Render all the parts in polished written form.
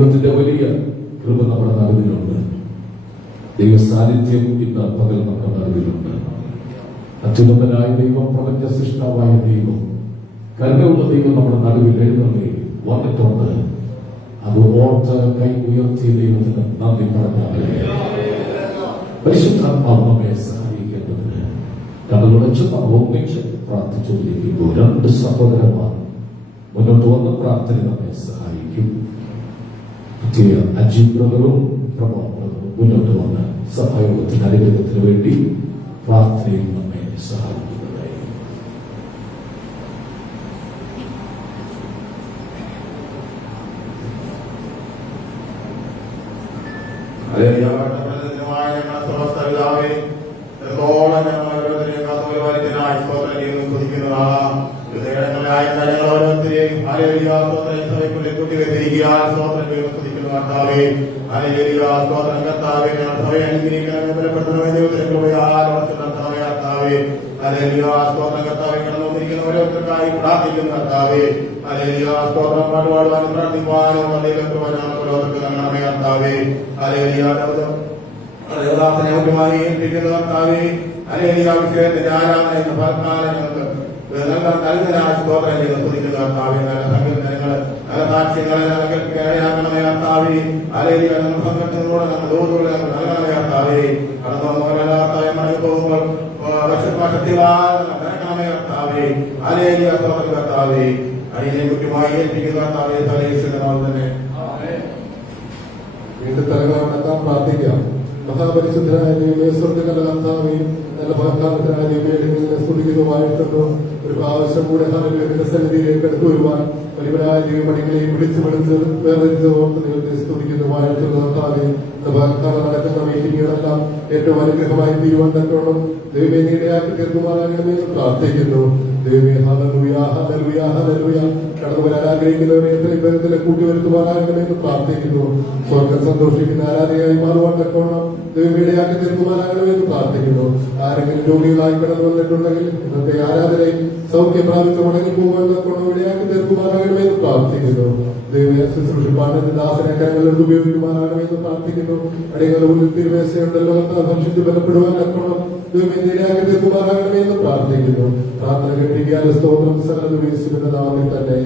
ദൈവത്തിന്റെ വലിയ കൃപ നമ്മുടെ നടുവിലുണ്ട്. ദൈവ സാന്നിധ്യം ഇന്ന് പകൽ നമ്മുടെ നടുവിലുണ്ട്. അത്യുന്നതനായ ദൈവം, പ്രപഞ്ച സൃഷ്ടാവായ ദൈവം, കരുണയുള്ള ദൈവം നമ്മുടെ നടുവിൽ എഴുന്നള്ളി വന്നിട്ടുണ്ട്. അത് ഓർത്ത് കൈ ഉയർത്തിയ ദൈവത്തിന് നന്ദി പറഞ്ഞാൽ പരിശുദ്ധാത്മാവ് നമ്മെ സഹായിക്കേണ്ടതിന് കണ്ണുടച്ച് നാം ഒന്നിച്ച് പ്രാർത്ഥിച്ചുകൊണ്ടിരിക്കുമ്പോൾ രണ്ട് സഹോദരന്മാർ മുന്നോട്ട് വന്ന് പ്രാർത്ഥന നമ്മെ സഹായിക്കും. അജിത് ബ്രദറും പ്രമോദ് ബ്രദറും മുന്നോട്ട് വന്ന് സഭായോഗത്തിന് അനുഗ്രഹത്തിന് വേണ്ടി പ്രാർത്ഥനയിൽ നമ്മെ സഹായിക്കുന്നതായി. പ്രാർത്ഥിക്കാം. മഹാപരിശുദ്ധനായ ദൈവമേ, സ്വർഗ്ഗങ്ങളുടെ കർത്താവേ, നല്ല ഭഗവാനായ ദൈവമേ, സ്തുതിക്കുന്നതുമായിട്ടുണ്ട്. ഒരു പ്രാവശ്യം കൂടെ ഹല്ലേലൂയ സന്നിധിയിലേക്ക് അടുത്തു വരുവാൻ വലിയവരായ ദൈവമണികളെയും വിളിച്ച് വേർതിരിച്ച് ഓർത്ത് ദൈവത്തെ സ്തുതിക്കുന്നതുമായിട്ടുള്ള കർത്താവേ, നടക്കുന്ന മീറ്റിങ്ങുകളെല്ലാം ഏറ്റവും അനുഗ്രഹമായി തീരുവാൻ തക്കോണം ദൈവമേ നീടയാക്കി തീർക്കുമാറാകണമെന്ന് പ്രാർത്ഥിക്കുന്നു. ദൈവമേ ഹല്ലേലൂയ ഹല്ലേലൂയ ഹല്ലേലൂയ. കടന്നു വരാൻ ആഗ്രഹിക്കുന്നവരെ എത്രയും പേരത്തിലെ കൂട്ടിവരുത്തുമാറാകണമെന്ന് പ്രാർത്ഥിക്കുന്നു. സ്വർഗ്ഗം സന്തോഷിക്കുന്ന ആരാധനയായി മാറുവാൻ തക്കോണം ദൈവമേടയാക്കി തീർക്കുമാറാകണമെന്ന് പ്രാർത്ഥിക്കുന്നു. ആരെങ്കിലും രോഗികളായി കടന്നു വന്നിട്ടുണ്ടെങ്കിൽ ഇന്നത്തെ ആരാധനയിൽ സൗഖ്യം പ്രാപിച്ച് മടങ്ങി പോകുവാൻ തക്കോണം ഇടയാക്കി തീർക്കുമാറാകണമെന്ന് പ്രാർത്ഥിക്കുന്നു. ദൈവ ശുശ്രൂഷിപ്പാന്റെ ദാസനെ കരങ്ങളിൽ ഉപയോഗിക്കുമാറാകണമെന്ന് പ്രാർത്ഥിക്കുന്നു. അടികളുടെ ഉള്ളിൽ തിരുവേശയുണ്ടല്ലോ ഭക്ഷിച്ച് ബലപ്പെടുവാൻ തക്കോണം ദൈവമേടയാക്കി തീർക്കുമാറാകണമെന്ന് പ്രാർത്ഥിക്കുന്നു. പ്രാർത്ഥന കേട്ടിരിക്കാൻ സ്തോത്രം സകല യേശുവിന്റെ നാമത്തിൽ തന്നെ.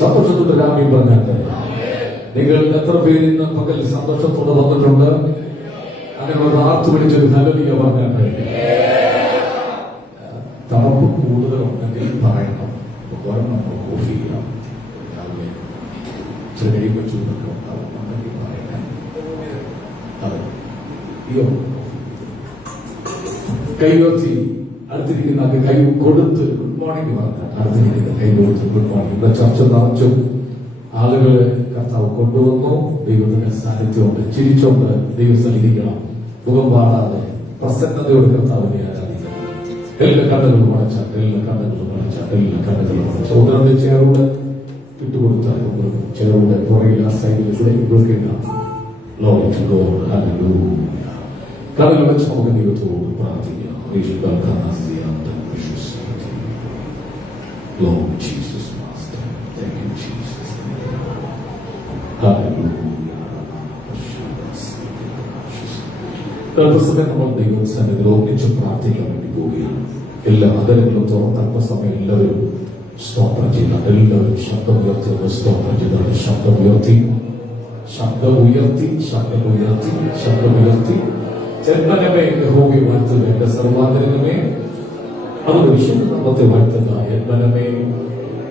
സന്തോഷത്തോടെ രാമീം പറഞ്ഞാട്ടെ. നിങ്ങൾ എത്ര പേര് ഇന്ന് പകൽ സന്തോഷത്തോടെ വന്നിട്ടുണ്ട്? അങ്ങനെ ഒരു ആർത്ത് വിളിച്ചൊരു ഹല്ലേലൂയ പറഞ്ഞാട്ടെ. തണുപ്പ് കൂടുതലുണ്ടെങ്കിൽ പറയണം, വരണം, കോഫി ചെയ്യാം. രാവിലെ ചെറിയ ചൂടൊക്കെ ഉണ്ടാവുന്നുണ്ടെങ്കിൽ പറയാൻ. അതെ, കൈവത്തി അടുത്തിരിക്കുന്ന കൈ കൊടുത്ത് ഗുഡ് മോർണിംഗ് പറഞ്ഞ അടുത്തിരിക്കുന്ന കൈ കൊടുത്ത് ഗുഡ് മോർണിംഗ്. ഇവിടെ ചർച്ച നിറച്ചും ആളുകളെ കർത്താവ് കൊണ്ടുവന്നു. ദൈവത്തിന്റെ സാന്നിധ്യമുണ്ട്. ചിരിച്ചോണ്ട് ദൈവം സന്നിധിക്കണം. മുഖം പാടാതെ പ്രസന്നതയോട് കർത്താവിനെ ആരാധിക്കണം. എല്ലാ കണ്ണുകളും അടച്ച സഹോദരന്റെ ചേറൂടെ വിട്ടുകൊടുത്താൽ ചേറൂടെ പുറകിൽ ആ സൈഡിൽ കൂടെ കൊടുക്കേണ്ട കടൽ വെച്ച് നമുക്ക് ദൈവത്തോട് പ്രാർത്ഥിക്കാം. Lord Jesus, Master, thank you, Jesus. Hallelujah. അല്പസമയം നമ്മൾ ദൈവസന്നിധിയിൽ ഒന്നിച്ച് പ്രാർത്ഥിക്കാൻ വേണ്ടി പോവുകയാണ്. എല്ലാ അതരങ്ങളും തുറന്ന് അല്പസമയം എല്ലാവരും സ്തോത്രം ചെയ്യുക. എല്ലാവരും ശബ്ദം ഉയർത്തി സ്തോത്രം ചെയ്താണ്. ശബ്ദം ഉയർത്തി ജന്മനമേ യഹോവയെ വാഴ്ത്തുക. എന്റെ സർവാന്തരംഗമേ അവരുടെ വിശുദ്ധ നാമത്തെ വാഴ്ത്തുക. ജന്മനമേ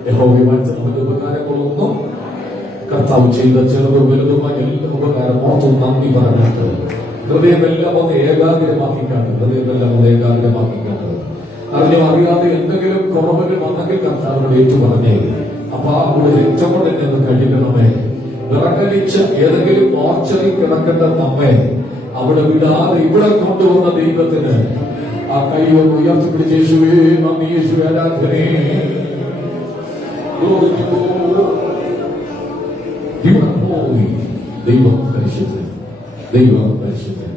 യഹോവയെ വാഴ്ത്തുക. അവന്റെ ഉപകാരങ്ങളൊന്നും കർത്താവ് ചെയ്ത ചെറുതും വലുതുമായ എല്ലാ ഉപകാരം ഓർത്തും നന്ദി പറഞ്ഞിട്ട് ഹൃദയമെല്ലാം ഒന്ന് ഏകാഗ്രമാക്കിക്കാണ്. അറിഞ്ഞോ അറിയാതെ എന്തെങ്കിലും കുറവുകൾ വന്നെങ്കിൽ കർത്താവിനോട് ഏറ്റു പറഞ്ഞേ. അപ്പൊ ആ ഒരു രക്തം കൊണ്ട് എന്നെ ഒന്ന് കഴിക്കണമേ. വിറങ്ങലിച്ച് ഏതെങ്കിലും മോർച്ചറിൽ കിടക്കേണ്ട നമ്മെ അവിടെ വിടാതെ ഇവിടെ കൊണ്ടുവന്ന ദൈവത്തിന് ആ കൈ ഒന്ന് ഉയർത്തിപ്പിടിച്ച് യേശുവേ നന്ദി, യേശുവേ ആരാധനേ. ദൈവം പരിശുദ്ധൻ, ദൈവം പരിശുദ്ധൻ.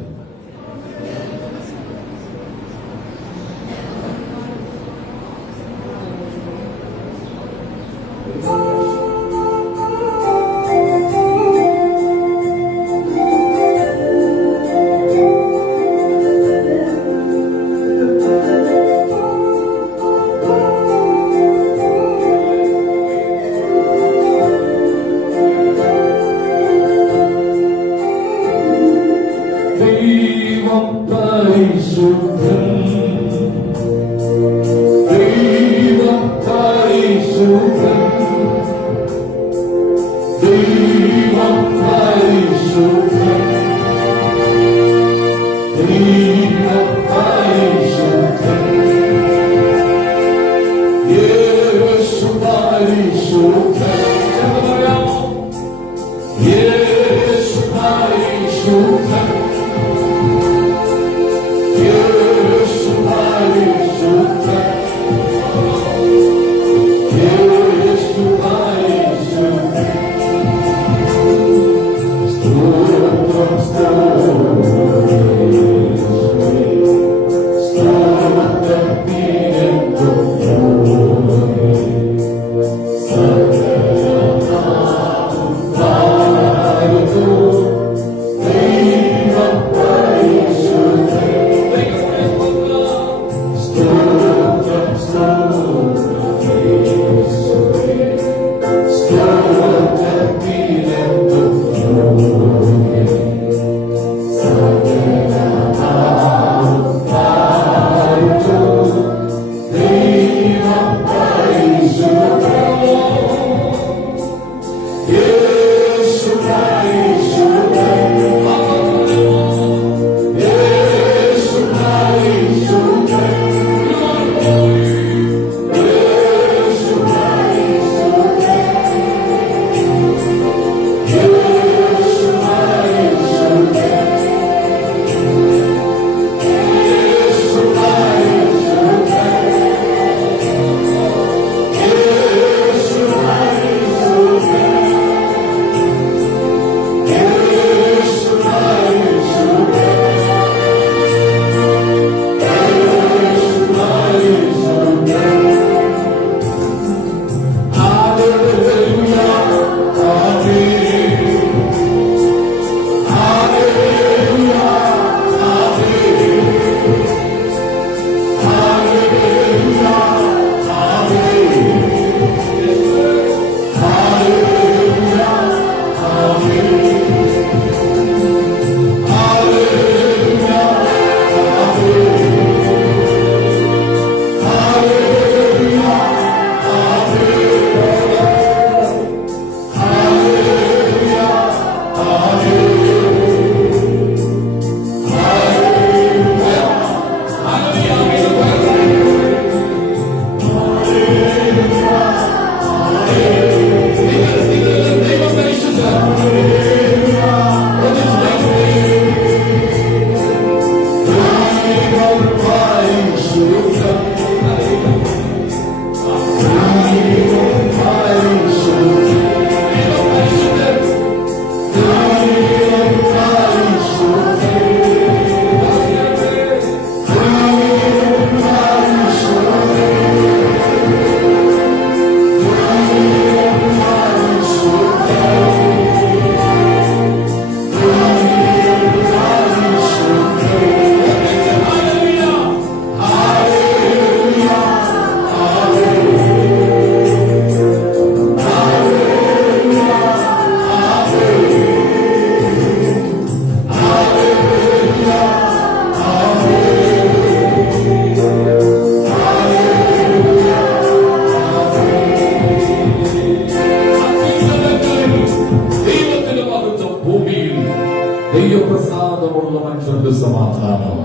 ദൈവപ്രസാദമുള്ള മനുഷ്യർക്ക് സമാധാനം,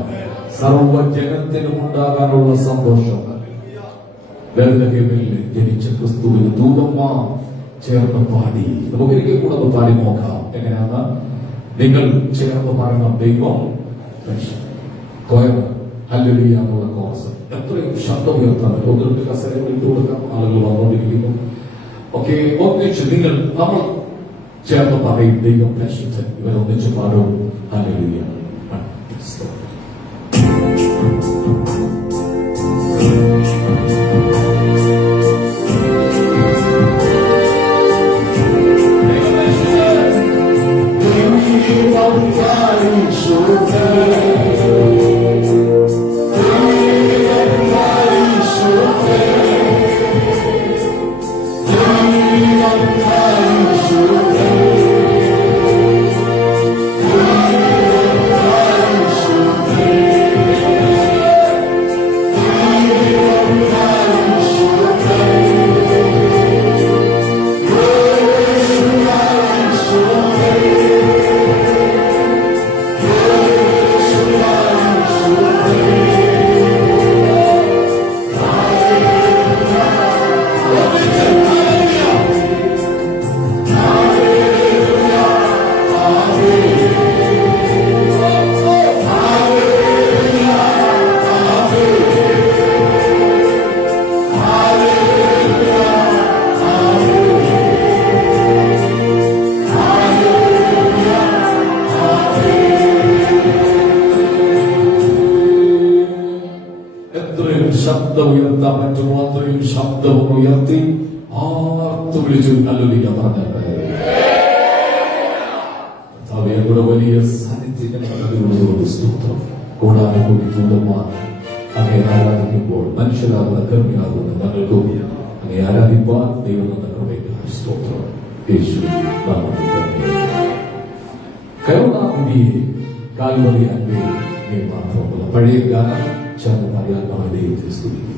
സർവജനത്തിനും ഉണ്ടാകാനുള്ള സന്തോഷം. ബേത്ലഹേമിൽ ജനിച്ച ക്രിസ്തുവിന് ദൂതന്മാർ ചേർന്ന് പാടി. നമുക്ക് ഒരിക്കൽ കൂടെ ഒന്ന് പാടി നോക്കാം. എങ്ങനെയാണ് നിങ്ങൾ ചേർന്ന് പറയുന്ന ദൈവം ഹല്ലേലൂയ എന്നുള്ള കോഴ്സ് എത്രയും ശബ്ദം ഉയർത്താൻ ഒന്നിട്ട് കസേരകൾ ഇട്ടു കൊടുക്കാം. ആളുകൾ വന്നുകൊണ്ടിരിക്കുന്നു. ഓക്കെ, ഒന്നിച്ച് നിങ്ങൾ നമ്മൾ ചേർന്ന് പറയും ദൈവം പരിശുദ്ധൻ. ഇവരൊന്നിച്ച് പാടും ഹല്ലേലൂയ. ഹല്ലേലൂയ പറഞ്ഞാട്ടെ. അവയുടെ വലിയ സാന്നിധ്യത്തിനുള്ളതുകൊണ്ട് സ്തോത്രം. കൂടാനുകൂടി ദൂതന്മാർ അങ്ങേ ആരാധിക്കുമ്പോൾ മനുഷ്യരാകുന്ന കർമ്മിയാകുന്ന ഞങ്ങൾക്കും അങ്ങേ ആരാധിപ്പാൻ ദൈവം എന്ന കൃപയ്ക്ക് സ്തോത്രം. യേശു നാമത്തിൽ തന്നെ. കരുണാനിധിയെ കാൽവറി അൻപേ നീ മാത്രമുള്ള പഴയ ഗാനം ചേർന്ന് അറിയാൻ ദൈവത്തെ സ്തുതിക്കും.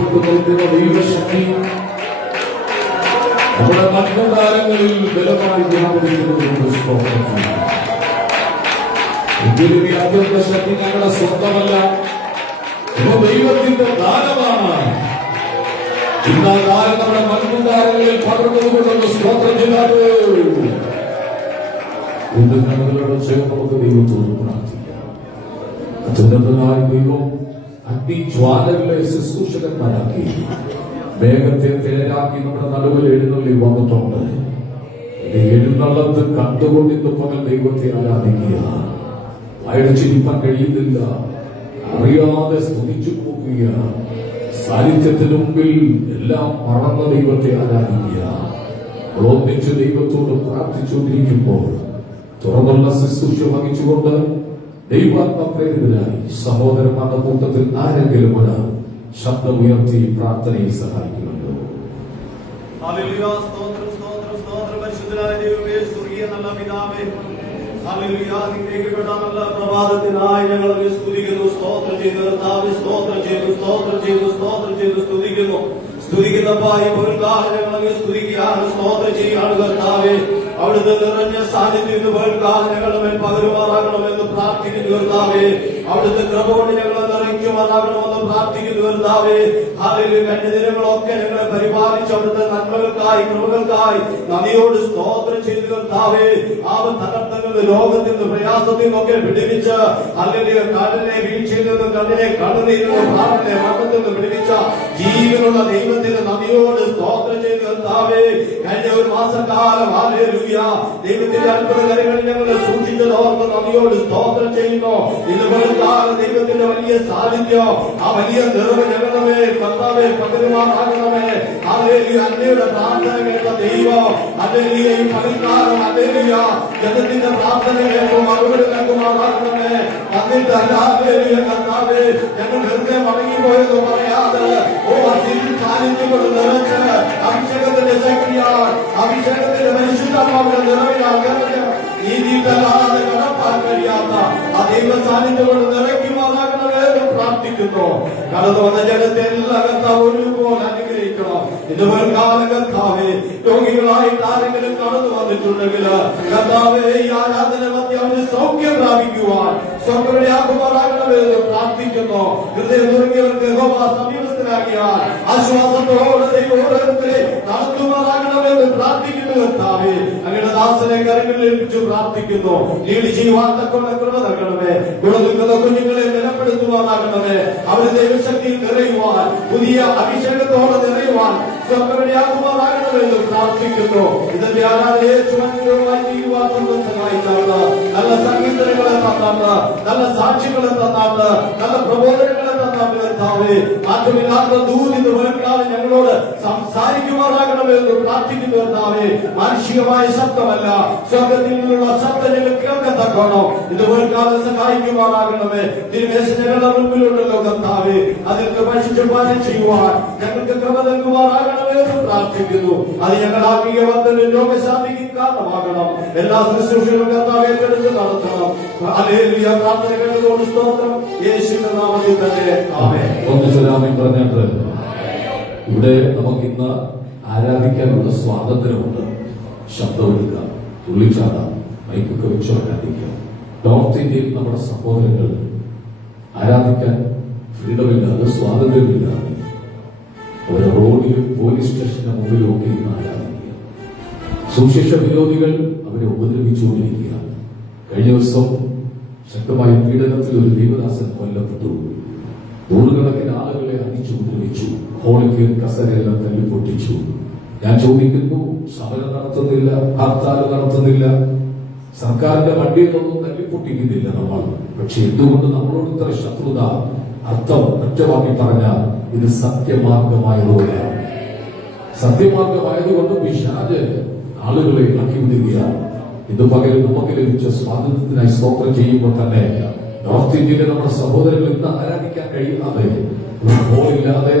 ഉയർത്തിക്കൊണ്ട് നിൽക്കുന്ന ദൈവശക്തി നമ്മുടെ മരണകാലങ്ങളിൽ ബലമായി വ്യാപരിക്കുന്നതിനുള്ള സ്തോത്രം. എങ്കിലും ഈ അത്യന്ത ശക്തി ഞങ്ങളുടെ സ്വന്തമല്ല, ഇത് ദൈവത്തിന്റെ ദാനമാണ്. ഇന്നാ കാലം നമ്മുടെ മൺകുണ്ടാരങ്ങളിൽ പകർന്നതുകൊണ്ടൊന്ന് സ്തോത്രം ചെയ്യാതെ ഞങ്ങളുടെ ചേർന്ന് നമുക്ക് ദൈവത്തോട് പ്രാർത്ഥിക്കാം. അത്യുന്നതനായ ദൈവം അഗ്നിജ്വാലകളെ ശുശ്രൂഷകന്മാരാക്കി വേഗത്തെ തേരാക്കി നമ്മുടെ നടുവിൽ എഴുന്നള്ളി വന്നിട്ടുണ്ട്. എഴുന്നള്ളത്ത് കണ്ടുകൊണ്ട് ഇന്ന് പകൽ ദൈവത്തെ ആരാധിക്കുക. അയച്ചിരിപ്പാൻ കഴിയുന്നില്ല, അറിയാതെ സ്തുതിച്ചു പോകുക. സാന്നിധ്യത്തിന് മുമ്പിൽ എല്ലാം മറന്ന ദൈവത്തെ ആരാധിക്കുക. ഒന്നിച്ച് ദൈവത്തോട് പ്രാർത്ഥിച്ചുകൊണ്ടിരിക്കുമ്പോൾ തുറന്നുള്ള ശുശ്രൂഷ വഹിച്ചുകൊണ്ട് ദൈവാത്മ പ്രേരിതരായി സഹോദരന്മാരുടെ കൂട്ടത്തിൽ ആരെങ്കിലും ഒരാൾ ശബ്ദമുയർത്തി പ്രാർത്ഥനയെ സഹായിക്കുമല്ലോ. ഹല്ലേലൂയ. സ്തോത്രം, സ്തോത്രം, സ്തോത്രം. പരിശുദ്ധനായ ദൈവമേ, സ്വർഗീയ നല്ല പിതാവേ, ഹല്ലേലൂയ. അനുഗ്രഹിക്കപ്പെട്ട നല്ല പ്രഭാതത്തിനായി ഞങ്ങൾ സ്തുതിക്കുന്നു, സ്തോത്രം ചെയ്തു കർത്താവേ, സ്തോത്രം ചെയ്തു, സ്തോത്രം ചെയ്തു, സ്തോത്രം ചെയ്തു, സ്തുതിക്കുന്നു. സ്തുതിക്കുന്നപ്പായി ഒരു കാലം ഞങ്ങൾ സ്തുതിക്കുകയാണ്, സ്തോത്രം ചെയ്യുകയാണ് കർത്താവേ. അവിടുത്തെ നിറഞ്ഞ സാന്നിധ്യം ഞങ്ങളുടെ മേൽ പകരുമാറാകണമെന്ന് പ്രാർത്ഥിക്കുന്നു കർത്താവേ. അവിടുത്തെ കൃപ കൊണ്ട് ഞങ്ങളെ നിറയ്ക്കുമാറാകണമെന്ന് പ്രാർത്ഥിക്കുന്നു കർത്താവേ. ഹല്ലേലൂയ. കഴിഞ്ഞ ദിനങ്ങളൊക്കെ ഞങ്ങളെ പരിപാലിച്ച് അവിടുത്തെ നന്മകൾക്കായി കൃപകൾക്കായി നദിയോട് സ്തോത്രം ചെയ്തു കർത്താവേ. തകർത്തങ്ങളുടെ ലോകത്തിൽ നിന്ന് പ്രയാസത്തിൽ നിന്നൊക്കെ വിടുവിച്ച് ഹല്ലേലൂയ കടലിനെ വീഴ്ചയിൽ നിന്നും കണ്ണിനെ കണ്ണുനീരിൽ നിന്നും പ്രാണനെ മരണത്തിൽ നിന്ന് വിടുവിച്ച ജീവനുള്ള ദൈവത്തിന്റെ നദിയോട് സ്തോത്രം ചെയ്തു കർത്താവേ. കഴിഞ്ഞ ഒരു മാസക്കാലം ഹല്ലേലൂയ ദൈവത്തിന്റെ അത്ഭുത കാര്യങ്ങളിൽ ഞങ്ങളെ സൂക്ഷിച്ചതോർന്ന് നദിയോട് സ്തോത്രം ചെയ്യുന്നു. ഇതുപോലെ ദൈവത്തിന്റെ വലിയ സാന്നിധ്യം, ആ വലിയ നിറവ് ഞങ്ങളുടെ മേൽ കർത്താവേ പകരുമാറാകണമേ. ഹല്ലേലൂയ. അങ്ങയുടെ പ്രാർത്ഥന കേട്ട ദൈവം ഹല്ലേലൂയ ഈ പകൽക്കാലം ഹല്ലേലൂയ ജനത്തിന്റെ പ്രാർത്ഥന കേൾക്കും മറുപടി നൽകുമാറാകണമേ. എന്നിട്ട് ഹല്ലേലൂയ കർത്താവേ ഞങ്ങൾ വെറുതെ മടങ്ങിപ്പോയെന്ന് പറയാതെ സാന്നിധ്യം കൊണ്ട് നിറച്ച് അഭിഷേകത്തിന്റെ ശക്തിയാൽ അഭിഷേകത്തിന്റെ പരിശുദ്ധാത്മാവിന്റെ നിറവിനാൽ നിറച്ച് നീതിയില്ലാതെ കടപ്പാൻ കഴിയാത്ത ആ ദൈവ സാന്നിധ്യം കൊണ്ട് നിറയ്ക്കുമാറാകണമേ എന്ന് പ്രാർത്ഥിക്കുന്നു. കടന്നു വന്ന ജനത്തെ എല്ലാ കർത്താവ് ഒരുപോലെ അനുഗ്രഹിക്കണം. ഇതുപോലെ കാല കർത്താവേ രോഗികളായിട്ട് ആരെങ്കിലും കടന്നു വന്നിട്ടുണ്ടെങ്കിൽ കർത്താവേ ഈ ആരാധന മധ്യ അവന് സൗഖ്യം പ്രാപിക്കുവാൻ സ്വപ്നയാകുമാറാകണമേ എന്ന് പ്രാർത്ഥിക്കുന്നു. ഹൃദയം തുറങ്ങിയവർക്ക് സമീപസ്ഥനാക്കിയാൽ ആശ്വാസത്തോടെ ദൈവോടത്തിൽ നടത്തുമാറാകണമെന്ന് പ്രാർത്ഥിക്കുന്നു കർത്താവേ. അങ്ങയുടെ ദാസനെ കരങ്ങളിൽ ഏൽപ്പിച്ചു പ്രാർത്ഥിക്കുന്നു. നീടി ചെയ്യുവാൻ തക്കൊണ്ട് കൃപ നൽകണമേ. ഗുണനിൽക്കുന്ന കുഞ്ഞുങ്ങളെ ബലപ്പെടുത്തുവാനാകണമേ. അവരുടെ ദൈവശക്തിയിൽ നിറയുവാൻ പുതിയ അഭിഷേകത്തോടെ നിറയുവാൻ സ്വപ്നയാകുമാറാകണമെന്ന് പ്രാർത്ഥിക്കുന്നു. ഇതിന്റെ ആരാധനയെ ചുമന്നുമായി ചെയ്യുവാൻ സഹായിച്ചാണ്. നല്ല സംഗീതങ്ങളെ തന്നാണ്, നല്ല സാക്ഷികളെ തന്നാണ്, നല്ല പ്രബോധനങ്ങളെ തന്നാണ് കർത്താവേ. മാറ്റമില്ലാത്ത ദൂതിന്റെ വേൾക്കാലം ഞങ്ങളോട് സംസാരിക്കുമാറാകണമെന്ന് പ്രാർത്ഥിക്കുന്നു കർത്താവേ. മാനുഷികമായ ശബ്ദമല്ല, സ്വർഗത്തിൽ നിന്നുള്ള ശബ്ദം ഞങ്ങൾ കേൾക്കത്തക്കോണം ഇത് വേൾക്കാലം സഹായിക്കുമാറാകണമേ. തിരുമേശ ഞങ്ങളുടെ മുൻപിലുണ്ടല്ലോ കർത്താവേ, അതിற்கு ഭക്ഷിച്ചു പാനം ചെയ്യുവാൻ ഞങ്ങൾക്ക് കൃപ നൽകുമാറാകണമേ എന്ന് പ്രാർത്ഥിക്കുന്നു. അത് ഞങ്ങൾ ആത്മീയ വർദ്ധന രോഗശാന്തിക്ക് കാരണമാകണം. എല്ലാ ശുശ്രൂഷകളും കർത്താവ് ഏറ്റെടുത്ത് നടത്തണം. ഹല്ലേലൂയ. പ്രാർത്ഥന കേട്ടതോട് സ്തോത്രം. യേശുവിന്റെ നാമത്തിൽ തന്നെ ആമേൻ. ഒന്നിച്ചൊരാമേൻ പറഞ്ഞിട്ട് ഇവിടെ നമുക്കിന്ന് ആരാധിക്കാനുള്ള സ്വാതന്ത്ര്യമുണ്ട്. ശബ്ദമെടുക്കാം, തുള്ളിച്ചാടാം, മൈക്കൊക്കെ വെച്ച് ആരാധിക്കാം. നോർത്ത് ഇന്ത്യയിൽ നമ്മുടെ സഹോദരങ്ങൾ ആരാധിക്കാൻ ഫ്രീഡമില്ലാതെ സ്വാതന്ത്ര്യമില്ലാതെ ഒരു റോഡിലും പോലീസ് സ്റ്റേഷന്റെ മുമ്പിലും ഒക്കെ ഇന്ന് ആരാധിക്കുക. സുവിശേഷ വിരോധികൾ അവരെ ഉപദ്രവിച്ചുകൊണ്ടിരിക്കുക. കഴിഞ്ഞ ദിവസം ശക്തമായ പീഡനത്തിൽ ഒരു ദൈവദാസൻ കൊല്ലപ്പെട്ടു. നൂറുകണക്കിന് ആളുകളെ അടിച്ചു ഉപദ്രവിച്ചു. ഹോളിക്ക് കസരെല്ലാം തല്ലിപ്പൊട്ടിച്ചു. ഞാൻ ചോദിക്കുന്നു, സമരം നടത്തുന്നില്ല, ഹർത്താൽ നടത്തുന്നില്ല, സർക്കാരിന്റെ വണ്ടികളൊന്നും തല്ലിപ്പൊട്ടിക്കുന്നില്ല നമ്മൾ. പക്ഷെ എന്തുകൊണ്ട് നമ്മളോട് ഇത്ര ശത്രുത? അർത്ഥം ഒറ്റവാക്കി പറഞ്ഞാൽ ഇത് സത്യമാർഗമായതുകൊണ്ടാണ്. സത്യമാർഗമായതുകൊണ്ട് പിശാച് ആളുകളെ ഇളക്കി വിടുകയാണ്. ഇത് പകരം നമുക്ക് ലഭിച്ച സ്വാതന്ത്ര്യത്തിനായി സ്തോത്രം ചെയ്യുമ്പോൾ തന്നെ നോർത്ത് ഇന്ത്യയിലെ നമ്മുടെ സഹോദരങ്ങൾ ഇന്ന് ആരാധിക്കാൻ കഴിയാതെ പോലില്ലാതെ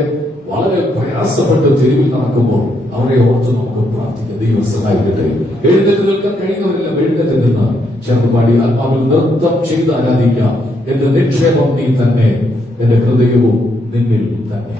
വളരെ പ്രയാസപ്പെട്ട് തെരുവിൽ നടക്കുമ്പോൾ അവരെ ഓർത്ത് നമുക്ക് പ്രാർത്ഥിക്കാം. ദൈവം സഹായിക്കട്ടെ. എഴുന്നേറ്റ് നിൽക്കാൻ കഴിയുന്നവരെല്ലാം എഴുന്നേറ്റ് നിന്ന് ചെറുപാടി ആത്മാവിൽ നൃത്തം ചെയ്ത് ആരാധിക്കാം. എന്റെ നിക്ഷേപം നീ തന്നെ, എന്റെ ഹൃദയവും നിന്നിൽ തന്നെ.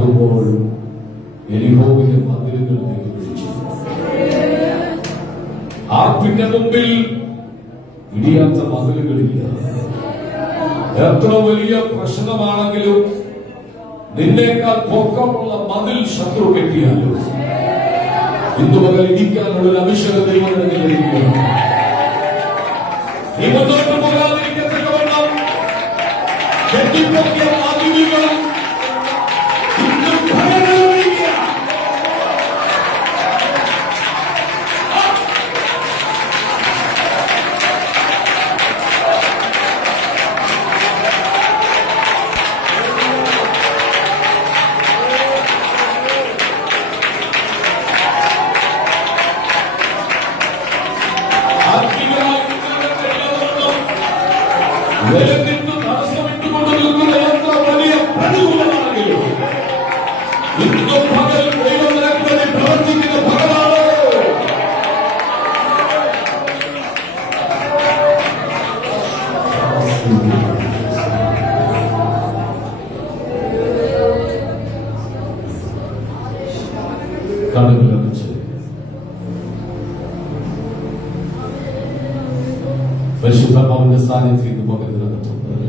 കടക്കുമ്പോൾ എരിഹോവിന്റെ മതിലുകൾ ദൈവം ഇടിച്ചു. ആർപ്പിന്റെ മുമ്പിൽ ഇടിയാത്ത മതിലുകളില്ല. എത്ര വലിയ പ്രശ്നമാണെങ്കിലും നിന്നേക്കാൾ പൊക്കമുള്ള മതിൽ ശത്രു കെട്ടിയാലും ഇന്നു പകൽ ഇരിക്കാനുള്ള ഒരു അഭിഷേകം ദൈവം നൽകിയിരിക്കുകയാണ്. നീ മുന്നോട്ട് പോകാതിരിക്കത്തക്കവണ്ണം കെട്ടിപ്പൊക്കിയ മതിലുകൾ ഇന്ന് ഭയങ്കരമായിരിക്കുക. വെളുത്തിട്ട് തടസ്സമിട്ടുകൊണ്ട് നിൽക്കുന്ന എത്ര വലിയ പ്രതികൂലമാണെങ്കിലും ഇന്ന് പകൽ ദൈവം നിനക്ക് വേണ്ടി പ്രവർത്തിക്കുന്ന പകലാണ്. കണ്ണുകൾ അടച്ച് പരിശുദ്ധാത്മാവിന്റെ സാന്നിധ്യം ഇന്ന് പകൽ നിലനിർത്തുന്നത്.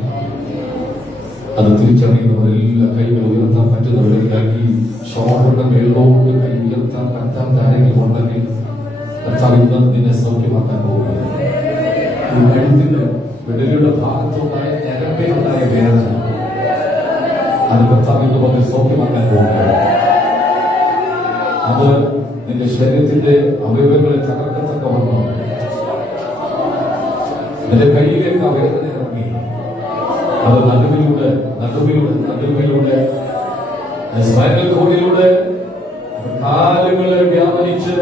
അത് തിരിച്ചറിയുന്നവരെല്ലാം കൈകൾ ഉയർത്താൻ പറ്റുന്നവരെല്ലാം ഈ ഷോളുടെ മേലോട്ട് കൈ ഉയർത്താൻ പറ്റാത്ത ആരെങ്കിലും ഉണ്ടെങ്കിൽ കർത്താവ് നിന്നെ സൗഖ്യമാക്കാൻ പോവുകയാണ്. ഈ കഴുത്തിന്റെ വിടലിയുടെ ഭാഗത്തുണ്ടായ ഞരമ്പിലുണ്ടായ വേദന അത് കർത്താവ് ഇന്ന് പകൽ സൗഖ്യമാക്കാൻ പോവുകയാണ്. അത് നിന്റെ ശരീരത്തിന്റെ അവയവങ്ങളെ തകർക്കത്തക്കവണ്ണം നിന്റെ കയ്യിലേക്ക് ആ വേദന ഇറങ്ങി. അത് നടുവിലൂടെ സ്പൈനൽ കോഡിലൂടെ കാലുകളെ വ്യാപരിച്ച്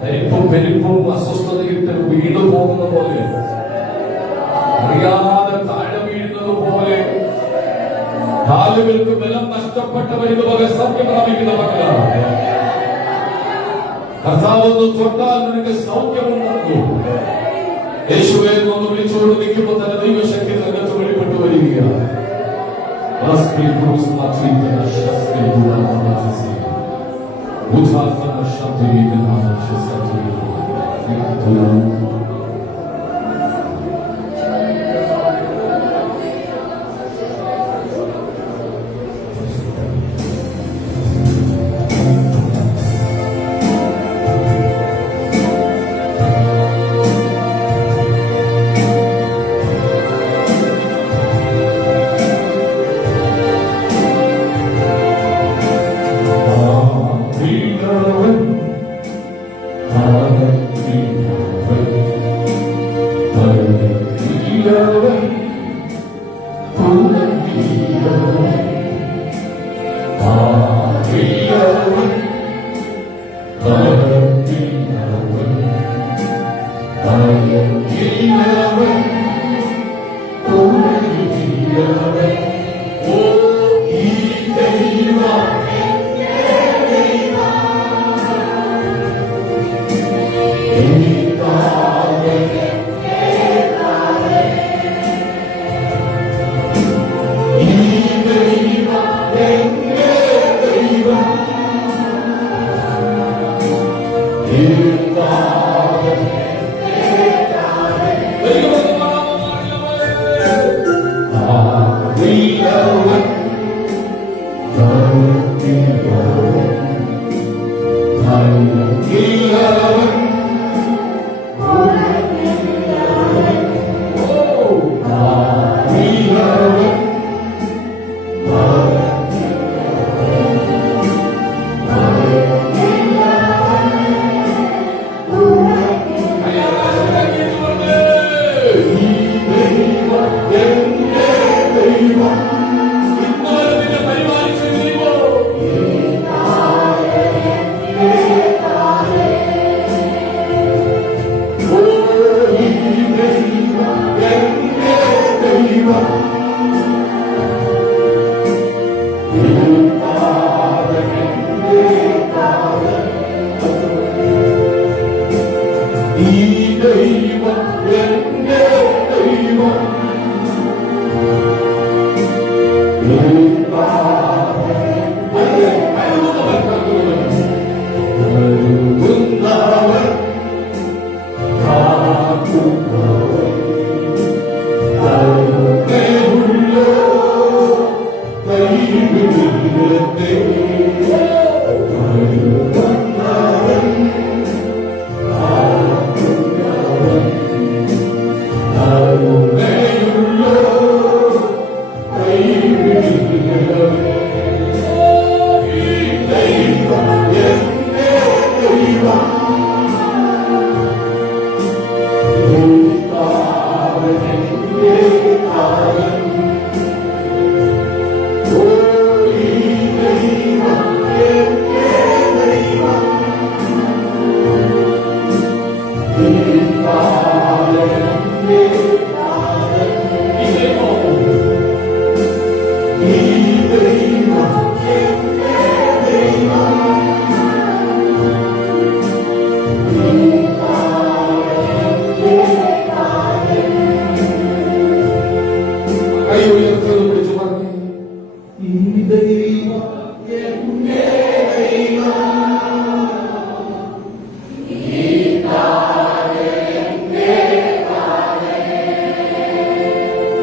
തരിപ്പും പെരിപ്പും അസ്വസ്ഥതയിട്ട് വീണു പോകുന്ന പോലെ, അറിയാതെ താഴെ വീഴുന്നത് പോലെ കാലുകൾക്ക് ബലം നഷ്ടപ്പെട്ട വരുന്ന വക സൗഖ്യം പ്രാപിക്കുന്ന മക്കളാണ്. കർത്താവൊന്ന് തൊട്ടാൽ നിനക്ക് സൗഖ്യമുണ്ടാകും. യേശുവെ ഒന്ന് വിളിച്ചുകൊണ്ട് നിൽക്കുമ്പോൾ തന്നെ ദൈവശക്തി രംഗത്ത് വെളിപ്പെട്ടു വരികയാണ്.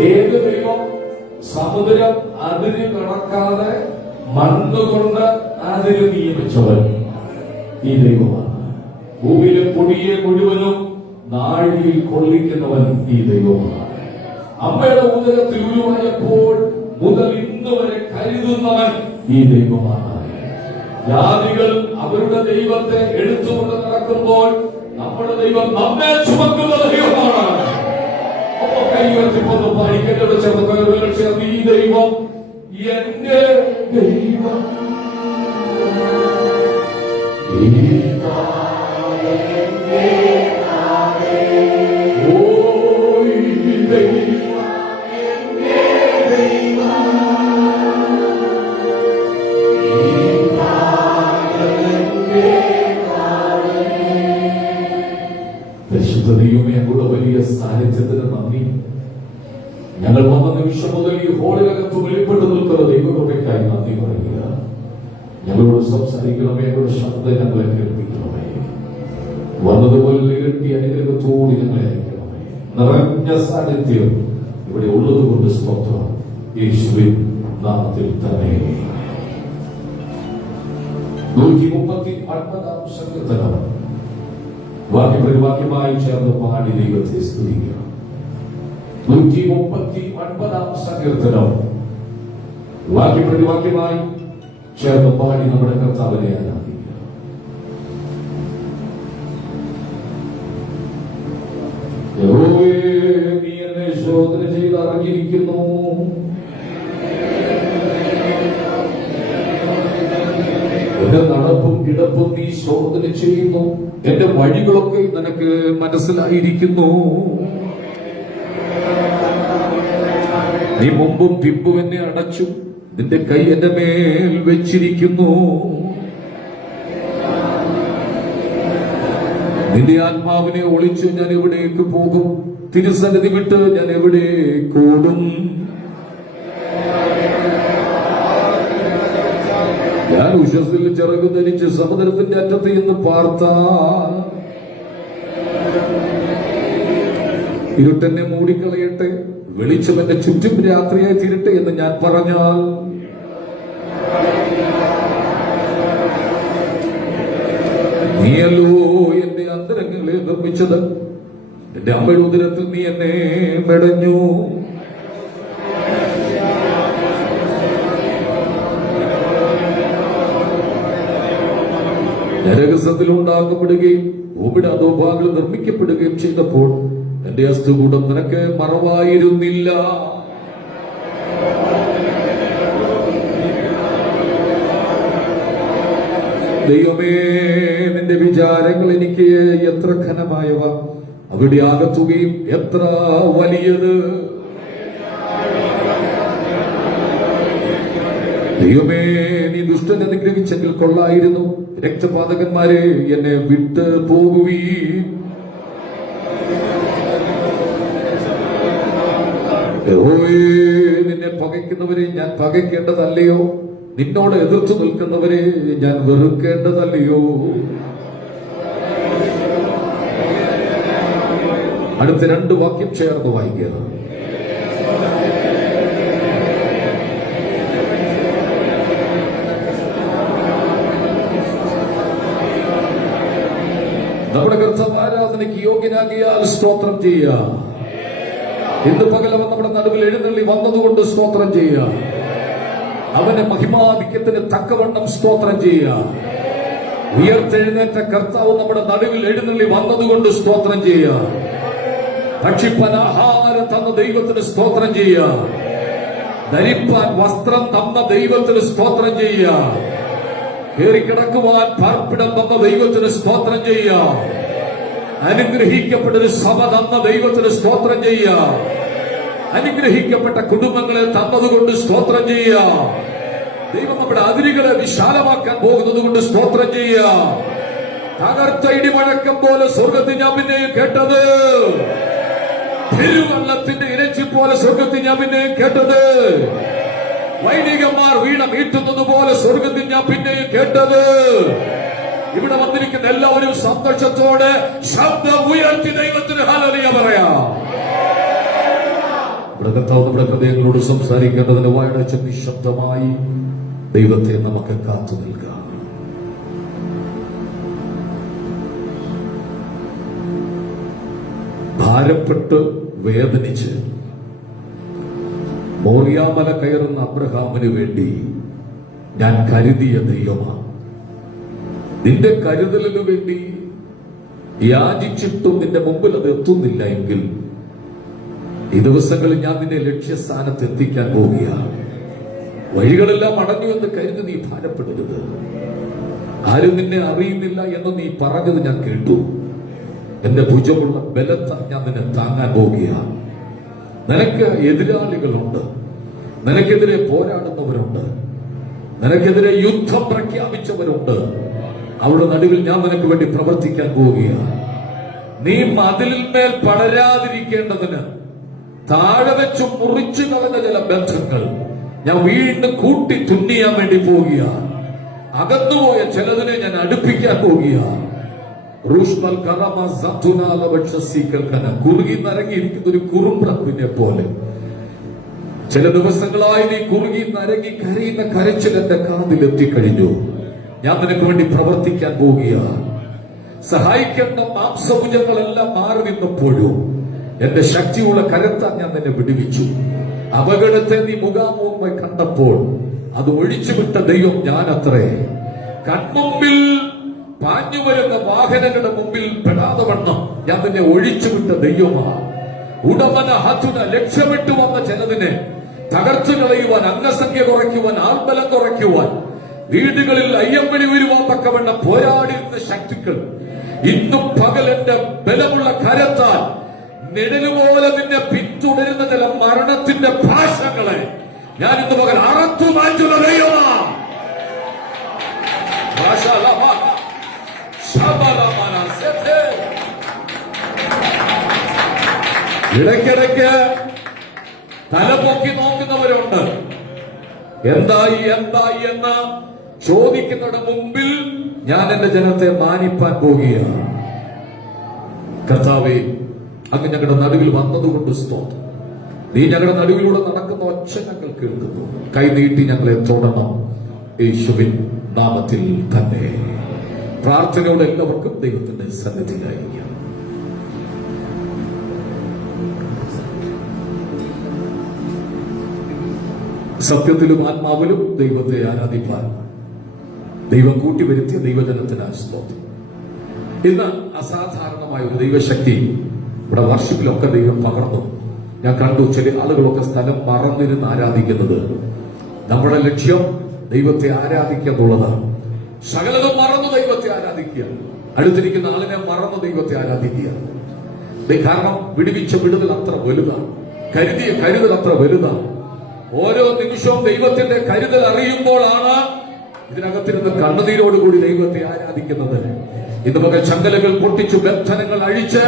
ഏത് ദൈവം സമുദ്രം അതിര് കടക്കാതെ മണ്ണുകൊണ്ട് അതിര് നിയമിച്ചവൻ ഈ ദൈവമാണ്. ഭൂമിയിലെ പൊടിയെ മുഴുവനും നാഴിയിൽ കൊള്ളിക്കുന്നവൻ ഈ ദൈവമാണ്. അമ്മയുടെ ഉദരത്തിൽ ഉരുവായപ്പോൾ മുതൽ ഇന്ന് വരെ കരുതുന്നവൻ ഈ ദൈവമാണ്. ജാതികൾ അവരുടെ ദൈവത്തെ എടുത്തുകൊണ്ട് നടക്കുമ്പോൾ നമ്മുടെ ദൈവം നമ്മെ ചുമക്കുന്ന ദൈവമാണ്. കൈവർത്തിപ്പൊന്ന് പാടിക്കട്ടെ ചേർന്ന് ഈ ദൈവം എന്റെ ദൈവം ദൈവമേ, ഞങ്ങളുടെ വലിയ സാന്നിധ്യത്തിന് നന്ദി. ഞങ്ങൾ വന്ന നിമിഷം മുതൽ ഈ ഹോളിനകത്ത് വെളിപ്പെട്ടു നിൽക്കുന്ന ദൈവകൃപയ്ക്കായി നന്ദി പറയുക. ഞങ്ങളോട് സംസാരിക്കണമേ, ഞങ്ങളുടെ ശബ്ദം ഞങ്ങളെ കേൾപ്പിക്കണമേ. വന്നതുപോലെ ഇരട്ടി അനുഗ്രഹത്തോട് ഞങ്ങളെ അയക്കണമേ. നിറഞ്ഞ സാന്നിധ്യം ഇവിടെ ഉള്ളതുകൊണ്ട് സ്തോത്രം. യേശുവിൻ നാമത്തിൽ തന്നെ. 139 സങ്കീർത്തനം വാക്യപരിവാക്യമായി ചേർന്ന് പാടി ദൈവത്തെ സ്തുതിക്കുക. 139 സങ്കീർത്തനം വാക്യപരിവാക്യമായി ചേർന്ന് പാടി നമ്മുടെ കർത്താവിനെ ആരാധിക്കുക. യഹോവേ, നീ എന്നെ ശോധന ചെയ്ത് അറിഞ്ഞിരിക്കുന്നു. എന്റെ നടപ്പും കിടപ്പും നീ ശോധന ചെയ്യുന്നു. എന്റെ വഴികളൊക്കെ നിനക്ക് മനസ്സിലായിരിക്കുന്നു. നീ മുമ്പും പിമ്പും എന്നെ അടച്ചു, നിന്റെ കൈ എന്റെ മേൽ വെച്ചിരിക്കുന്നു. നിന്റെ ആത്മാവിനെ ഒളിച്ച് ഞാൻ എവിടേക്ക് പോകും? തിരുസന്നിധി വിട്ട് ഞാൻ എവിടേക്കോടും? ഞാൻ ഉഷസ്സിൽ ചിറകു ധരിച്ച് സമുദ്രത്തിന്റെ അറ്റത്ത് നിന്ന് പാർത്താൽ ഇരുട്ടെന്നെ മൂടിക്കളയട്ടെ, വെളിച്ചം എന്റെ ചുറ്റും രാത്രിയായി തീരട്ടെ എന്ന് ഞാൻ പറഞ്ഞാൽ നീയല്ലോ എന്റെ അന്തരംഗങ്ങളെ നിർമ്മിച്ചത്. എന്റെ അമ്മയുടെ ഉദരത്തിൽ നീ എന്നെ മെടഞ്ഞു. നരകസത്തിൽ ഉണ്ടാക്കപ്പെടുകയും ഭൂമിയുടെ അധോഭാഗങ്ങൾ നിർമ്മിക്കപ്പെടുകയും ചെയ്തപ്പോൾ എന്റെ അസ്ഥികൂടം നിനക്ക് മറവായിരുന്നില്ല. ദൈവമേ, നിന്റെ വിചാരങ്ങൾ എനിക്ക് എത്ര ഘനമായവ, അവിടെ ആകത്തുകയും എത്ര വലിയത്. ദൈവമേ, നീ ദുഷ്ടനെ നിഗ്രഹിച്ചെങ്കിൽ കൊള്ളായിരുന്നു. രക്തപാതകന്മാരെ എന്നെ വിട്ട് പോകുവീൻ. യഹോവേ, നിന്നെ പകയ്ക്കുന്നവരെ ഞാൻ പകയ്ക്കേണ്ടതല്ലയോ? നിന്നോട് എതിർത്തു നിൽക്കുന്നവരെ ഞാൻ വെറുക്കേണ്ടതല്ലയോ? അടുത്ത 2 വാക്യം ചേർന്ന് വായിക്കുക. നമ്മുടെ കർത്താവ് ആരാധനയ്ക്ക് യോഗ്യനാകിയാൽ സ്തോത്രം ചെയ്യുക. ഇന്ന് പകലവൻ നമ്മുടെ നടുവിൽ എഴുന്നള്ളി വന്നതുകൊണ്ട് സ്തോത്രം ചെയ്യുക. അവന്റെ മഹിമാധിക്യത്തിന് തക്കവണ്ണം സ്തോത്രം ചെയ്യുക. ഉയർത്തെഴുന്നേറ്റ കർത്താവ് നമ്മുടെ നടുവിൽ എഴുന്നള്ളി വന്നതുകൊണ്ട് സ്തോത്രം ചെയ്യുക. ഭക്ഷിപ്പാൻ ആഹാരം തന്ന ദൈവത്തിന് സ്തോത്രം ചെയ്യുക. ധരിപ്പാൻ വസ്ത്രം തന്ന ദൈവത്തിന് സ്തോത്രം ചെയ്യുക. കയറിക്കിടക്കുവാൻ പാർപ്പിടം തന്ന ദൈവത്തിന് സ്തോത്രം ചെയ്യുക. അനുഗ്രഹിക്കപ്പെട്ടൊരു സഭ തന്ന ദൈവത്തിന് സ്തോത്രം ചെയ്യാം. അനുഗ്രഹിക്കപ്പെട്ട കുടുംബങ്ങളെ തന്നതുകൊണ്ട് സ്തോത്രം ചെയ്യാം. ദൈവം നമ്മുടെ അതിരുകളെ വിശാലമാക്കാൻ പോകുന്നത് കൊണ്ട് സ്തോത്രം ചെയ്യാം. തകർത്ത ഇടിമുഴക്കം പോലെ സ്വർഗത്തിൽ ഞാൻ പിന്നെയും കേട്ടത്, തിരുവള്ളത്തിന്റെ ഇരച്ചി പോലെ സ്വർഗത്തിൽ ഞാൻ പിന്നെയും കേട്ടത്, വൈദികന്മാർ വീണ മീട്ടുന്നത് പോലെ സ്വർഗത്തിൽ ഞാൻ പിന്നെയും കേട്ടത്. ഇവിടെ വന്നിരിക്കുന്ന എല്ലാവരും സന്തോഷത്തോടെ ശബ്ദം ഉയർത്തി ദൈവത്തിന് ഹല്ലേലൂയ പറയാം. ഇവിടെ കർത്താവ് നമ്മുടെ ഹൃദയങ്ങളോട് സംസാരിക്കേണ്ടതിന് വായടച്ച് നിശബ്ദമായി ദൈവത്തെ നമുക്ക് കാത്തു നിൽക്കാം. ഭാരപ്പെട്ട് വേദനിച്ച് മോറിയാമല കയറുന്ന അബ്രഹാമിന് വേണ്ടി ഞാൻ കരുതിയ ദൈവമാണ്. നിന്റെ കരുതലിനു വേണ്ടി യാചിച്ചിട്ടും നിന്റെ മുമ്പിൽ അത് എത്തുന്നില്ല എങ്കിൽ ഈ ദിവസങ്ങളിൽ ഞാൻ നിന്നെ ലക്ഷ്യസ്ഥാനത്ത് എത്തിക്കാൻ പോവുകയാണ്. വഴികളെല്ലാം അടഞ്ഞു എന്ന് കരുതി നീ ഭാരപ്പെടരുത്. ആരും നിന്നെ അറിയുന്നില്ല എന്ന് നീ പറഞ്ഞത് ഞാൻ കേട്ടു. എന്റെ ഭുജമുള്ള ബലത്താൽ ഞാൻ നിന്നെ താങ്ങാൻ പോവുകയാണ്. നിനക്ക് എതിരാളികളുണ്ട്, നിനക്കെതിരെ പോരാടുന്നവരുണ്ട്, നിനക്കെതിരെ യുദ്ധം പ്രഖ്യാപിച്ചവരുണ്ട്. അവരുടെ നടുവിൽ ഞാൻ നിനക്ക് വേണ്ടി പ്രവർത്തിക്കാൻ പോവുകയാണ്. നീ മതിലിന്മേൽ പടരാതിരിക്കേണ്ടതിന് താഴെ വെച്ച് മുറിച്ചു കളഞ്ഞ ചില ബന്ധങ്ങൾ ഞാൻ വീണ്ടും കൂട്ടി തുന്നിയാൻ വേണ്ടി പോവുകയാണ്. അകന്നുപോയ ചിലതിനെ ഞാൻ അടുപ്പിക്കാൻ പോവുകയാണ്. കുറുകി നരങ്ങിയിരിക്കുന്ന ഒരു കുറുമ്പ്രപ്പിനെ പോലെ ചില ദിവസങ്ങളായി നീ കുറുകി നരങ്ങി കരയുന്ന കരച്ചിൽ എന്റെ കാതിലെത്തിക്കഴിഞ്ഞു. ഞാൻ നിനക്ക് വേണ്ടി പ്രവർത്തിക്കാൻ പോവുകയാണ്. സഹായിക്കേണ്ട മാംസഭുജങ്ങളെല്ലാം മാറി നിന്നപ്പോഴും എന്റെ ശക്തിയുള്ള കരത്താൻ ഞാൻ നിന്നെ വിടുവിച്ചു. അപകടത്തെ നീ മുഖാമുഖമായി കണ്ടപ്പോൾ അത് ഒഴിച്ചുവിട്ട ദൈവം ഞാനത്രേ. കൺമുമ്പിൽ പാഞ്ഞു വരുന്ന വാഹനങ്ങളുടെ മുമ്പിൽ പെടാതെ വണ്ണം ഞാൻ നിന്നെ ഒഴിച്ചുവിട്ട ദൈവമാണ്. ഉടമന ഹത്തുന ലക്ഷ്യമിട്ടു വന്ന ചിലതിനെ തകർത്തു കളയുവാൻ, അംഗസംഖ്യ കുറയ്ക്കുവാൻ, ആൾബലം കുറയ്ക്കുവാൻ, വീടുകളിൽ അയ്യമ്പലി വരുവാൻ തക്കവണ്ണം പോരാടിയിരുന്ന ശക്തികൾ ഇന്നും പകൽ എന്റെ ബലമുള്ള കരത്താൽ നിഴലുപോലെ നിന്നെ പിന്തുടരുന്ന ചില മരണത്തിന്റെ ഭാഷങ്ങളെ ഞാൻ ഇന്ന് പകൽ അറത്തു മാറ്റുന്ന ദൈവമാണ്. ഇടയ്ക്കിടയ്ക്ക് തലപൊക്കി നോക്കുന്നവരുണ്ട്. എന്തായി എന്ന് ചോദിക്കുന്നതിന് മുമ്പിൽ ഞാൻ എന്റെ ജനത്തെ മാനിപ്പാൻ പോവുകയാണ്. കർത്താവേ, അങ്ങ് ഞങ്ങളുടെ നടുവിൽ വന്നതുകൊണ്ട് സ്തോത്രം. നീ ഞങ്ങളുടെ നടുവിലൂടെ നടക്കുന്ന ഒച്ച ഞങ്ങൾ കേൾക്കുന്നു. കൈനീട്ടി ഞങ്ങളെ തൊടണം, യേശുവിൻ നാമത്തിൽ തന്നെ. പ്രാർത്ഥനയോടെ എല്ലാവർക്കും ദൈവത്തിന്റെ സന്നിധിയിലായിരിക്കാം. സത്യത്തിലും ആത്മാവിലും ദൈവത്തെ ആരാധിപ്പാൻ ദൈവം കൂട്ടിവരുത്തിയ ദൈവജനത്തിന് സ്തോത്രം. ഇന്ന് അസാധാരണമായ ഒരു ദൈവശക്തി ഇവിടെ വർഷിപ്പിലൊക്കെ ദൈവം പകർന്നു. ഞാൻ കണ്ടു ചില ആളുകളൊക്കെ സ്ഥലം മറന്നിരുന്ന് ആരാധിക്കുന്നത്. നമ്മുടെ ലക്ഷ്യം ദൈവത്തെ ആരാധിക്കുക എന്നുള്ളതാണ്. സകലതും മറന്നു ദൈവത്തെ ആരാധിക്കുക, അടുത്തിരിക്കുന്ന ആളിനെ മറന്നു ദൈവത്തെ ആരാധിക്കുക. കാരണം വിടുവിച്ച വിടുതൽ അത്ര വലുതാണ്, കരുതിയ കരുതൽ അത്ര വലുതാണ്. ഓരോ നിമിഷവും ദൈവത്തിന്റെ കരുതൽ അറിയുമ്പോഴാണ് ഇതിനകത്തിരുന്ന് കണ്ണുനീരോടുകൂടി ദൈവത്തെ ആരാധിക്കുന്നത്. ഇന്ന് പകൽ ചങ്ങലകൾ പൊട്ടിച്ചു, ബന്ധനങ്ങൾ അഴിച്ച്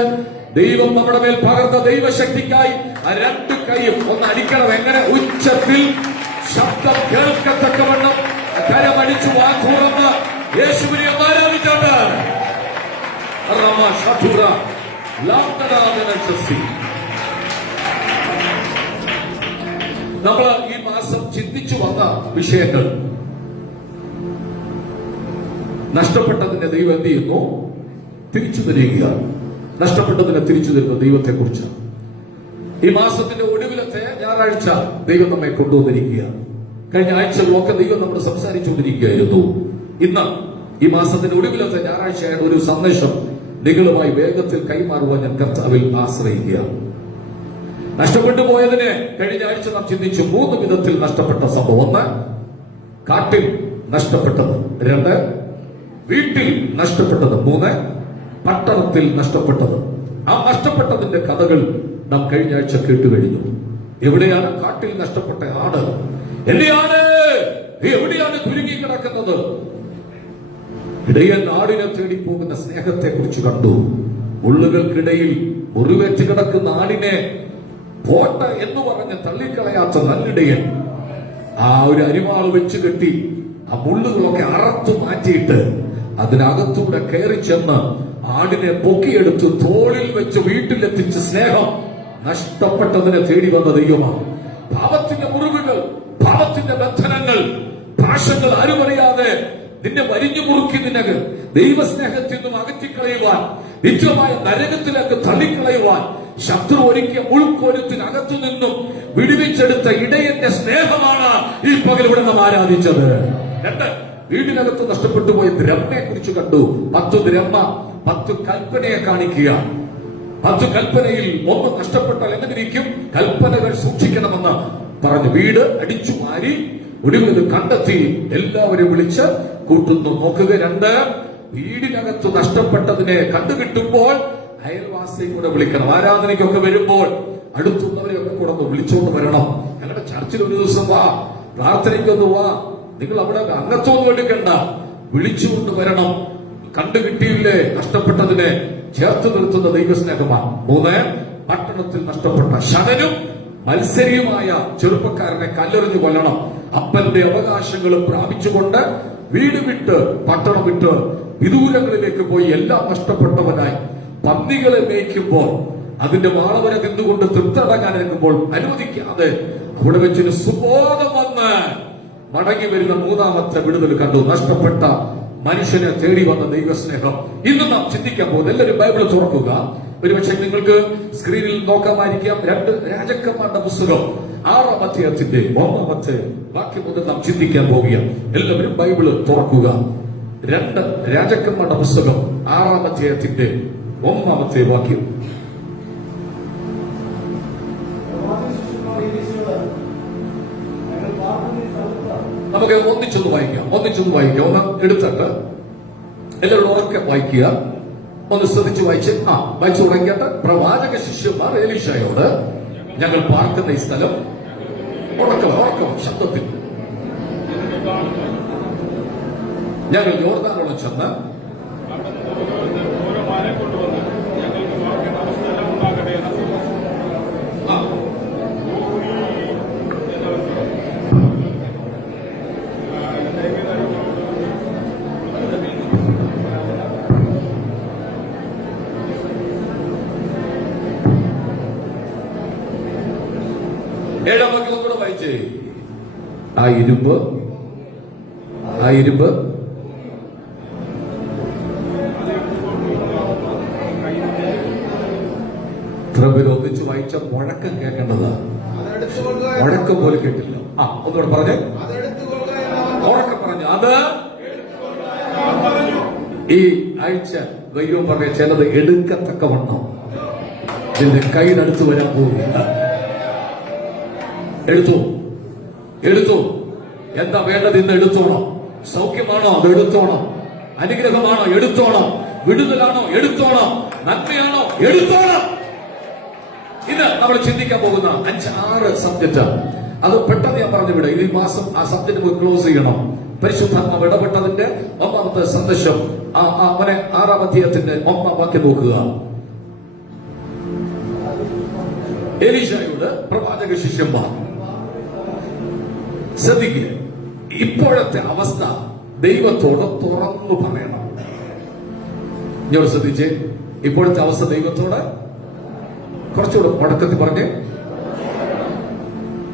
ദൈവം നമ്മുടെ മേൽ പകർന്ന ദൈവശക്തിക്കായി ആ രണ്ട് കൈയും ഒന്ന് അടിക്കണം. എങ്ങനെ? ഉച്ചത്തിൽ ശബ്ദം കേൾക്കത്തക്കവണ്ണം കരമടിച്ചു വാതുറന്ന് യേശുവിനെ ആരാധിച്ചാണ്. നമ്മൾ ഈ മാസം ചിന്തിച്ചു വന്ന വിഷയങ്ങൾ, നഷ്ടപ്പെട്ടതിന്റെ ദൈവം എന്ത് ചെയ്യുന്നു? തിരിച്ചു തരിക. നഷ്ടപ്പെട്ടതിനെ തിരിച്ചു തരുന്ന ദൈവത്തെ കുറിച്ച് ഈ മാസത്തിന്റെ ഒടുവിലത്തെ ഞായറാഴ്ച ദൈവം നമ്മെ കൊണ്ടുവന്നിരിക്കുക. കഴിഞ്ഞ ആഴ്ചകളൊക്കെ ദൈവം നമ്മൾ സംസാരിച്ചുകൊണ്ടിരിക്കുകയായിരുന്നു. ഇന്ന് ഈ മാസത്തിന്റെ ഒടുവിലത്തെ ഞായറാഴ്ചയായ ഒരു സന്ദേശം നിങ്ങളുമായി വേഗത്തിൽ കൈമാറുവാൻ ഞാൻ കർത്താവിൽ ആശ്രയിക്കുകയാണ്. നഷ്ടപ്പെട്ടു പോയതിനെ കഴിഞ്ഞ ആഴ്ച നാം ചിന്തിച്ചു. 3 വിധത്തിൽ നഷ്ടപ്പെട്ട സംഭവം. 1, കാട്ടിൽ നഷ്ടപ്പെട്ടത്. 2, വീട്ടിൽ നഷ്ടപ്പെട്ടത്. 3, പട്ടണത്തിൽ നഷ്ടപ്പെട്ടത്. ആ നഷ്ടപ്പെട്ടതിന്റെ കഥകൾ നാം കഴിഞ്ഞ ആഴ്ച കേട്ടുകഴിഞ്ഞു. എവിടെയാണ് കാട്ടിൽ നഷ്ടപ്പെട്ട ആട്? എവിടെയാണ് എവിടെയാണ് കുരുങ്ങി കിടക്കുന്നത്? ഇടയൻ ആടിനെ തേടി പോകുന്ന സ്നേഹത്തെ കുറിച്ച് കണ്ടു. മുള്ളുകൾക്കിടയിൽ മുറിവേറ്റ് കിടക്കുന്ന ആടിനെ പോട്ട എന്ന് പറഞ്ഞ് തള്ളിക്കളയാത്ത നല്ലിടയൻ ആ ഒരു അരിവാൾ വെച്ച് കെട്ടി ആ മുള്ളുകളൊക്കെ അറത്തു മാറ്റിയിട്ട് അതിനകത്തൂടെ കയറി ചെന്ന് ആടിനെ പൊക്കിയെടുത്ത് തോളിൽ വെച്ച് വീട്ടിലെത്തിച്ച് സ്നേഹം നഷ്ടപ്പെട്ടതിനെ തേടി വന്ന ദൈവമാണ്. പാപത്തിന്റെ മുറിവുകൾ, പാപത്തിന്റെ ബന്ധനങ്ങൾ, പാശങ്ങൾ ആരുമറിയാതെ നിന്നെ വരിഞ്ഞു മുറുക്കി നിന്നെ ദൈവസ്നേഹത്തിൽ നിന്നും അകറ്റിക്കളയുവാൻ, നിത്യമായ നരകത്തിലേക്ക് തള്ളിക്കളയുവാൻ ശത്രു ഒരുക്കിയ ഉൾക്കൊരുത്തിനകത്തു നിന്നും വിടുവിച്ചെടുത്ത ഇടയന്റെ സ്നേഹമാണ് ഈ പകൽ ഇവിടെ നാം ആരാധിച്ചത്. രണ്ട്, വീടിനകത്ത് നഷ്ടപ്പെട്ടു പോയ ദ്രവ്മയെ കുറിച്ച് കണ്ടു. 10 ദ്രവ്മ 10 കൽപ്പനയെ കാണിക്കുക. 10 കൽപ്പനയിൽ ഒന്ന് നഷ്ടപ്പെട്ടാൽ എങ്ങനെയിരിക്കും? കൽപ്പനകൾ സൂക്ഷിക്കണമെന്ന് പറഞ്ഞു. വീട് അടിച്ചു മാറി ഒടുവിൽ കണ്ടെത്തി എല്ലാവരും വിളിച്ച് കൂട്ടുന്നു. നോക്കുക. 2, വീടിനകത്ത് നഷ്ടപ്പെട്ടതിനെ കണ്ടുകിട്ടുമ്പോൾ അയൽവാസിയെ കൂടെ വിളിക്കണം. ആരാധനയ്ക്കൊക്കെ വരുമ്പോൾ അടുത്തുള്ളവരെയൊക്കെ കൂടെ ഒന്ന് വിളിച്ചോണ്ട് വരണം. ഞങ്ങളുടെ ചർച്ചിൽ ഒരു ദിവസം വാ, പ്രാർത്ഥനയ്ക്കൊന്ന് വാ. നിങ്ങൾ അവിടെ അംഗത്വം എടുക്കണ്ട, വിളിച്ചുകൊണ്ട് വരണം. കണ്ടുകിട്ടിയില്ലേ നഷ്ടപ്പെട്ടതിനെ ചേർത്ത് നിർത്തുന്ന ദൈവസ്നേഹമാണ്. 3, പട്ടണത്തിൽ നഷ്ടപ്പെട്ട ശകനും മത്സരിയുമായ ചെറുപ്പക്കാരനെ കല്ലെറിഞ്ഞു കൊല്ലണം. അപ്പന്റെ അവകാശങ്ങളും പ്രാപിച്ചുകൊണ്ട് വീട് വിട്ട് പട്ടണം വിട്ട് വിദൂരങ്ങളിലേക്ക് പോയി എല്ലാം നഷ്ടപ്പെട്ടവനായി പന്നികളെ മേയ്ക്കുമ്പോൾ അതിന്റെ വാളവരെ നിന്നുകൊണ്ട് തൃപ്തടങ്ങാനെടുക്കുമ്പോൾ അനുവദിക്കാതെ അവിടെ വെച്ചൊരു സുബോധം വന്ന് മടങ്ങി വരുന്ന 3ാമത്തെ വിടുതൽ കണ്ടു. നഷ്ടപ്പെട്ട മനുഷ്യനെ തേടി വന്ന ദൈവസ്നേഹം. ഇന്ന് നാം ചിന്തിക്കാൻ പോകുന്നത്, എല്ലാവരും ബൈബിൾ തുറക്കുക. ഒരുപക്ഷെ നിങ്ങൾക്ക് സ്ക്രീനിൽ നോക്കാമായിരിക്കാം. 2 രാജാക്കന്മാരുടെ പുസ്തകം 6-ാം അധ്യായത്തിന്റെ 1-ാമത്തെ വാക്യം മുതൽ നാം ചിന്തിക്കാൻ പോവുകയാണ്. എല്ലാവരും ബൈബിൾ തുറക്കുക. 2 രാജാക്കന്മാരുടെ പുസ്തകം 6-ാം അധ്യായത്തിന്റെ 1-ാമത്തെ വാക്യം. നമുക്ക് ഒന്നിച്ചൊന്ന് വായിക്കാം. ഒന്ന് എടുത്തിട്ട് എല്ലാവരും ഉറക്കെ വായിക്കുക. ഒന്ന് ശ്രദ്ധിച്ചു വായിച്ച് വായിച്ചു തുടങ്ങിയിട്ട്, പ്രവാചക ശിഷ്യന്മാർ എലീശയോട്, ഞങ്ങൾ പാർക്കുന്ന ഈ സ്ഥലം ഉറക്കം ശബ്ദത്തിൽ ഞങ്ങൾ യോർദാനോളം ചെന്ന് ഏഴാം വാക്യം കൂടെ വായിച്ചേ. ആ ഇരുമ്പ് ഇത്ര പേര് ഒന്നിച്ച് വായിച്ച മുഴക്കം കേൾക്കേണ്ടത് മുഴക്കം പോലെ കേട്ടില്ല. ഒന്നുകൂടെ പറഞ്ഞേ. ഉറക്കം പറഞ്ഞു. അത് ഈ ആഴ്ച ദൈവം പറഞ്ഞ ചിലത് എടുക്കത്തക്കവണ്ണം ഇതിന്റെ കയ്യിലടുത്ത് വരാൻ പോവുകയില്ല. എടുത്തു. എന്താ വേണ്ടത്? ഇന്ന് എടുത്തോണം. സൗഖ്യമാണോ? അത് എടുത്തോണം. അനുഗ്രഹമാണോ? എടുത്തോണം. വിടുതലാണോ? എടുത്തോണം. നന്മയാണോ? എടുത്തോണം. ഇത് നമ്മൾ ചിന്തിക്കാൻ പോകുന്ന 5-6 സബ്ജക്റ്റ്. അത് പെട്ടെന്ന് ഞാൻ പറഞ്ഞു വിടാം. ഈ മാസം ആ സബ്ജക്ട് പോയി ക്ലോസ് ചെയ്യണം. പരിശുദ്ധാത്മാവ് ഇടപെട്ടതിന്റെ 1-ാമത്തെ സന്ദേശം. അവനെ 6-ാം അധ്യായത്തിന്റെ 1-ാം വാക്യം നോക്കുക. എലീശയോട് പ്രവാചക ശിഷ്യന്മാർ, ശ്രദ്ധിക്കുക, ഇപ്പോഴത്തെ അവസ്ഥ ദൈവത്തോട് തുറന്നു പറയണം. ഞാൻ ശ്രദ്ധിച്ചേ. ഇപ്പോഴത്തെ അവസ്ഥ ദൈവത്തോട് കുറച്ചുകൂടെ മുടക്കത്തിൽ പറഞ്ഞേ.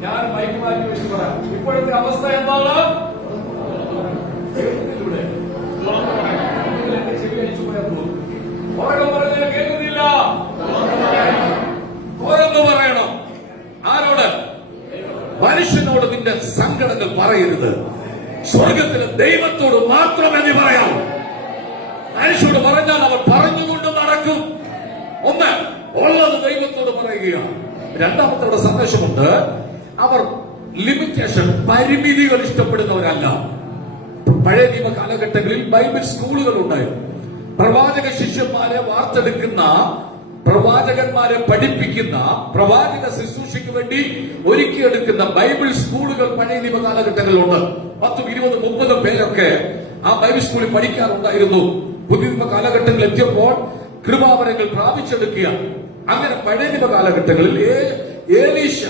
ഞാൻ മൈക്ക് മാറ്റി വെച്ച് പറയാം. ഇപ്പോഴത്തെ അവസ്ഥ എന്താണ്? കേൾക്കുന്നില്ല. തുറന്നു പറയണം. ആരോട്? മനുഷ്യനോട് നിന്റെ സങ്കടങ്ങൾ പറയരുത്. സ്വർഗത്തിലെ ദൈവത്തോട് മാത്രമേ നീ പറയാവൂ. മനുഷ്യരോട് പറഞ്ഞാൽ അവർ പറഞ്ഞുകൊണ്ട് നടക്കും. ഒന്ന്, ഉള്ളത് ദൈവത്തോട് പറയുകയാണ്. 2-ാമത്തെ സന്ദേശമുണ്ട്. അവർ ലിമിറ്റേഷൻ, പരിമിതികൾ ഇഷ്ടപ്പെടുന്നവരല്ല. പഴയ നിയമ കാലഘട്ടങ്ങളിൽ ബൈബിൾ സ്കൂളുകൾ ഉണ്ടായിരുന്നു. പ്രവാചക ശിഷ്യന്മാരെ വാർത്തെടുക്കുന്ന, പ്രവാചകന്മാരെ പഠിപ്പിക്കുന്ന, പ്രവാചക ശുശ്രൂഷയ്ക്ക് വേണ്ടി ഒരുക്കിയെടുക്കുന്ന ബൈബിൾ സ്കൂളുകൾ പഴയ നിയമ കാലഘട്ടങ്ങളിലുണ്ട്. 10, 20, 30 പേരൊക്കെ ആ ബൈബിൾ സ്കൂളിൽ പഠിക്കാറുണ്ടായിരുന്നു. പുതിയ നിയമ കാലഘട്ടങ്ങളിൽ എത്തിയപ്പോൾ കൃപാവരങ്ങൾ പ്രാപിച്ചെടുക്കുക. അങ്ങനെ പഴയ നിയമ കാലഘട്ടങ്ങളിൽ ഏലീശ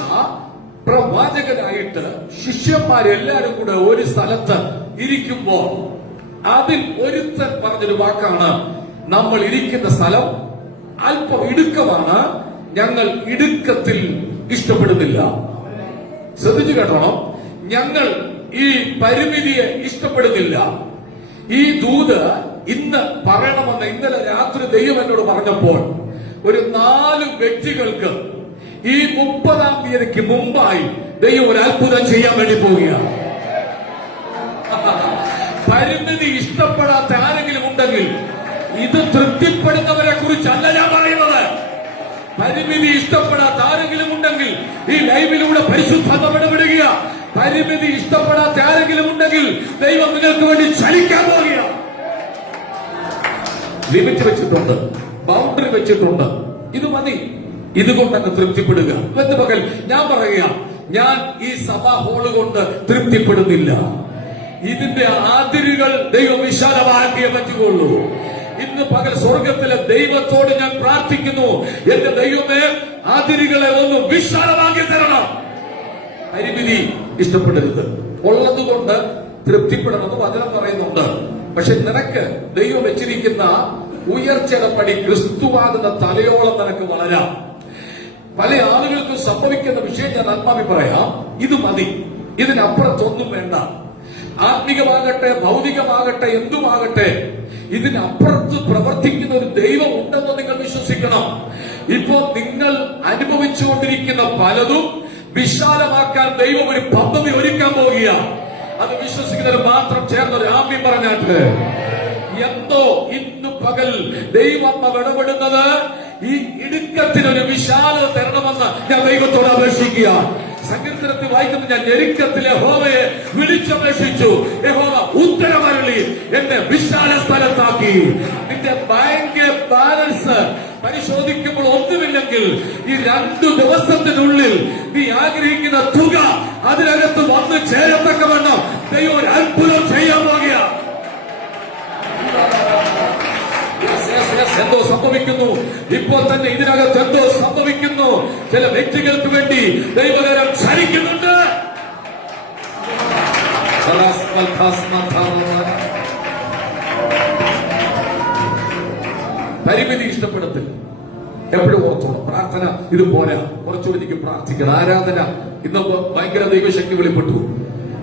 പ്രവാചകനായിട്ട് ശിഷ്യന്മാരെല്ലാരും കൂടെ ഒരു സ്ഥലത്ത് ഇരിക്കുമ്പോൾ അതിൽ ഒരുത്തൻ പറഞ്ഞൊരു വാക്കാണ്, നമ്മൾ ഇരിക്കുന്ന സ്ഥലം അല്പം ഇടുക്കമാണ്, ഞങ്ങൾ ഇടുക്കത്തിൽ ഇഷ്ടപ്പെടുന്നില്ല. ശ്രദ്ധിച്ചു കേട്ടോണം, ഞങ്ങൾ ഈ പരിമിതിയെ ഇഷ്ടപ്പെടുന്നില്ല. ഈ ദൂത് ഇന്ന് പറയണമെന്ന് ഇന്നലെ രാത്രി ദൈവം എന്നോട് പറഞ്ഞപ്പോൾ ഒരു 4 വ്യക്തികൾക്ക് ഈ 30-ാം തീയതിക്ക് മുമ്പായി ദൈവം ഒരു അത്ഭുതം ചെയ്യാൻ വേണ്ടി പോവുകയാണ്. പരിമിതി ഇഷ്ടപ്പെടാത്ത ആരെങ്കിലും ഉണ്ടെങ്കിൽ ഇത് തൃപ്തിപ്പെടുന്നവരെ കുറിച്ചല്ല ഞാൻ പറയുന്നത്. പരിമിതി ഇഷ്ടപ്പെടാത്ത ആരെങ്കിലും ഉണ്ടെങ്കിൽ ഈ ലൈവിലൂടെ പരിശുദ്ധത ഇടപെടുക. പരിമിതി ഇഷ്ടപ്പെടാത്ത ആരെങ്കിലും ഉണ്ടെങ്കിൽ ദൈവം നിങ്ങൾക്ക് വേണ്ടി ചലിക്കാൻ പോകുക. ലിമിറ്റ് വെച്ചിട്ടുണ്ട്, ബൗണ്ടറി വെച്ചിട്ടുണ്ട്. ഇത് മതി, ഇതുകൊണ്ടങ്ങ് തൃപ്തിപ്പെടുക. എന്ന് പകൽ ഞാൻ പറയുക, ഞാൻ ഈ സഭാ ഹോള് കൊണ്ട് തൃപ്തിപ്പെടുന്നില്ല. ഇതിന്റെ അതിരുകൾ ദൈവം വിശാലമാക്കിയേ പറ്റുകയുള്ളൂ. ഇന്ന് പകൽ സ്വർഗത്തിലെ ദൈവത്തോട് ഞാൻ പ്രാർത്ഥിക്കുന്നു, എന്റെ ദൈവമേ അതിരുകളെ ഒന്ന് വിശാലമാക്കി തരണം. പരിമിതി ഇഷ്ടപ്പെടരുത്, ഉള്ളതുകൊണ്ട് തൃപ്തിപ്പെടണമെന്ന് വചനം പറയുന്നുണ്ട്. പക്ഷെ നിനക്ക് ദൈവം വെച്ചിരിക്കുന്ന ഉയർച്ചയുടെ പടി ക്രിസ്തുവാകുന്ന തലയോളം നിനക്ക് വളരാം. പല ആളുകൾക്കും സംഭവിക്കുന്ന വിഷയം ഞാൻ ആത്മാവി പറയാം, ഇത് മതി, ഇതിനപ്പുറത്തൊന്നും വേണ്ട. ആത്മികമാകട്ടെ ഭൗതികമാകട്ടെ എന്തുമാകട്ടെ, ഇതിനപ്പുറത്ത് പ്രവർത്തിക്കുന്ന ഒരു ദൈവം ഉണ്ടെന്ന് നിങ്ങൾ വിശ്വസിക്കണം. ഇപ്പോ നിങ്ങൾ അനുഭവിച്ചുകൊണ്ടിരിക്കുന്ന പലതും വിശാലമാക്കാൻ ദൈവം ഒരു പദ്ധതി ഒരുക്കാൻ പോവുക. അത് വിശ്വസിക്കുന്നവർ മാത്രം ചേർന്നൊരു ആമ്യം പറഞ്ഞാട്ട് എന്തോ ഇന്ന് പകൽ ദൈവം ഇടപെടുന്നത് ഈ ഇടുക്കത്തിനൊരു വിശാലത തരണമെന്ന് ഞാൻ ദൈവത്തോട് അപേക്ഷിക്കുക. സങ്കീർത്തനത്തിൽ വായിക്കുന്ന ഞാൻ ഞെരുക്കത്തിൽ യഹോവയെ വിളിച്ചപേക്ഷിച്ചു, യഹോവ ഉത്തരമരുളി എന്നെ വിശാല സ്ഥലത്താക്കി. നിന്റെ ബാങ്ക് ബാലൻസ് പരിശോധിക്കുമ്പോൾ ഒന്നുമില്ലെങ്കിൽ ഈ 2 ദിവസത്തിനുള്ളിൽ നീ ആഗ്രഹിക്കുന്ന തുക അതിനകത്ത് വന്ന് ചേരത്തക്കവണ്ണം ദൈവം ഒരു അത്ഭുതം ചെയ്യാൻ പോകുക. എന്തോ സംഭവിക്കുന്നു, ഇപ്പോൾ തന്നെ ഇതിനകത്ത് എന്തോ സംഭവിക്കുന്നു. ചില വ്യക്തികൾക്ക് വേണ്ടി ദൈവകരം ചലിക്കുന്നുണ്ട്. പരിമിതി ഇഷ്ടപ്പെടത്തില്ല. എപ്പോഴും ഓർത്തോളം പ്രാർത്ഥന ഇത് പോരാ, കുറച്ചുകൂടി എനിക്ക് പ്രാർത്ഥിക്കണം. ആരാധന ഇന്നിപ്പോ ഭയങ്കര ദൈവശക്തി വെളിപ്പെട്ടു,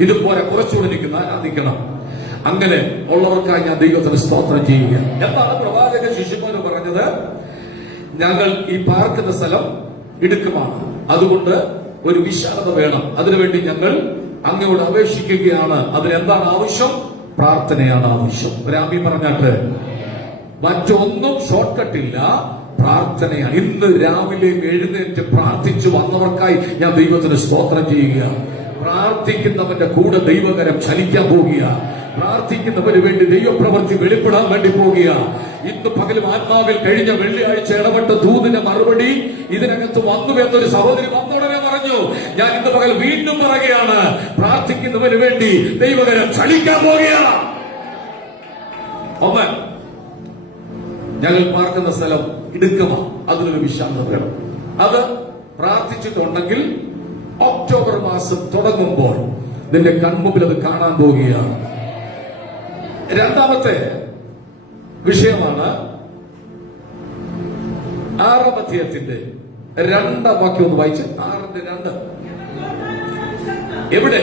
ഇത് പോരാ, കുറച്ചുകൂടി എനിക്ക് ആരാധിക്കണം. അങ്ങനെ ഉള്ളവർക്കായി ഞാൻ ദൈവത്തിന് സ്തോത്രം ചെയ്യുക. എന്താണ് പ്രവാചക ശിഷ്യന്മാര് പറഞ്ഞത്? ഞങ്ങൾ ഈ പാർക്കുന്ന സ്ഥലം ഇടുക്കമാണ്, അതുകൊണ്ട് ഒരു വിശാലത വേണം. അതിനുവേണ്ടി ഞങ്ങൾ അങ്ങയോട് അപേക്ഷിക്കുകയാണ്. അതിനെന്താണ് ആവശ്യം? പ്രാർത്ഥനയാണ് ആവശ്യം. ഒരാമി പറഞ്ഞാട്ട് മറ്റൊന്നും ഷോർട്ട് കട്ടില്ല, പ്രാർത്ഥനയാണ്. ഇന്ന് രാവിലെ എഴുന്നേറ്റ് പ്രാർത്ഥിച്ചു വന്നവർക്കായി ഞാൻ ദൈവത്തിന് സ്തോത്രം ചെയ്യുക. പ്രാർത്ഥിക്കുന്നവന്റെ കൂടെ ദൈവകരം ചലിക്കാൻ പോകുക. പ്രാർത്ഥിക്കുന്നവന് വേണ്ടി ദൈവപ്രവൃത്തി വെളിപ്പെടാൻ വേണ്ടി പോകുക. ഇന്ന് പകലും ആത്മാവിൽ കഴിഞ്ഞ വെള്ളിയാഴ്ച ഇടപെട്ട ദൂതിന്റെ മറുപടി ഇതിനകത്ത് വന്നു എന്നൊരു സഹോദരി വന്നുടനെ പറഞ്ഞു. ഞാൻ ഇന്ന് പകൽ വീണ്ടും പറയുകയാണ്, പ്രാർത്ഥിക്കുന്നവന് വേണ്ടി ദൈവകരം ചലിക്കാൻ പോകുകയാണ്. ഒന്നാം ഞങ്ങൾ പാർക്കുന്ന സ്ഥലം ഇടുക്കമാണ്, അതിനൊരു വിശാലത വേണം. അത് പ്രാർത്ഥിച്ചിട്ടുണ്ടെങ്കിൽ ഒക്ടോബർ മാസം തുടങ്ങുമ്പോൾ നിന്റെ കൺമുമ്പിൽ അത് കാണാൻ പോവുകയാണ്. രണ്ടാമത്തെ വിഷയമാണ് 6-ാം അധ്യായത്തിന്റെ 2-ാം വാക്യം ഒന്ന് വായിച്ച്. 6:2 എവിടെ?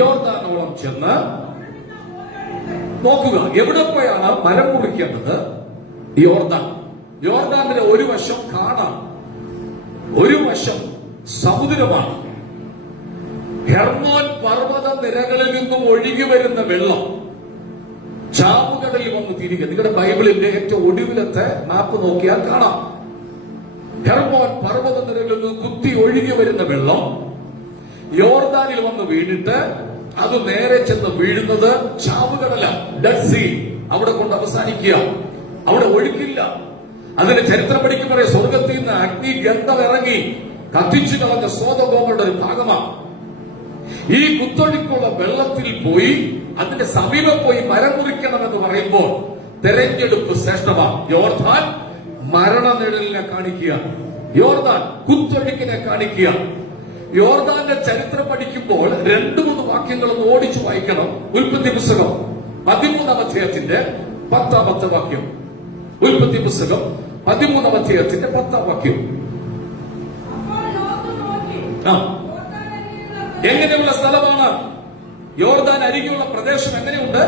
യോർദാനോളം ചെന്ന് നോക്കുക. എവിടെ പോയാണ് മരം മുറിക്കേണ്ടത്? യോർദാൻ. യോർദാനിലെ ഒരു വശം കാണാം, ഒരു വശം സമുദ്രമാണ്. ഹെർമോൻ പർവ്വത നിരകളിൽ നിന്നും ഒഴുകി വരുന്ന വെള്ളം ചാവുകടലിൽ വന്ന് തിരികെ. നിങ്ങളുടെ ബൈബിളിന്റെ ഏറ്റവും ഒടുവിലത്തെ മാപ്പ് നോക്കിയാൽ കാണാം. ഹെർമോൻ പർവ്വത നിരകളിൽ നിന്ന് കുത്തി ഒഴുകി വരുന്ന വെള്ളം യോർദാനിൽ വന്ന് വീണിട്ട് അത് നേരെ ചെന്ന് വീഴുന്നത് ചാവുകടല, ഡെഡ് സീ. അവിടെ കൊണ്ട് അവസാനിക്കുക. അവിടെ ഒഴുക്കില്ല. അതിന്റെ ചരിത്രം പഠിക്കുമ്പോൾ സ്വർഗത്തിൽ നിന്ന് അഗ്നി ഗന്ധം ഇറങ്ങി കത്തിച്ചു കളഞ്ഞ സോദോമയുടെ ഒരു ഭാഗമാണ്. ഈ കുത്തൊഴുക്കുള്ള വെള്ളത്തിൽ പോയി അതിന്റെ സമീപം പോയി മരം മുറിക്കണമെന്ന് പറയുമ്പോൾ തെരഞ്ഞെടുപ്പ് ശ്രേഷ്ഠമാണ്. യോർദാൻ മരണനിഴലിനെ കാണിക്കുക, യോർദാൻ കുത്തൊഴുക്കിനെ കാണിക്കുക. യോർദാന്റെ ചരിത്രം പഠിക്കുമ്പോൾ 2-3 വാക്യങ്ങളൊന്ന് ഓടിച്ചു വായിക്കണം. ഉൽപ്പത്തി പുസ്തകം 13-ാം അധ്യായത്തിന്റെ 10-ാമത്തെ വാക്യം. ഉൽപ്പത്തി പുസ്തകം 13-ാം അധ്യായത്തിന്റെ 10-ാം വാക്യം. എങ്ങനെയുള്ള സ്ഥലമാണ് യോർദാൻ? അരികെയുള്ള പ്രദേശം എങ്ങനെയുണ്ട്?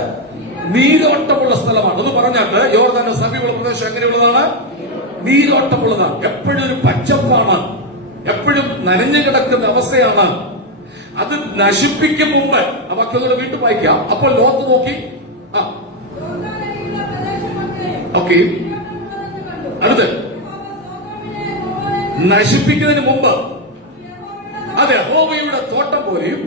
നീരോട്ടമുള്ള സ്ഥലമാണ്. ഒന്ന് പറഞ്ഞാട്ട് യോർദാന്റെ സമീപമുള്ള പ്രദേശം എങ്ങനെയുള്ളതാണ്? നീരോട്ടമുള്ളതാണ്. എപ്പോഴും ഒരു പച്ചപ്പാണ്, എപ്പോഴും നനഞ്ഞു കിടക്കുന്ന അവസ്ഥയാണ്. അത് നശിപ്പിക്കും മുമ്പ് ആ വാക്യങ്ങൾ വീണ്ടും വായിക്കാം. അപ്പോൾ ലോത്ത് നോക്കി, ഓക്കെ, അടുത്ത് നശിപ്പിക്കുന്നതിന് മുമ്പ് അതെ യഹോവയുടെ തോട്ടം പോലെയും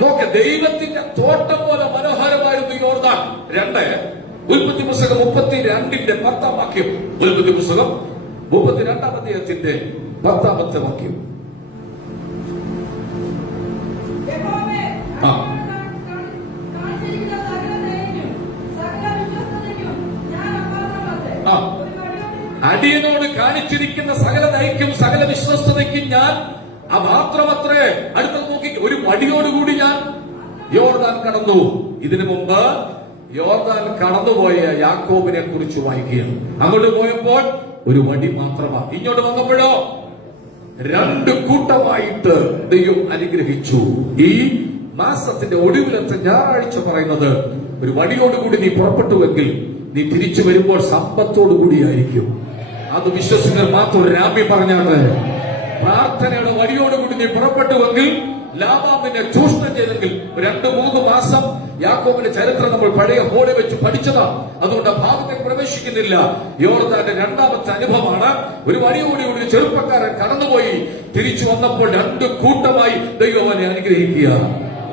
നോക്ക് ദൈവത്തിന്റെ തോട്ടം പോലെ മനോഹരമായിരുന്നു യോർദാൻ. 2 ഉൽപ്പത്തി പുസ്തകം 32-ന്റെ 10-ാം വാക്യം. ഉൽപ്പത്തി പുസ്തകം 32-ാം അധ്യായത്തിന്റെ 10-ാമത്തെ വാക്യം. അടിയനോട് കാണിച്ചിരിക്കുന്ന സകല ദയക്കും സകല വിശ്വസ്തതയ്ക്കും ഞാൻ മാത്രമത്രേ. അടുത്ത നോക്കി, ഒരു വടിയോടുകൂടി ഞാൻ യോർദാൻ കടന്നു. ഇതിനു മുമ്പ് യോർദാൻ കടന്നുപോയ യാക്കോബിനെ കുറിച്ച് വായിക്കുകയാണ്. അങ്ങോട്ട് പോയപ്പോൾ ഒരു വടി മാത്രമാണ്. ഇങ്ങോട്ട് വന്നപ്പോഴോ 2 കൂട്ടമായിട്ട് ദൈവം അനുഗ്രഹിച്ചു. ഈ മാസത്തിന്റെ ഒടുവിലത്തെ ഞായറാഴ്ച പറയുന്നത്, ഒരു വടിയോടുകൂടി നീ പുറപ്പെട്ടുവെങ്കിൽ നീ തിരിച്ചു വരുമ്പോൾ സമ്പത്തോടുകൂടിയായിരിക്കും. അത് വിശ്വസിക്കുന്നവർ മാത്രം രാമി പറഞ്ഞാണ്. പ്രാർത്ഥനയുടെ വടിയോടുകൂടി നീ പുറപ്പെട്ടുവെങ്കിൽ ലാബാൻ നിന്നെ ചൂഷണം ചെയ്തെങ്കിൽ 2-3 മാസം യാക്കോബിന്റെ ചരിത്രം നമ്മൾ പഴയ ഹോളി വെച്ച് പഠിച്ചതാണ്. അതുകൊണ്ട് ഭാഗത്തേക്ക് പ്രവേശിക്കുന്നില്ല. യോർദാന്റെ 2ാമത്തെ അനുഭവമാണ്. ഒരു വടിയോടുകൂടി ചെറുപ്പക്കാരൻ കടന്നുപോയി തിരിച്ചു വന്നപ്പോൾ 2 കൂട്ടമായി ദൈവം അവനെ അനുഗ്രഹിക്കുക.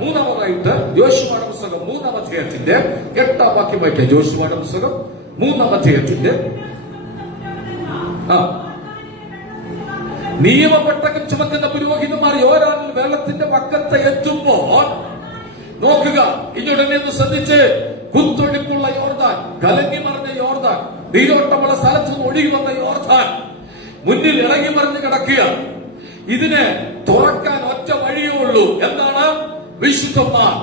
3-ാമതായിട്ട് യോശുവയുടെ പുസ്തകം 3-ാം അധ്യായത്തിന്റെ 8-ാം വാക്യം വായിക്കാം. യോശുവയുടെ പുസ്തകം 3-ാം അധ്യായത്തിന്റെ നിയമപ്പെട്ടകം ചുമക്കുന്ന പുരോഹിതന്മാർ യോർദാനിൽ വെള്ളത്തിന്റെ വക്കത്ത് എത്തുമ്പോൾ നോക്കുക, ഇങ്ങോട്ടെന്നെ ഒന്ന് ശ്രദ്ധിച്ച്, കുത്തൊഴുക്കുള്ള യോർദാൻ, കലങ്ങി മറിഞ്ഞ യോർദാൻ, നീരോട്ടമുള്ള സ്ഥലത്ത് നിന്ന് ഒഴുകി വന്ന യോർദാൻ മുന്നിൽ ഇറങ്ങി മറിഞ്ഞ് കിടക്കുക. ഇതിനെ തുറക്കാൻ ഒറ്റ വഴിയേ ഉള്ളൂ. എന്താണ്? വിശുദ്ധന്മാർ,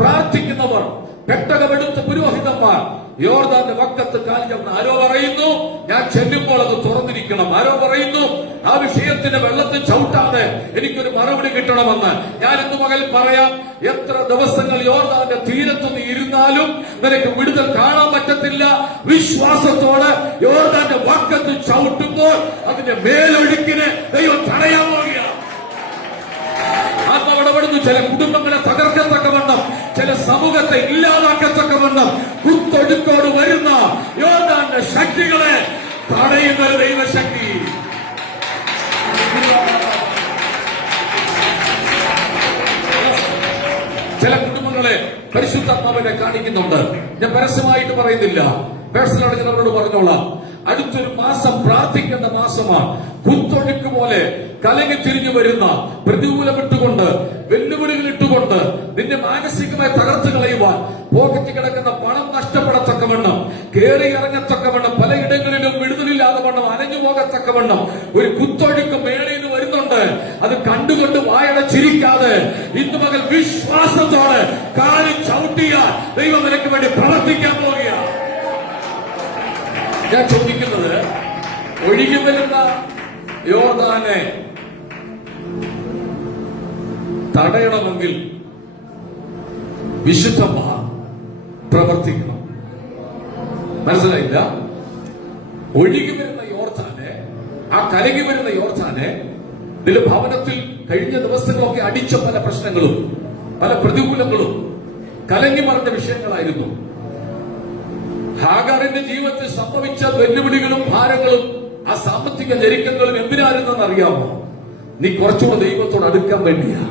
പ്രാർത്ഥിക്കുന്നവർ, പെട്ടകമെടുത്ത പുരോഹിതന്മാർ യോർദാന്റെ വക്കത്ത് കാലിച്ചെന്ന് ആരോ പറയുന്നു, ഞാൻ ചെല്ലുമ്പോൾ അത് തുറന്നിരിക്കണം. ആരോ പറയുന്നു, ആ വിഷയത്തിന്റെ വെള്ളത്തിൽ ചവിട്ടാതെ എനിക്കൊരു മറുപടി കിട്ടണമെന്ന്. ഞാൻ ഇന്ന് പകൽ പറയാം, എത്ര ദിവസങ്ങൾ യോർദാന്റെ തീരത്തുനിന്ന് ഇരുന്നാലും നിനക്ക് വിടുതൽ കാണാൻ പറ്റത്തില്ല. വിശ്വാസത്തോടെ യോർദാന്റെ വക്കത്ത് ചവിട്ടുമ്പോൾ അതിന്റെ മേലൊഴുക്കിനെ ദൈവം തടയാൻ പോവുകയാണ്. ആത്മാവിടപെടുന്നു. ചില കുടുംബങ്ങളെ തകർക്കത്തക്കവണ്ണം, ചില സമൂഹത്തെ ഇല്ലാതാക്കത്തക്കവണ്ണം കുത്തൊഴുക്കോട് വരുന്ന യോർദാന്റെ ശക്തികളെ തടയുന്ന ഒരു ദൈവശക്തി. ചില കുടുംബങ്ങളെ പരിശുദ്ധാത്മാവിനെ കാണിക്കുന്നുണ്ട്. ഞാൻ പരസ്യമായിട്ട് പറയുന്നില്ല, പേഴ്സണലായിട്ട് അവരോട് പറഞ്ഞോളാം. അടുത്തൊരു മാസം പ്രാർത്ഥിക്കേണ്ട മാസമാണ്. കുത്തൊഴുക്ക് പോലെ കലങ്ങി തിരിഞ്ഞു വരുന്ന, പ്രതികൂലമിട്ടുകൊണ്ട്, വെല്ലുവിളികൾ ഇട്ടുകൊണ്ട് നിന്നെ മാനസികമായി തകർത്ത് കളയുവാൻ, പോക്കറ്റ് കിടക്കുന്ന പണം നഷ്ടപ്പെടത്തക്കവണ്ണം, കയറി ഇറങ്ങത്തക്കവണ്ണം, പലയിടങ്ങളിലും വിടുതലില്ലാതെ വണ്ണം അനഞ്ഞു പോകത്തക്കവണ്ണം ഒരു കുത്തൊഴുക്ക് മേളയിൽ നിന്ന് വരുന്നുണ്ട്. അത് കണ്ടുകൊണ്ട് വായടച്ചിരിക്കാതെ ഇന്ന് മകൾ വിശ്വാസത്തോടെ കാലിൽ ചവിട്ടിയാൽ ദൈവം നിനക്ക് വേണ്ടി പ്രവർത്തിക്കാൻ പോവുകയാണ്. ഞാൻ ചോദിക്കുന്നത്, ഒഴുകി വരുന്ന യോർദാനെ തടയണമെങ്കിൽ വിശുദ്ധന്മാർ പ്രവർത്തിക്കണം. മനസ്സിലായില്ല? ഒഴുകി വരുന്ന യോർദാനെ, ആ കലങ്ങി വരുന്ന യോർദാനെ, ഇതിന്റെ ഭവനത്തിൽ കഴിഞ്ഞ ദിവസങ്ങളൊക്കെ അടിച്ച പല പ്രശ്നങ്ങളും, പല പ്രതികൂലങ്ങളും, കലങ്ങി മറിഞ്ഞ വിഷയങ്ങളായിരുന്നു. ഹാഗാറിന്റെ ജീവിതത്തിൽ സംഭവിച്ച വെല്ലുവിളികളും ഭാരങ്ങളും ആ സാമ്പത്തിക ഞെരുക്കങ്ങളും എന്തിനായിരുന്നെന്ന് അറിയാമോ? നീ കുറച്ചുകൂടെ ദൈവത്തോട് അടുക്കാൻ വേണ്ടിയാ.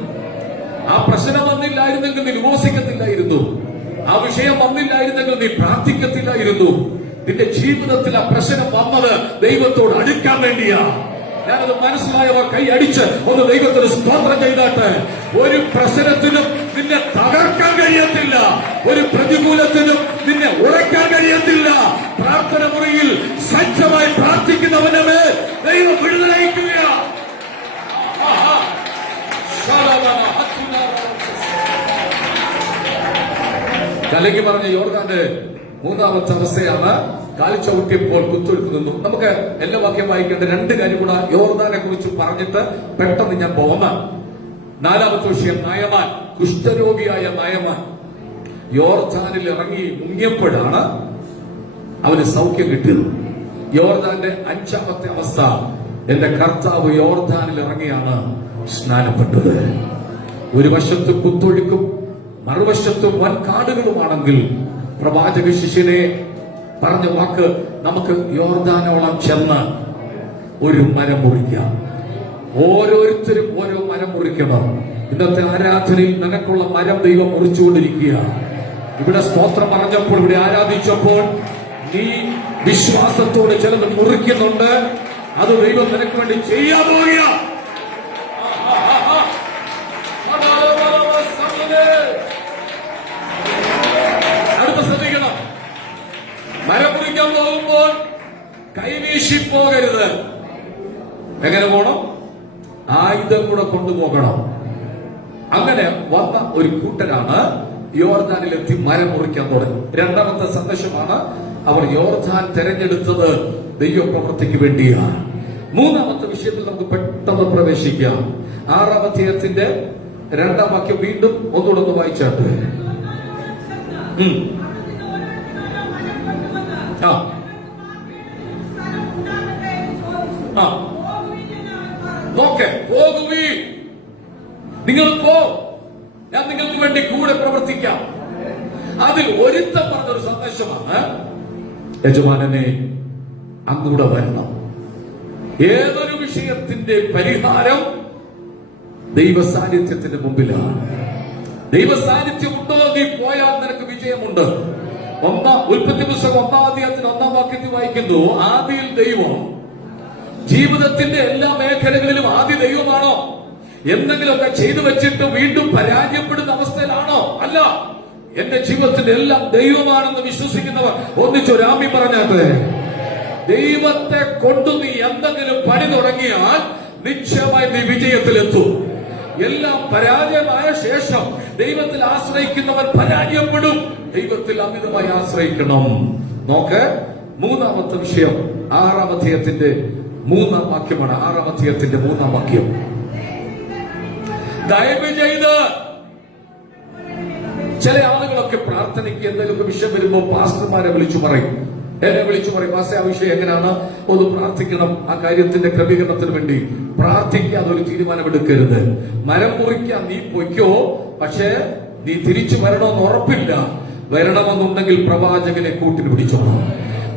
ആ പ്രശ്നം വന്നില്ലായിരുന്നെങ്കിൽ നീ വിമോസിക്കത്തില്ലായിരുന്നു. ആ വിഷയം വന്നില്ലായിരുന്നെങ്കിൽ നീ പ്രാർത്ഥിക്കത്തില്ലായിരുന്നു. നിന്റെ ജീവിതത്തിൽ ആ പ്രശ്നം വന്നത് ദൈവത്തോട് അടുക്കാൻ വേണ്ടിയാ. ഞാനത് മനസ്സിലായവർ കൈ അടിച്ച് ഒന്ന് ദൈവത്തിന് സ്തോത്രം ചെയ്താട്ട്. ഒരു പ്രശ്നത്തിനും നിന്നെ തകർക്കാൻ കഴിയത്തില്ല, ഒരു പ്രതികൂലത്തിനും നിന്നെ ഉറയ്ക്കാൻ കഴിയത്തില്ല. പ്രാർത്ഥന മുറിയിൽ സജ്ജമായി പ്രാർത്ഥിക്കുന്നവന് മേൽ ദൈവം വിടുതലയക്കുകയാ. കലങ്ങി പറഞ്ഞ യോർദാന്റെ മൂന്നാമത്തെ അവസ്ഥയാണ് കാൽ ചവിട്ടിയപ്പോൾ കുത്തൊഴുക്ക് നിന്നു. നമുക്ക് എല്ലാ വാക്യം വായിക്കേണ്ട രണ്ട് കാര്യം കൂടെ യോർദാനെ കുറിച്ച് പറഞ്ഞിട്ട് പെട്ടെന്ന് ഞാൻ പോകുന്ന 4ാമത്തെ വിഷയം നയമാൻ. കുഷ്ഠരോഗിയായ നയമാൻ യോർദാനിൽ ഇറങ്ങി മുങ്ങിയപ്പോഴാണ് അവന് സൗഖ്യം കിട്ടിയത്. യോർദാന്റെ 5ാമത്തെ അവസ്ഥ, എന്റെ കർത്താവ് യോർദാനിൽ ഇറങ്ങിയാണ് സ്നാനപ്പെട്ടത്. ഒരു വശത്ത് കുത്തൊഴുക്കും മറുവശത്ത് വൻ കാടുകളുമാണെങ്കിൽ പ്രവാചക ശിഷ്യനെ പറഞ്ഞ വാക്ക്, നമുക്ക് യോർദാനോളം ചെന്ന് ഒരു മരം മുറിക്കാം. ഓരോരുത്തരും ഓരോ മരം മുറിക്കണം. ഇന്നത്തെ ആരാധനയിൽ നിനക്കുള്ള മരം ദൈവം മുറിച്ചുകൊണ്ടിരിക്കുക. ഇവിടെ സ്തോത്രം പറഞ്ഞപ്പോൾ, ഇവിടെ ആരാധിച്ചപ്പോൾ നീ വിശ്വാസത്തോടെ ചിലത് മുറിക്കുന്നുണ്ട്. അത് ദൈവം നിനക്ക് വേണ്ടി ചെയ്യാൻ പോവുക. അടുത്ത ശ്രദ്ധിക്കണം, മരം മുറിക്കാൻ പോകുമ്പോൾ കൈവീശി പോകരുത്. എങ്ങനെ പോകണം? ആയുധം കൂടെ കൊണ്ടുപോകണം. അങ്ങനെ വന്ന ഒരു കൂട്ടരാണ് യോർദാനിലെത്തി മരം മുറിക്കാൻ തുടങ്ങി. 2ാമത്തെ സന്ദേശമാണ്, അവർ യോർദാൻ തെരഞ്ഞെടുത്തത് ദൈവപ്രവൃത്തിക്ക് വേണ്ടിയാണ്. 3ാമത്തെ വിഷയത്തിൽ നമുക്ക് പെട്ടെന്ന് പ്രവേശിക്കാം. 6ാം അധ്യായത്തിന്റെ 2ാം വാക്യം വീണ്ടും ഒന്നുകൂടെ ഒന്ന് വായിച്ചാട്ട്. നോക്കെ പോകുവീ, നിങ്ങൾ പോ, ഞാൻ നിങ്ങൾക്ക് വേണ്ടി കൂടെ പ്രവർത്തിക്കാം. അതിൽ ഒരുത്തം പറഞ്ഞൊരു സന്ദേശമാണ്, യജമാനനെ അങ്ങൂടെ വരണം. ഏതൊരു വിഷയത്തിന്റെ പരിഹാരം ദൈവസാന്നിധ്യത്തിന്റെ മുമ്പിലാണ്. ദൈവസാന്നിധ്യം ഉണ്ടോ, നീ പോയാൽ നിനക്ക് വിജയമുണ്ട്. ഉൽപ്പത്തി പുസ്തകം 1-ാം അധ്യായത്തിന് 1-ാം വാക്യത്തിൽ വായിക്കുന്നു, ആദിയിൽ ദൈവം. ജീവിതത്തിന്റെ എല്ലാ മേഖലകളിലും ആദ്യ ദൈവമാണോ? എന്തെങ്കിലുമൊക്കെ ചെയ്തു വെച്ചിട്ട് വീണ്ടും പരാജയപ്പെടുന്ന അവസ്ഥയിലാണോ? അല്ല, എന്റെ ജീവിതത്തിന്റെ എല്ലാം ദൈവമാണെന്ന് വിശ്വസിക്കുന്നവർ ഒന്നിച്ചൊരാമി പറഞ്ഞാട്ടെ. ദൈവത്തെ കൊണ്ട് നീ എന്തെങ്കിലും പണി തുടങ്ങിയാൽ നിശ്ചയമായി നീ വിജയത്തിലെത്തും. എല്ലാം പരാജയമായ ശേഷം ദൈവത്തിൽ ആശ്രയിക്കുന്നവർ പരാജയപ്പെടും. ദൈവത്തിൽ അമിതമായി ആശ്രയിക്കണം. നോക്ക്, 3ാമത്തെ വിഷയം 6ാം അധ്യായത്തിന്റെ 3-ാം വാക്യമാണ്. 6ാം അധ്യായത്തിന്റെ 3-ാം വാക്യം, ദയവ് ചെയ്ത്. ചില ആളുകളൊക്കെ പ്രാർത്ഥനയ്ക്ക് എന്തെങ്കിലും വിഷയം വരുമ്പോൾ പാസ്റ്റർമാരെ വിളിച്ചു പറയും, എന്നെ വിളിച്ചു പറയും, പാസ്റ്റർ ആ വിഷയം എങ്ങനെയാണ്, ഒന്ന് പ്രാർത്ഥിക്കണം. ആ കാര്യത്തിന്റെ ക്രമീകരണത്തിന് വേണ്ടി പ്രാർത്ഥിക്കാതെ ഒരു തീരുമാനമെടുക്കരുത്. മരം മുറിക്കാൻ നീ പൊയ്ക്കോ, പക്ഷേ നീ തിരിച്ചു വരണമെന്ന് ഉറപ്പില്ല. വരണമെന്നുണ്ടെങ്കിൽ പ്രവാചകനെ കൂട്ടിന് പിടിച്ചോണം.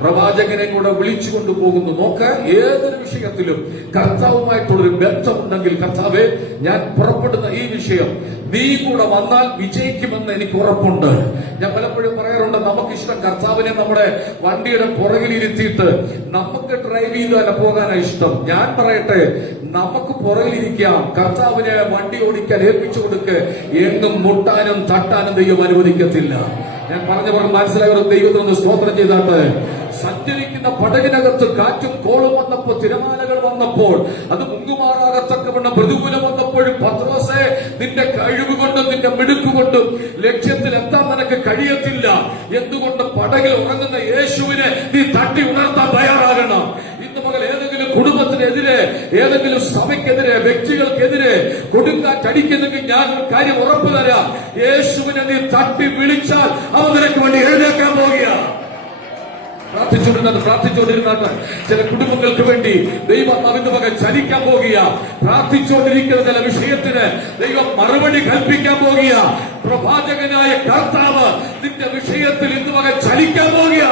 പ്രവാചകനെ കൂടെ വിളിച്ചുകൊണ്ട് പോകുന്നു. നോക്ക്, ഏതൊരു വിഷയത്തിലും കർത്താവുമായിട്ടുള്ളൊരു ബന്ധമുണ്ടെങ്കിൽ, കർത്താവേ ഞാൻ പുറപ്പെടുന്ന ഈ വിഷയം നീ കൂടെ വന്നാൽ വിജയിക്കുമെന്ന് എനിക്ക് ഉറപ്പുണ്ട്. ഞാൻ പലപ്പോഴും പറയാറുണ്ട്, നമുക്കിഷ്ടം കർത്താവിനെ നമ്മുടെ വണ്ടിയുടെ പുറകിലിരുത്തിയിട്ട് നമുക്ക് ഡ്രൈവ് ചെയ്ത് തന്നെ പോകാനാണ് ഇഷ്ടം. ഞാൻ പറയട്ടെ, നമുക്ക് പുറകിലിരിക്കാം, കർത്താവിനെ വണ്ടി ഓടിക്കാൻ ഏൽപ്പിച്ചു കൊടുക്ക്. എങ്ങും മുട്ടാനും തട്ടാനും ദൈവം അനുവദിക്കത്തില്ല. ഞാൻ പറഞ്ഞ മനസ്സിലായവർ ദൈവത്തിനൊന്ന് സ്തോത്രം ചെയ്താട്ട്. സഞ്ചരിക്കുന്ന പടകിനകത്ത് കാറ്റും കോളും വന്നപ്പോൾ, തിരമാലകൾ വന്നപ്പോൾ, അത് മുങ്ങുമാറാകത്തക്കവണ്ണം പ്രതികൂലം വന്നപ്പോഴും, പത്രോസേ, നിന്റെ കഴിവ് കൊണ്ടും നിന്റെ മിടുക്കുകൊണ്ടും ലക്ഷ്യത്തിൽ എത്താൻ നിനക്ക് കഴിയത്തില്ല. എന്തുകൊണ്ട്? പടകിൽ ഉറങ്ങുന്ന യേശുവിനെ നീ തട്ടി ഉണർത്താൻ തയ്യാറാകണം. ഇന്ന് മകൾ ഏതെങ്കിലും കുടുംബത്തിനെതിരെ, ഏതെങ്കിലും സഭയ്ക്കെതിരെ, വ്യക്തികൾക്കെതിരെ കൊടുങ്കാറ്റടിക്കുന്നെങ്കിൽ ഞാൻ ഒരു കാര്യം ഉറപ്പു തരാം, യേശുവിനെ നീ തട്ടി വിളിച്ചാൽ അവൻ നിനക്ക് വേണ്ടി എഴുന്നേക്കാൻ പോകുക. പ്രാർത്ഥിച്ചുകൊണ്ടിരുന്നാട്ട് ചില കുടുംബങ്ങൾക്ക് വേണ്ടി ദൈവം അവന്റെ മകൻ ചലിക്കാൻ പോകുക. പ്രാർത്ഥിച്ചുകൊണ്ടിരിക്കുന്ന ചില വിഷയത്തിന് ദൈവം മറുപടി കൽപ്പിക്കാൻ പോകുക. പ്രവാചകനായ കർത്താവ് നിന്റെ വിഷയത്തിൽ ഇന്ന് മകൻ ചലിക്കാൻ പോകുക.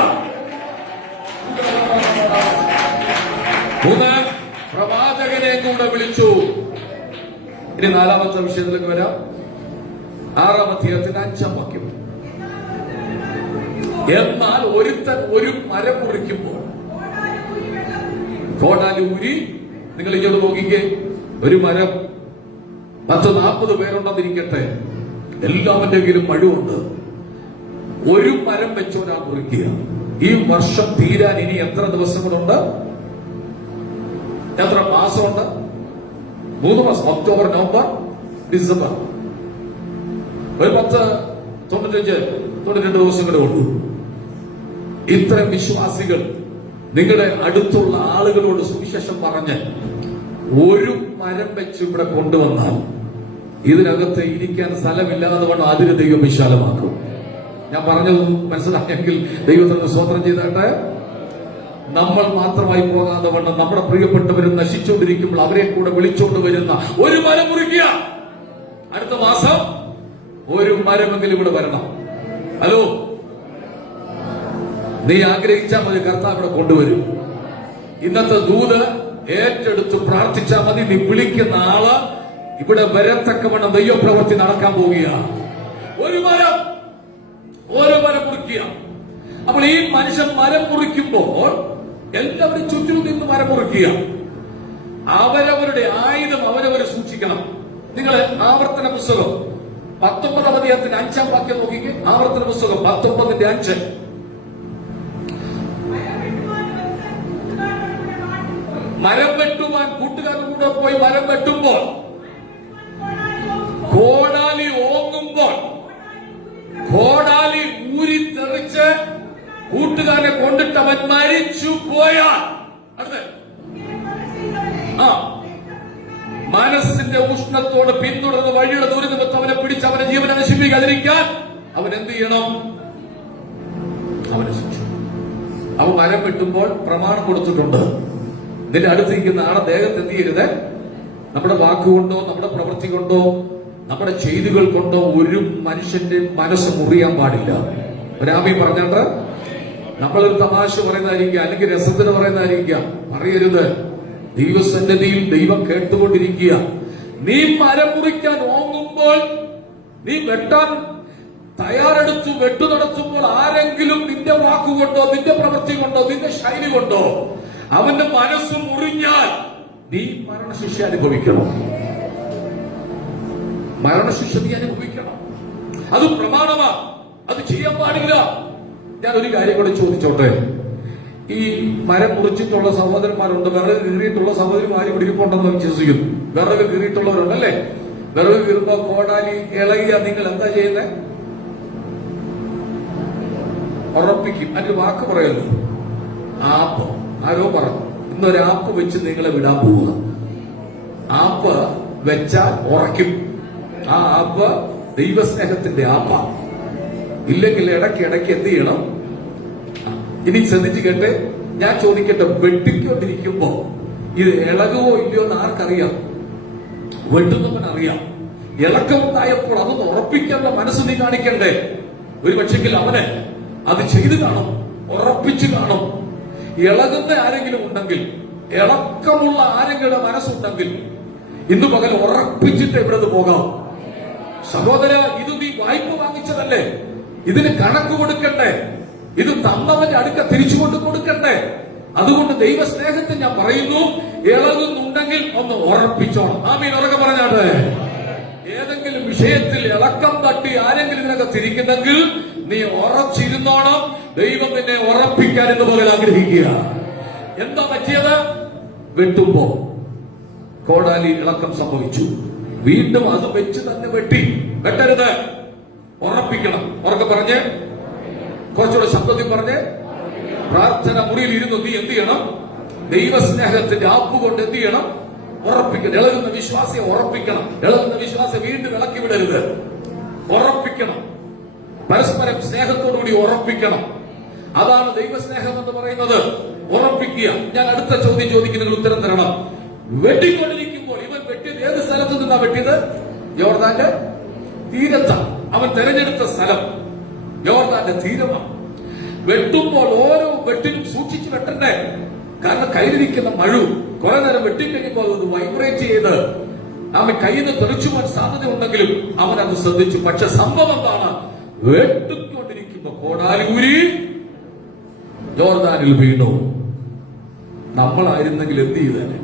പ്രവാചകനെ കൂടെ വിളിച്ചു. ഇനി 4ാമത്തെ വിഷയത്തിലേക്ക് വരാം. 6ാം അധ്യായത്തിന്റെ 5-ാം വാക്യം. എന്നാൽ ഒരുത്തൻ ഒരു മരം മുറിക്കുമ്പോൾ കോടാലി ഊരി, നിങ്ങൾ ഇങ്ങോട്ട് നോക്കിക്കേ, ഒരു മരം 10-40 പേരുണ്ടെന്നിരിക്കട്ടെ, എല്ലാവരുടെ കയ്യിലും മഴുവുണ്ട്. ഒരു മരം വെച്ചോനാ മുറിക്കുക. ഈ വർഷം തീരാൻ ഇനി എത്ര ദിവസങ്ങളുണ്ട്? എത്ര മാസമുണ്ട്? 3 മാസം. October, November, December. ഒരു 95-92 ദിവസങ്ങളേ ഉള്ളൂ. ഇത്തരം വിശ്വാസികൾ നിങ്ങളുടെ അടുത്തുള്ള ആളുകളോട് സുവിശേഷം പറഞ്ഞ് ഒരു മരം വെച്ച് ഇവിടെ കൊണ്ടുവന്നാൽ ഇതിനകത്ത് ഇരിക്കാൻ സ്ഥലമില്ലാതെ കൊണ്ട് അതിന് ദൈവം വിശാലമാക്കും. ഞാൻ പറഞ്ഞത് മനസ്സിലായെങ്കിൽ ദൈവത്തിന് സ്തോത്രം ചെയ്തേട്ടെ. നമ്മൾ മാത്രമായി പോകാതെ വണ്ണം നമ്മുടെ പ്രിയപ്പെട്ടവരും നശിച്ചുകൊണ്ടിരിക്കുമ്പോൾ അവരെ കൂടെ വിളിച്ചുകൊണ്ട് വരുന്ന ഒരു മരം മുറിക്കുക. അടുത്ത മാസം ഒരു മരമെങ്കിലും ഇവിടെ വരണം. ഹലോ, നീ ആഗ്രഹിച്ചാൽ മതി, കർത്താവ് ഇവിടെ കൊണ്ടുവരും. ഇന്നത്തെ ദൂത് ഏറ്റെടുത്ത് പ്രാർത്ഥിച്ചാൽ മതി. നീ വിളിക്കുന്ന ആള് ഇവിടെ വരത്തക്കവണ്ണം ദൈവപ്രവൃത്തി നടക്കാൻ പോവുകയാണ്. ഒരു മരം മുറിക്കുക. അപ്പോൾ ഈ മനുഷ്യൻ മരം മുറിക്കുമ്പോൾ എല്ലാവരും ചുറ്റിലും നിന്ന് മരം മുറിക്കുക. അവരവരുടെ ആയുധം അവരവരെ സൂക്ഷിക്കണം. നിങ്ങൾ ആവർത്തന പുസ്തകം 19-ാം അധ്യായത്തിന്റെ 5-ാം വാക്യം നോക്കിക്കേ. ആവർത്തന പുസ്തകം 19-ന്റെ 5. മരം വെട്ടുവാൻ കൂട്ടുകാരുടെ കൂടെ പോയി മരം വെട്ടുമ്പോൾ കോടാലി ഓങ്ങുമ്പോൾ കോടാലി ഊരിത്തെറിച്ച് കൂട്ടുകാരനെ കൊണ്ടിട്ട് അവൻ മരിച്ചു പോയാൽ മനസ്സിന്റെ ഉഷ്ണത്തോട് പിന്തുടർന്ന് വഴിയുടെ ദുരിതമൊത്ത് അവനെ പിടിച്ച് അവനെ ജീവനെ നശിപ്പിക്കാതിരിക്കാൻ അവൻ എന്ത് ചെയ്യണം? അവനെ ശിക്ഷിച്ചു. അവൻ മരം വെട്ടുമ്പോൾ പ്രമാണം കൊടുത്തിട്ടുണ്ട്. നിന്റെ അടുത്തിരിക്കുന്ന ആളെ ദേഹത്ത് എന്ത് ചെയ്യരുത്? നമ്മുടെ വാക്കുകൊണ്ടോ നമ്മുടെ പ്രവൃത്തി കൊണ്ടോ നമ്മുടെ ചെയ്തികൾ കൊണ്ടോ ഒരു മനുഷ്യന്റെ മനസ്സ് മുറിയാൻ പാടില്ല. ഒരാമി പറഞ്ഞാണ്ട് നമ്മളൊരു തമാശ പറയുന്നതായിരിക്കാം, അല്ലെങ്കിൽ രസത്തിന് പറയുന്നതായിരിക്കാം. പറയരുത്. ദൈവസന്നിധിയിൽ ദൈവം കേട്ടുകൊണ്ടിരിക്കുക. നീ മരം മുറിക്കാൻ ഓങ്ങുമ്പോൾ, നീ വെട്ടാൻ തയ്യാറെടുത്ത് വെട്ടു നടത്തുമ്പോൾ ആരെങ്കിലും നിന്റെ വാക്കുകൊണ്ടോ നിന്റെ പ്രവൃത്തി കൊണ്ടോ നിന്റെ ശൈലി കൊണ്ടോ അവന്റെ മനസ്സ് മുറിഞ്ഞാൽ നീ മരണശിക്ഷ അനുഭവിക്കണം. മരണശിക്ഷ നീ അനുഭവിക്കണം. അത് പ്രമാണമാ. അത് ചെയ്യാൻ പാടില്ല. ഞാൻ ഒരു കാര്യം കൂടെ ചോദിച്ചോട്ടെ. ഈ മരം മുറിച്ചിട്ടുള്ള സഹോദരന്മാരുണ്ട്, വിറക് കീറിയിട്ടുള്ള സഹോദരിമാർ ഇവിടെ ഇരിപ്പുണ്ടെന്ന് വിശ്വസിക്കുന്നു. വിറക് കീറിയിട്ടുള്ളവരുണ്ടല്ലേ? വിറക് കീറുമ്പോ കോടാലി ഇളകിയ നിങ്ങൾ എന്താ ചെയ്യുന്നത്? ഉറപ്പിക്കും. അതിന്റെ വാക്ക് പറയല്ലോ, ആപ്പ്. ആരോ പറഞ്ഞു ഇന്നൊരു ആപ്പ് വെച്ച് നിങ്ങളെ വിടാൻ പോവുക. ആപ്പ് വെച്ചാൽ ഉറയ്ക്കും. ആ ആപ്പ് ദൈവസ്നേഹത്തിന്റെ ആപ്പാ. ഇല്ലെങ്കിൽ ഇടയ്ക്ക് എന്ത് ചെയ്യണം? ഇനി ശ്രദ്ധിച്ചു കേട്ടെ. ഞാൻ ചോദിക്കട്ടെ, വെട്ടിക്കൊണ്ടിരിക്കുമ്പോ ഇത് ഇളകുവോ ഇല്ലയോ എന്ന് ആർക്കറിയാം? വെട്ടുന്നവനറിയാം. ഇളക്കമുണ്ടായപ്പോൾ അതൊന്ന് ഉറപ്പിക്കാനുള്ള മനസ്സ് നീ കാണിക്കണ്ടേ? ഒരു പക്ഷെങ്കിൽ അവന് അത് ചെയ്തു കാണും, ഉറപ്പിച്ചു കാണും. ഇളകുന്ന ആരെങ്കിലും ഉണ്ടെങ്കിൽ, ഇളക്കമുള്ള ആരെങ്കിലും മനസ്സുണ്ടെങ്കിൽ ഇന്ന് പകൽ ഉറപ്പിച്ചിട്ട് ഇവിടെ പോകാം. സഹോദര, ഇത് നീ വായ്പ വാങ്ങിച്ചതല്ലേ? ഇതിന് കണക്ക് കൊടുക്കണ്ടേ? ഇത് തന്നവന്റെ അടുക്ക തിരിച്ചു കൊണ്ട് കൊടുക്കണ്ടേ? അതുകൊണ്ട് ദൈവസ്നേഹത്തെ ഞാൻ പറയുന്നു, ഇളകുന്നുണ്ടെങ്കിൽ ഒന്ന് ഉറപ്പിച്ചോണം. ആമീൻ. ഉറക്കെ പറഞ്ഞാട്ടെ. ഏതെങ്കിലും വിഷയത്തിൽ ഇളക്കം തട്ടി ആരെങ്കിലും ഇതിനൊക്കെ തിരിക്കുന്നെങ്കിൽ നീ ഉറച്ചിരുന്നോണം. ദൈവം നിന്നെ ഉറപ്പിക്കാൻ എന്ന് പകൽ ആഗ്രഹിക്കുക. എന്താ പറ്റിയത്? വെട്ടുമ്പോ കോടാലി ഇളക്കം സംഭവിച്ചു. വീണ്ടും അത് വെച്ച് തന്നെ വെട്ടി. വെട്ടരുത്, ഉറപ്പിക്കണം. ഉറക്കെ പറഞ്ഞ്, കുറച്ചുകൂടെ ശബ്ദത്തിൽ പറഞ്ഞ്, പ്രാർത്ഥന മുറിയിൽ ഇരുന്ന് നീ എന്ത് ചെയ്യണം? ദൈവസ്നേഹത്തിന്റെ ആപ്പ് കൊണ്ട് എന്ത് ചെയ്യണം? ഉറപ്പിക്കണം. ഇളകുന്ന വിശ്വാസിയെ ഉറപ്പിക്കണം. ഇളകുന്ന വിശ്വാസം വീണ്ടും ഇളക്കി വിടരുത്. ഉറപ്പിക്കണം. പരസ്പരം സ്നേഹത്തോടുകൂടി ഉറപ്പിക്കണം. അതാണ് ദൈവസ്നേഹം എന്ന് പറയുന്നത്. ഉറപ്പിക്കുക. ഞാൻ അടുത്ത ചോദ്യം ചോദിക്കുന്ന ഉത്തരം തരണം. വെട്ടിക്കൊണ്ടിരിക്കുമ്പോൾ ഇവൻ വെട്ടിയത് ഏത് സ്ഥലത്ത് നിന്നാ വെട്ടിയത്? യോർദാന്റെ തീരത്താണ്. അവൻ തെരഞ്ഞെടുത്ത സ്ഥലം യോർദാന്റെ തീരമാണ്. വെട്ടുമ്പോൾ ഓരോ വെട്ടിനും സൂക്ഷിച്ച് വെട്ടണ്ടേ? കാരണം കയ്യിലിരിക്കുന്ന മഴു കുറെ നേരം വെട്ടിക്കഴിയുമ്പോൾ അത് വൈബ്രേറ്റ് ചെയ്ത് അവൻ കയ്യിൽ നിന്ന് തെറിച്ചു പോകാൻ സാധ്യത ഉണ്ടെങ്കിലും അവൻ അത് ശ്രദ്ധിച്ചു. പക്ഷെ സംഭവം എന്താണ്? വെട്ടിക്കൊണ്ടിരിക്കുമ്പോൾ കോടാലികൂരി ജോർദാനിൽ വീണു. നമ്മളായിരുന്നെങ്കിൽ എന്ത് ചെയ്തേനെ?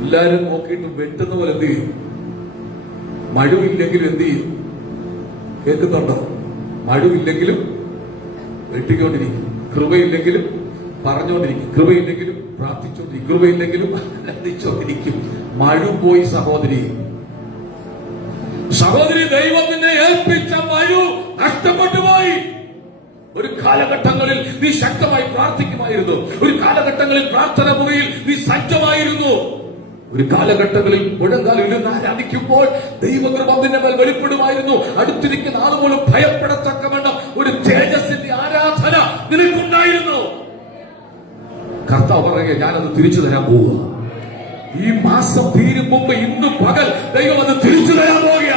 എല്ലാരും നോക്കിയിട്ട് വെട്ടുന്ന പോലെ എന്ത് ചെയ്യും? മഴുവില്ലെങ്കിലും എന്ത് ചെയ്യും? കേൾക്കുന്നുണ്ടോ? മഴുവില്ലെങ്കിലും വെട്ടിക്കൊണ്ടിരിക്കും, കൃപയില്ലെങ്കിലും പറഞ്ഞുകൊണ്ടിരിക്കും, കൃപയില്ലെങ്കിലും പ്രാർത്ഥിച്ചുകൊണ്ടിരിക്കും, കൃപയില്ലെങ്കിലും ആനന്ദിച്ചുകൊണ്ടിരിക്കും. മഴു പോയി സഹോദരി. ദൈവത്തിനെ ഏൽപ്പിച്ച മഴു നഷ്ടപ്പെട്ടു പോയി. ഒരു കാലഘട്ടങ്ങളിൽ നീ ശക്തമായി പ്രാർത്ഥിക്കുമായിരുന്നു. ഒരു കാലഘട്ടങ്ങളിൽ പ്രാർത്ഥന മുറിയിൽ നീ സജ്ജമായിരുന്നു. ഒരു കാലഘട്ടങ്ങളിൽ മുഴങ്കാലിൽ നിന്ന് ആരാധിക്കുമ്പോൾ ദൈവകൃപ നിന്റെ മേൽ വെളിപ്പെടുമായിരുന്നു. അടുത്തിരിക്കുന്ന ആൾ പോലും ഭയപ്പെടത്തക്കവണ്ണം ഒരു തേജസ്സിന്റെ ആരാധന നിനക്കുണ്ടായിരുന്നു. കർത്താവ് പറയുക, ഞാനത് തിരിച്ചു തരാൻ പോവുക. ഈ മാസം തീരും മുമ്പ് ഇന്ന് പകൽ ദൈവം അത് തിരിച്ചു തരാൻ പോവുക.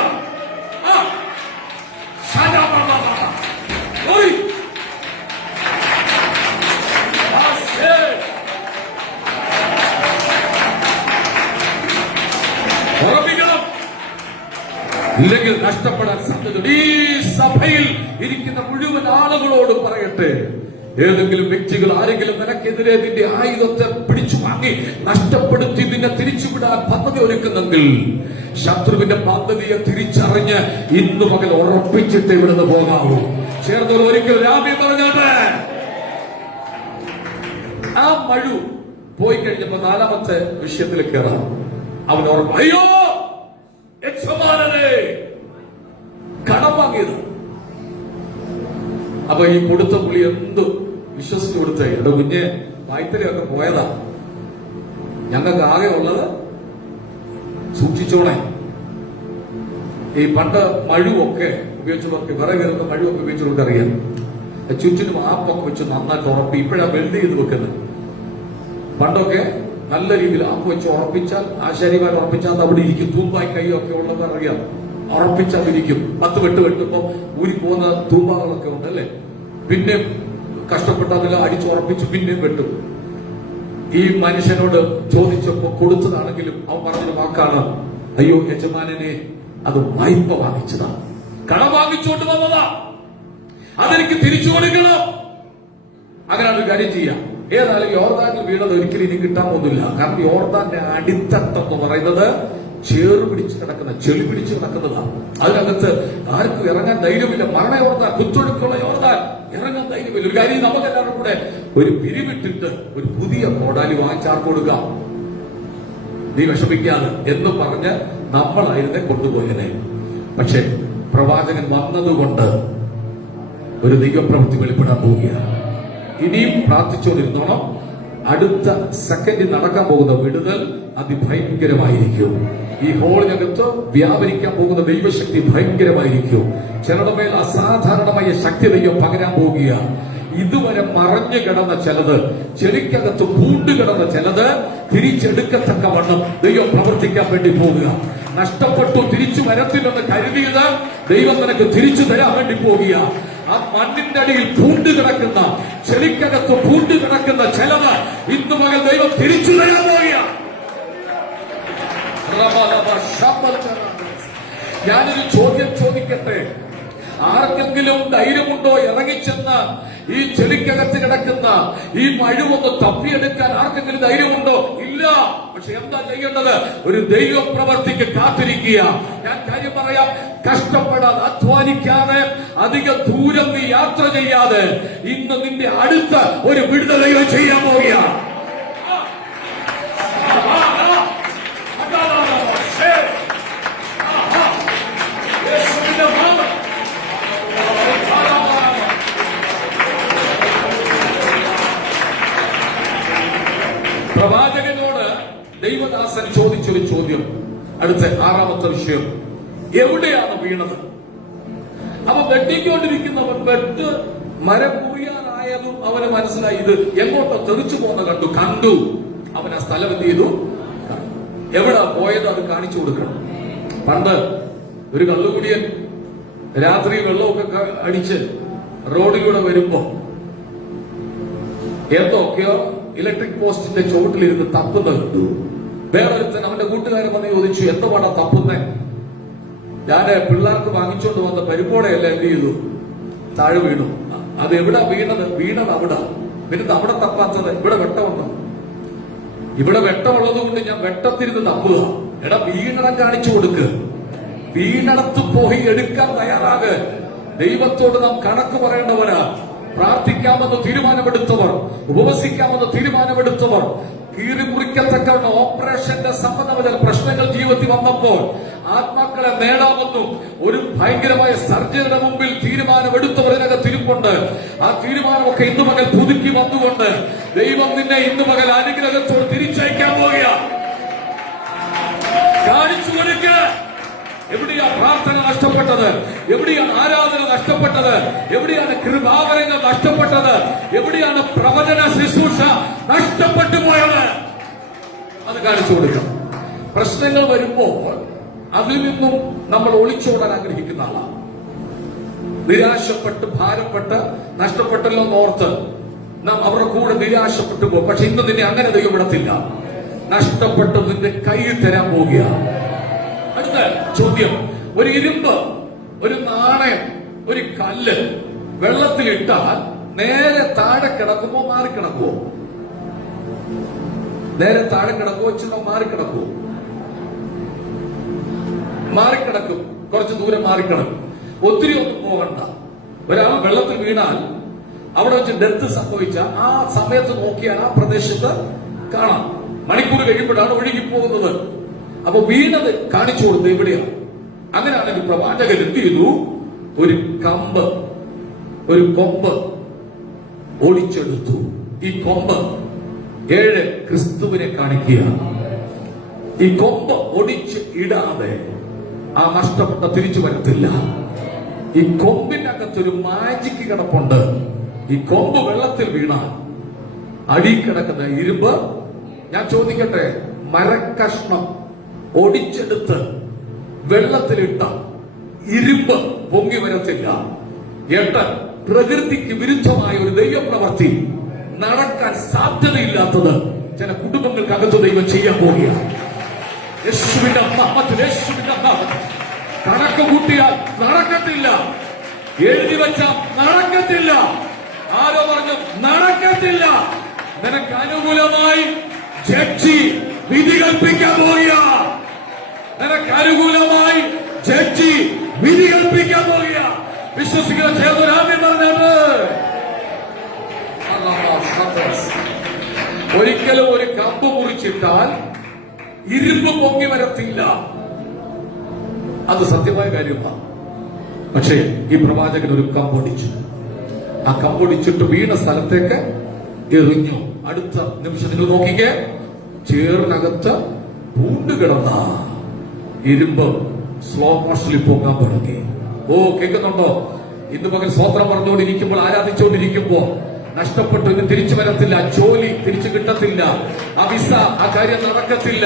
ഇല്ലെങ്കിൽ നഷ്ടപ്പെടാൻ സാധ്യതയുണ്ട്. ഈ സഭയിൽ ഇരിക്കുന്ന മുഴുവൻ ആളുകളോട് പറയട്ടെ, ഏതെങ്കിലും വ്യക്തികൾ ആരെങ്കിലും നിനക്കെതിരെ നിന്റെ ആയുധത്തെ പിടിച്ചു വാങ്ങി നഷ്ടപ്പെടുത്തി നിന്നെ തിരിച്ചുവിടാൻ പദ്ധതി ഒരുക്കുന്നെങ്കിൽ ശത്രുവിന്റെ പദ്ധതിയെ തിരിച്ചറിഞ്ഞ് ഇന്ന് പകൽ ഉറപ്പിച്ചിട്ട് ഇവിടുന്ന് പോകാവൂ. ചേർന്നവർ ഒരിക്കൽ രാമി പറഞ്ഞത്. ആ മഴു പോയി കഴിഞ്ഞപ്പോ നാലാമത്തെ വിഷയത്തിൽ കയറാം. അവൻ ഉറപ്പ്, അയ്യോ യജമാനനെ, കടം വാങ്ങിയത്. അപ്പൊ ഈ കൊടുത്ത പുള്ളി എന്ത് വിശ്വസിച്ചു കൊടുത്തേ? എന്റെ കുഞ്ഞെ വായ്ത്തലയൊക്കെ പോയതാ, ഞങ്ങൾക്ക് ആകെ ഉള്ളത് സൂക്ഷിച്ചോണേ. ഈ പണ്ട് മഴുവൊക്കെ ഉപയോഗിച്ചവർക്ക്, വിറകേറുന്ന മഴുവൊക്കെ ഉപയോഗിച്ചവർക്ക് അറിയാം. ചുറ്റിനും ആപ്പൊക്കെ വെച്ച് നന്നായിട്ട് ഉറപ്പി. ഇപ്പോഴാ വെൽഡ് ചെയ്ത് വെക്കുന്നത്. പണ്ടൊക്കെ നല്ല രീതിയിൽ ആപ്പ് വെച്ച് ഉറപ്പിച്ചാൽ, ആശാരിമാർ ഉറപ്പിച്ചാൽ അത് അവിടെ ഇരിക്കും. തൂമ്പായി കൈയൊക്കെ ഉള്ളത് അറിയാം, ഉറപ്പിച്ചാൽ ഇരിക്കും. 10 വെട്ട് വെട്ടുമ്പോ ഊരി പോകുന്ന തൂമ്പാകളൊക്കെ ഉണ്ടല്ലേ. പിന്നെ കഷ്ടപ്പെട്ട് അതിൽ അടിച്ചുറപ്പിച്ച് പിന്നെയും വെട്ടും. ഈ മനുഷ്യനോട് ചോദിച്ചപ്പോ കൊടുത്തതാണെങ്കിലും അവൻ പറഞ്ഞൊരു വാക്കാണ്, അയ്യോ യജമാനനെ, അത് വായ്പ വാങ്ങിച്ചതാ, കടം വാങ്ങിച്ചുകൊണ്ട് വന്നതാ, അതെനിക്ക് തിരിച്ചു കൊടുക്കണം. അങ്ങനെ ഒരു കാര്യം ചെയ്യാം. ഏതായാലും യോർദാനിൽ വീണത് ഒരിക്കലും ഇനി കിട്ടാൻ പോകുന്നില്ല. കാരണം യോർദാന്റെ അടിത്തട്ടെന്ന് പറയുന്നത് ചേറ് പിടിച്ച് കിടക്കുന്ന, ചെളി പിടിച്ച് കിടക്കുന്നതാണ്. അതിനകത്ത് ആർക്കും ഇറങ്ങാൻ ധൈര്യമില്ല. മരണ യോർദാൻ, കുത്തൊഴുക്കുള്ള യോർദാൻ, ഇറങ്ങാൻ ധൈര്യമില്ല. ഒരു കാര്യം നമുക്കെല്ലാവരും കൂടെ ഒരു പിരിവിട്ടിട്ട് ഒരു പുതിയ കോടാലി വാങ്ങിച്ചാർ കൊടുക്കാം, നീ വിഷമിക്കാതെ എന്ന് പറഞ്ഞ് നമ്മളായിരുന്നെ കൊണ്ടുപോയനെ. പക്ഷെ പ്രവാചകൻ വന്നതുകൊണ്ട് ഒരു ദൈവപ്രവൃത്തി വെളിപ്പെടാൻ പോവുകയാണ്. ഇനിയും പ്രാർത്ഥിച്ചുകൊണ്ടിരുന്നോണം. അടുത്ത സെക്കൻഡിൽ നടക്കാൻ പോകുന്ന വിടുതൽ അതിഭയങ്കരമായിരിക്കും. ഈ ഹോളിനകത്ത് വ്യാപരിക്കാൻ പോകുന്ന ദൈവശക്തി ഭയങ്കരമായിരിക്കും. ചിലരുടെ മേൽ അസാധാരണമായ ശക്തി ദൈവം പകരാൻ പോവുകയാണ്. ഇതുവരെ മറഞ്ഞു കിടന്ന ചിലത്, ചെടിക്കകത്ത് പൂണ്ടുകിടന്ന ചിലത് തിരിച്ചെടുക്കത്തക്കവണ്ണം ദൈവം പ്രവർത്തിക്കാൻ വേണ്ടി പോവുക. നഷ്ടപ്പെട്ടു തിരിച്ചു വരത്തില്ലെന്ന് കരുതിയത് ദൈവം നിനക്ക് തിരിച്ചു തരാൻ വേണ്ടി പോവുക. ആ മണ്ണിന്റെ അടിയിൽ പൂണ്ടു കിടക്കുന്ന, ചെടിക്കകത്ത് പൂണ്ടു കിടക്കുന്ന ചിലത് ഇന്ന് മകൻ ദൈവം തിരിച്ചു തരാൻ പോവുക. ഞാനൊരു ചോദ്യം ചോദിക്കട്ടെ, ആർക്കെങ്കിലും ധൈര്യമുണ്ടോ ഇറങ്ങിച്ചെന്ന് ഈ ചെളിക്കകത്ത് കിടക്കുന്ന ഈ മഴുവൊന്ന് തപ്പിയെടുക്കാൻ ആർക്കെങ്കിലും ധൈര്യമുണ്ടോ? ഇല്ല. പക്ഷെ എന്താ ചെയ്യേണ്ടത്? ഒരു ദൈവ പ്രവർത്തിക്ക് കാത്തിരിക്കുക. ഞാൻ കാര്യം പറയാം, കഷ്ടപ്പെടാതെ, അധ്വാനിക്കാതെ, അധിക ദൂരം നീ യാത്ര ചെയ്യാതെ ഇന്ന് നിന്റെ അടുത്ത ഒരു വിടുതൽ ചെയ്യാൻ പോവുകയാണ്. പ്രവാചകനോട് ദൈവദാസൻ ചോദിച്ചൊരു ചോദ്യം, അടുത്ത 6ാമത്തെ വിഷയം, എവിടെയാണ് വീണത്? അവൻ വെട്ടിക്കൊണ്ടിരിക്കുന്നവൻ വെട്ട് മരം മുറിയാനായതും അവന് മനസ്സിലായി. ഇത് എങ്ങോട്ടോ തെറിച്ചു പോകുന്ന കണ്ടു. അവൻ ആ സ്ഥലം എന്ത് ചെയ്തു? എവിടെ പോയത് അത് കാണിച്ചു കൊടുക്കണം. പണ്ട് ഒരു കള്ളുകുടിയൻ രാത്രി വെള്ളമൊക്കെ അടിച്ച് റോഡിലൂടെ വരുമ്പോ എന്തൊക്കെയോ ഇലക്ട്രിക് പോസ്റ്റിന്റെ ചുവട്ടിലിരുന്ന് തപ്പുന്ന കണ്ടു. വേറൊരുത്തൻ അവന്റെ കൂട്ടുകാരൻ വന്ന് ചോദിച്ചു, എന്തുവാണ് തപ്പുന്നേ? ഞാന് പിള്ളേർക്ക് വാങ്ങിച്ചോണ്ട് വന്ന പരിപ്പോടെയല്ല എന്ത് ചെയ്തു? താഴെ വീണു. അത് എവിടെ വീണത് അവിടെ. പിന്നെ അവിടെ തപ്പാത്തത് ഇവിടെ വെട്ടമുണ്ടോ? ഇവിടെ വെട്ടമുള്ളത് കൊണ്ട് ഞാൻ വെട്ടത്തിരുന്ന് തപ്പുക. എടാ, വീണടം കാണിച്ചു കൊടുക്ക്. വീണടത്ത് പോയി എടുക്കാൻ തയ്യാറാക്. ദൈവത്തോട് നാം കണക്ക് പറയേണ്ടവരാ. പ്രാർത്ഥിക്കാമെന്ന് തീരുമാനമെടുത്തവർ, ഉപവസിക്കാമെന്ന് തീരുമാനമെടുത്തവർ, കീറി മുറിക്കത്തക്ക ഓപ്പറേഷന്റെ സംബന്ധമായ ചില പ്രശ്നങ്ങൾ ജീവിതത്തിൽ വന്നപ്പോൾ ആത്മാക്കളെ നേടാമെന്നും ഒരു ഭയങ്കരമായ സർജറിയുടെ മുമ്പിൽ തീരുമാനമെടുത്തവർ ഇതിനകത്ത് ഇരിപ്പുണ്ട്. ആ തീരുമാനമൊക്കെ ഇന്നു മകൽ പുതുക്കി വന്നുകൊണ്ട് ദൈവം നിന്നെ ഇന്നു മകൽ അനുഗ്രഹത്തോട് തിരിച്ചയക്കാൻ പോവുക. കാണിച്ചു കൊടുക്ക. എവിടെയാ പ്രാർത്ഥന നഷ്ടപ്പെട്ടത്? എവിടെയാണ് ആരാധന നഷ്ടപ്പെട്ടത്? എവിടെയാണ് കൃപാവരങ്ങൾ നഷ്ടപ്പെട്ടത്? എവിടെയാണ് പ്രവചന ശുശ്രൂഷ നഷ്ടപ്പെട്ടു പോയത്? അത് കാണിച്ചു കൊടുക്കണം. പ്രശ്നങ്ങൾ വരുമ്പോൾ അതിൽ നിന്നും നമ്മൾ ഒളിച്ചോടാൻ ആഗ്രഹിക്കുന്ന ആളാണ്. നിരാശപ്പെട്ട് ഭാരപ്പെട്ട് നഷ്ടപ്പെട്ടല്ലോ എന്നോർത്ത് നാം അവരുടെ കൂടെ നിരാശപ്പെട്ടു പോകും. പക്ഷെ ഇന്ന് നിന്നെ അങ്ങനെ ദൈവം വിടത്തില്ല. നഷ്ടപ്പെട്ട് നിന്റെ കയ്യിൽ തരാൻ പോവുക. അടുത്ത ചോദ്യം, ഒരു ഇരുമ്പ്, ഒരു നാണയം, ഒരു കല്ല് വെള്ളത്തിലിട്ടാൽ നേരെ താഴെ കിടക്കുമോ മാറിക്കിടക്കുമോ? നേരെ താഴെ കിടക്കുമോ വെച്ചോ മാറിക്കിടക്കുമോ? മാറിക്കിടക്കും. കുറച്ച് ദൂരം മാറിക്കിടക്കും. ഒത്തിരി ഒന്നും പോകണ്ട. ഒരാൾ വെള്ളത്തിൽ വീണാൽ അവിടെ വെച്ച് ഡെത്ത് സംഭവിച്ച ആ സമയത്ത് നോക്കിയാൽ ആ പ്രദേശത്ത് കാണാം. മണിക്കൂർ കഴിയുമ്പോഴാണ് ഒഴുകിപ്പോകുന്നത്. അപ്പൊ വീണത് കാണിച്ചു കൊടുത്ത് എവിടെയാണ്? അങ്ങനെയാണെങ്കിൽ പ്രവാചകൻ എന്ത് ചെയ്തു? ഒരു കൊമ്പ് ഓടിച്ചെടുത്തു. ഈ കൊമ്പ് 7 ക്രിസ്തുവിനെ കാണിക്കുക. ഈ കൊമ്പ് ഒടിച്ച് ഇടാതെ ആ നഷ്ടപ്പെട്ട തിരിച്ചു വരത്തില്ല. ഈ കൊമ്പിനകത്തൊരു മാജിക്ക് കിടപ്പുണ്ട്. ഈ കൊമ്പ് വെള്ളത്തിൽ വീണാൽ അടി കിടക്കുന്ന ഇരുമ്പ്, ഞാൻ ചോദിക്കട്ടെ, മരക്കഷ്ണം ഒടിച്ചെടുത്ത് വെള്ളത്തിലിട്ട ഇരുമ്പ് പൊങ്ങി വരത്തില്ല. 8 പ്രകൃതിക്ക് വിരുദ്ധമായ ഒരു ദൈവപ്രവർത്തി നടക്കാൻ സാധ്യതയില്ലാത്തത് ചില കുടുംബങ്ങൾക്കകത്ത് ദൈവം ചെയ്യാൻ പോവുകയാണ്. യേശുവിന്റെ നാമത്തിൽ, യേശുവിന്റെ നാമത്തിൽ. കണക്ക് കൂട്ടിയാൽ നടക്കത്തില്ല. എഴുതി വെച്ചാൽ നടക്കത്തില്ല. ആരോ പറഞ്ഞു നടക്കത്തില്ല. നിനക്ക് അനുകൂലമായി ജഡ്ജി വിധി കൽപ്പിക്കാൻ പോവുക. നിനക്ക് അനുകൂലമായി ജഡ്ജി വിധി കൽപ്പിക്കാൻ പോവുക. വിശ്വസിക്കുന്ന ചേർന്നൊരാമ്യം പറഞ്ഞത്. ഒരിക്കലും ഒരു കമ്പ് മുറിച്ചിട്ടാൽ ഇരുമ്പ് പൊങ്ങി വരത്തില്ല. അത് സത്യമായ കാര്യമാണ്. പക്ഷേ ഈ പ്രവാചകൻ ഒരു കമ്പൊടിച്ചു. ആ കമ്പൊടിച്ചിട്ട് വീണ സ്ഥലത്തേക്ക് എറിഞ്ഞു. അടുത്ത നിമിഷം നിങ്ങൾ നോക്കിക്കേ, ചേറിനകത്ത് പൂണ്ടുകിടന്ന ഇരുമ്പ് സ്ലോ മോഷനിൽ പോകാൻ തുടങ്ങി. ഓ, കേൾക്കുന്നുണ്ടോ? ഇന്ന് പകൽ സ്വോത്രം പറഞ്ഞുകൊണ്ടിരിക്കുമ്പോൾ, ആരാധിച്ചുകൊണ്ടിരിക്കുമ്പോ നഷ്ടപ്പെട്ടു. ഇന്ന് തിരിച്ചു വരത്തില്ല. ജോലി തിരിച്ചു കിട്ടത്തില്ല. ആ വിസ, ആ കാര്യം നടക്കത്തില്ല.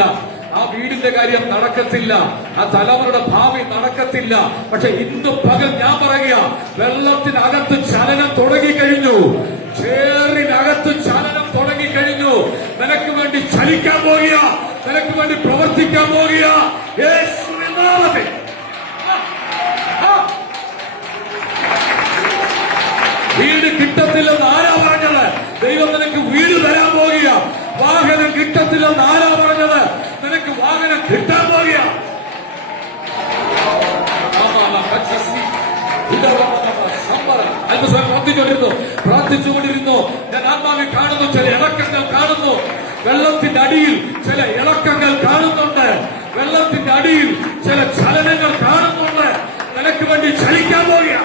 ആ വീടിന്റെ കാര്യം നടക്കത്തില്ല. ആ തലമുറയുടെ ഭാവി നടക്കത്തില്ല. പക്ഷെ ഇന്ന് പകൽ ഞാൻ പറയുക, വെള്ളത്തിനകത്ത് ചലനം തുടങ്ങിക്കഴിഞ്ഞു. ചേറിനകത്ത് ചലനം തുടങ്ങിക്കഴിഞ്ഞു. നിനക്ക് വേണ്ടി ചലിക്കാൻ പോവുക. നിനക്ക് വേണ്ടി പ്രവർത്തിക്കാൻ പോവുക. യേശുവിൻ നാമത്തിൽ. വീട് കിട്ടത്തില്ലെന്ന് ആരാ പറഞ്ഞത്? ദൈവം നിനക്ക് വീട് തരാൻ പോവുക. വാഹനം കിട്ടത്തില്ലെന്ന് ആരാ പറഞ്ഞത്? നിനക്ക് വാഹനം കിട്ടാൻ പോവുക. അല്പസമയം പ്രാർത്ഥിച്ചുകൊണ്ടിരുന്നു. ഞാൻ ആത്മാവിൽ കാണുന്നു, ചില ഇളക്കങ്ങൾ കാണുന്നു. വെള്ളത്തിന്റെ അടിയിൽ ചില ഇളക്കങ്ങൾ കാണുന്നുണ്ട്. വെള്ളത്തിന്റെ അടിയിൽ ചില ചലനങ്ങൾ കാണുന്നുണ്ട്. നിനക്ക് വേണ്ടി ചലിക്കാൻ പോവുക.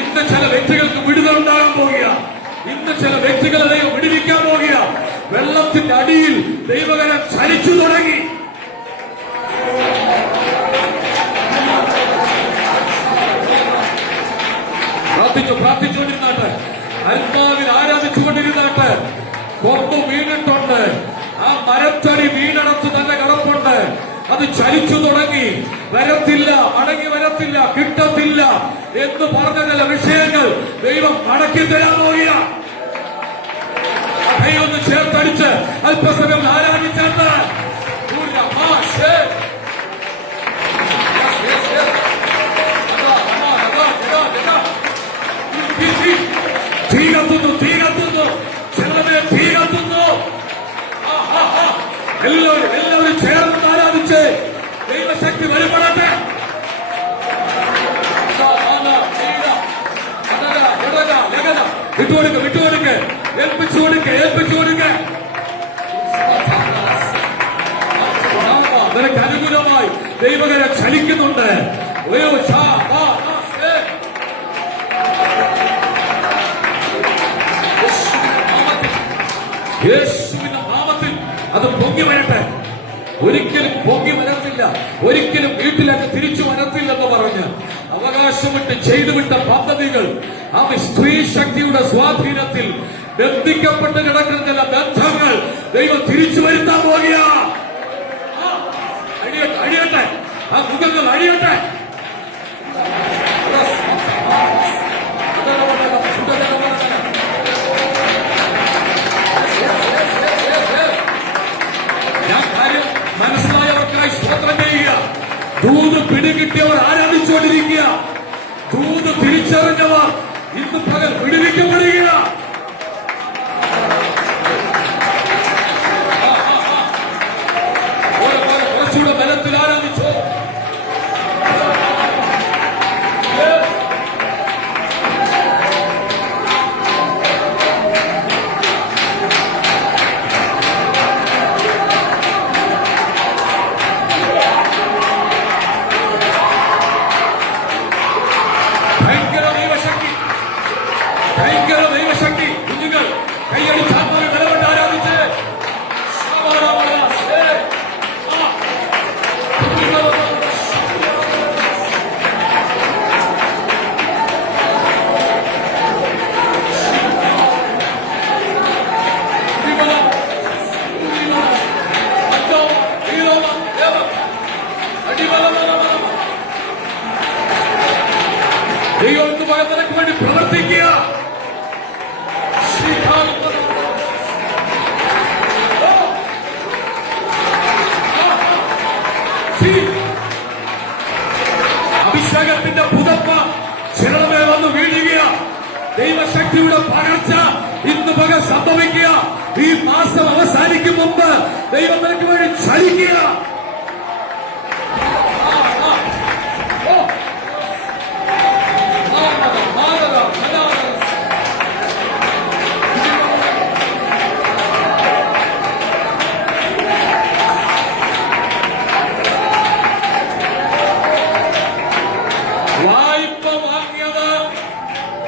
ഇന്ന് ചില വ്യക്തികൾക്ക് വിടുതൽ ഉണ്ടാകാൻ പോവുക. ഇന്ന് ചില വ്യക്തികളെ വിടുവിക്കാൻ പോവുക. വെള്ളത്തിന്റെ അടിയിൽ ദൈവകരം ചലിച്ചു തുടങ്ങി. പ്രാർത്ഥിച്ചുകൊണ്ടിരുന്നാട്ട്, ആത്മാവിൽ ആരാധിച്ചുകൊണ്ടിരുന്നാട്ട്. കൊമ്പ് വീണിട്ടുണ്ട്. ആ മരത്തടി വീണടത്ത് തന്നെ കിടപ്പുണ്ട്. അത് ചലിച്ചു തുടങ്ങി. വരത്തില്ല, മടങ്ങി വരത്തില്ല, കിട്ടത്തില്ല എന്ന് പറഞ്ഞ ചില വിഷയങ്ങൾ ദൈവം മടക്കി തരാൻ പോവുക. കൈയൊന്ന് ചേർത്ത് അടിച്ച് അല്പസമയം ആരാധിച്ചത്. തീ കത്തുന്നു, തീ കത്തുന്നു, ചിലരെ തീ കത്തുന്നു. എല്ലാവരും ചേർന്ന് ആരാധിച്ച് ദൈവശക്തി വെളിപ്പെടട്ടെ. വിട്ടുകൊടുക്ക്, വിട്ടുകൊടുക്ക്, ഏൽപ്പിച്ചു കൊടുക്ക്, ഏൽപ്പിച്ചു കൊടുക്ക്. നിനക്ക് അനുകൂലമായി ദൈവകരം ചലിക്കുന്നുണ്ട്. യേശുവിന്റെ നാമത്തിൽ അത് പൊങ്ങി വരട്ടെ. ഒരിക്കലും പൊങ്ങി വരത്തില്ല, ഒരിക്കലും വീട്ടിലേക്ക് തിരിച്ചു വരത്തില്ലെന്ന് പറഞ്ഞ് അവകാശമിട്ട് ചെയ്തുവിട്ട പദ്ധതികൾ ആ സ്ത്രീ ശക്തിയുടെ സ്വാധീനത്തിൽ ബന്ധിക്കപ്പെട്ട് കിടക്കുന്ന ചില ബന്ധങ്ങൾ ദൈവം തിരിച്ചു വരുത്താൻ പോകുക. അഴിയട്ടെ, അഴിയട്ടെ, ആ മുഖങ്ങൾ അഴിയട്ടെ. ഞാൻ കാര്യം മനസ്സിലായവർക്കായി സ്തോത്രം ചെയ്യുക. ദൂത് പിടികിട്ടിയവർ ആരാധിച്ചുകൊണ്ടിരിക്കുക. ദൂത് തിരിച്ചറിഞ്ഞവർ ഇന്ന് പകൽ വിടുവിക്കപ്പെടുക. കുറച്ചുകൂടെ ബലത്തിൽ ആരാധിച്ചോ. ഭയങ്കര ദൈവശക്തി. കുഞ്ഞുങ്ങൾ കൈയടിച്ചാത്മാവിൽ ബലപ്പെട്ട് ആരാധിച്ച് ദൈവം എന്ന് പറയുന്നതിനു വേണ്ടി പ്രവർത്തിക്കുക. അഭിഷേകത്തിന്റെ പുതപ്പ ചിലമേ വന്ന് വീഴുക. ദൈവശക്തിയുടെ പകർച്ച ഇന്ന് പകൽ സംഭവിക്കുക. ഈ മാസം അവസാനിക്കും മുമ്പ് ദൈവം നിനക്ക് വേണ്ടി ചലിക്കുക.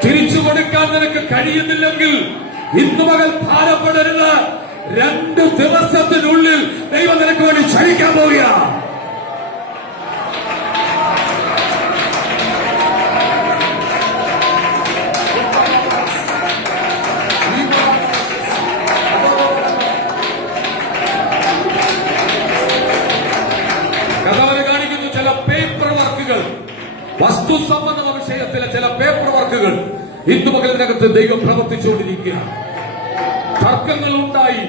തിരിച്ചു കൊടുക്കാൻ നിനക്ക് കഴിയുന്നില്ലെങ്കിൽ ഇന്ന് പകൽ ഭാരപ്പെടരുത്. 2 ദിവസത്തിനുള്ളിൽ ദൈവം നിനക്ക് വേണ്ടി ചലിക്കാൻ പോവുക. കഥാവിനെ കാണിക്കുന്നു ചില പേപ്പർ വർക്കുകൾ, വസ്തു സംബന്ധ വിഷയത്തിലെ ചില പേപ്പർ വർക്കുകൾ ഇന്ന് പകലിനകത്ത് ദൈവം പ്രവർത്തിച്ചുകൊണ്ടിരിക്കുക. തർക്കങ്ങൾ ഉണ്ടായി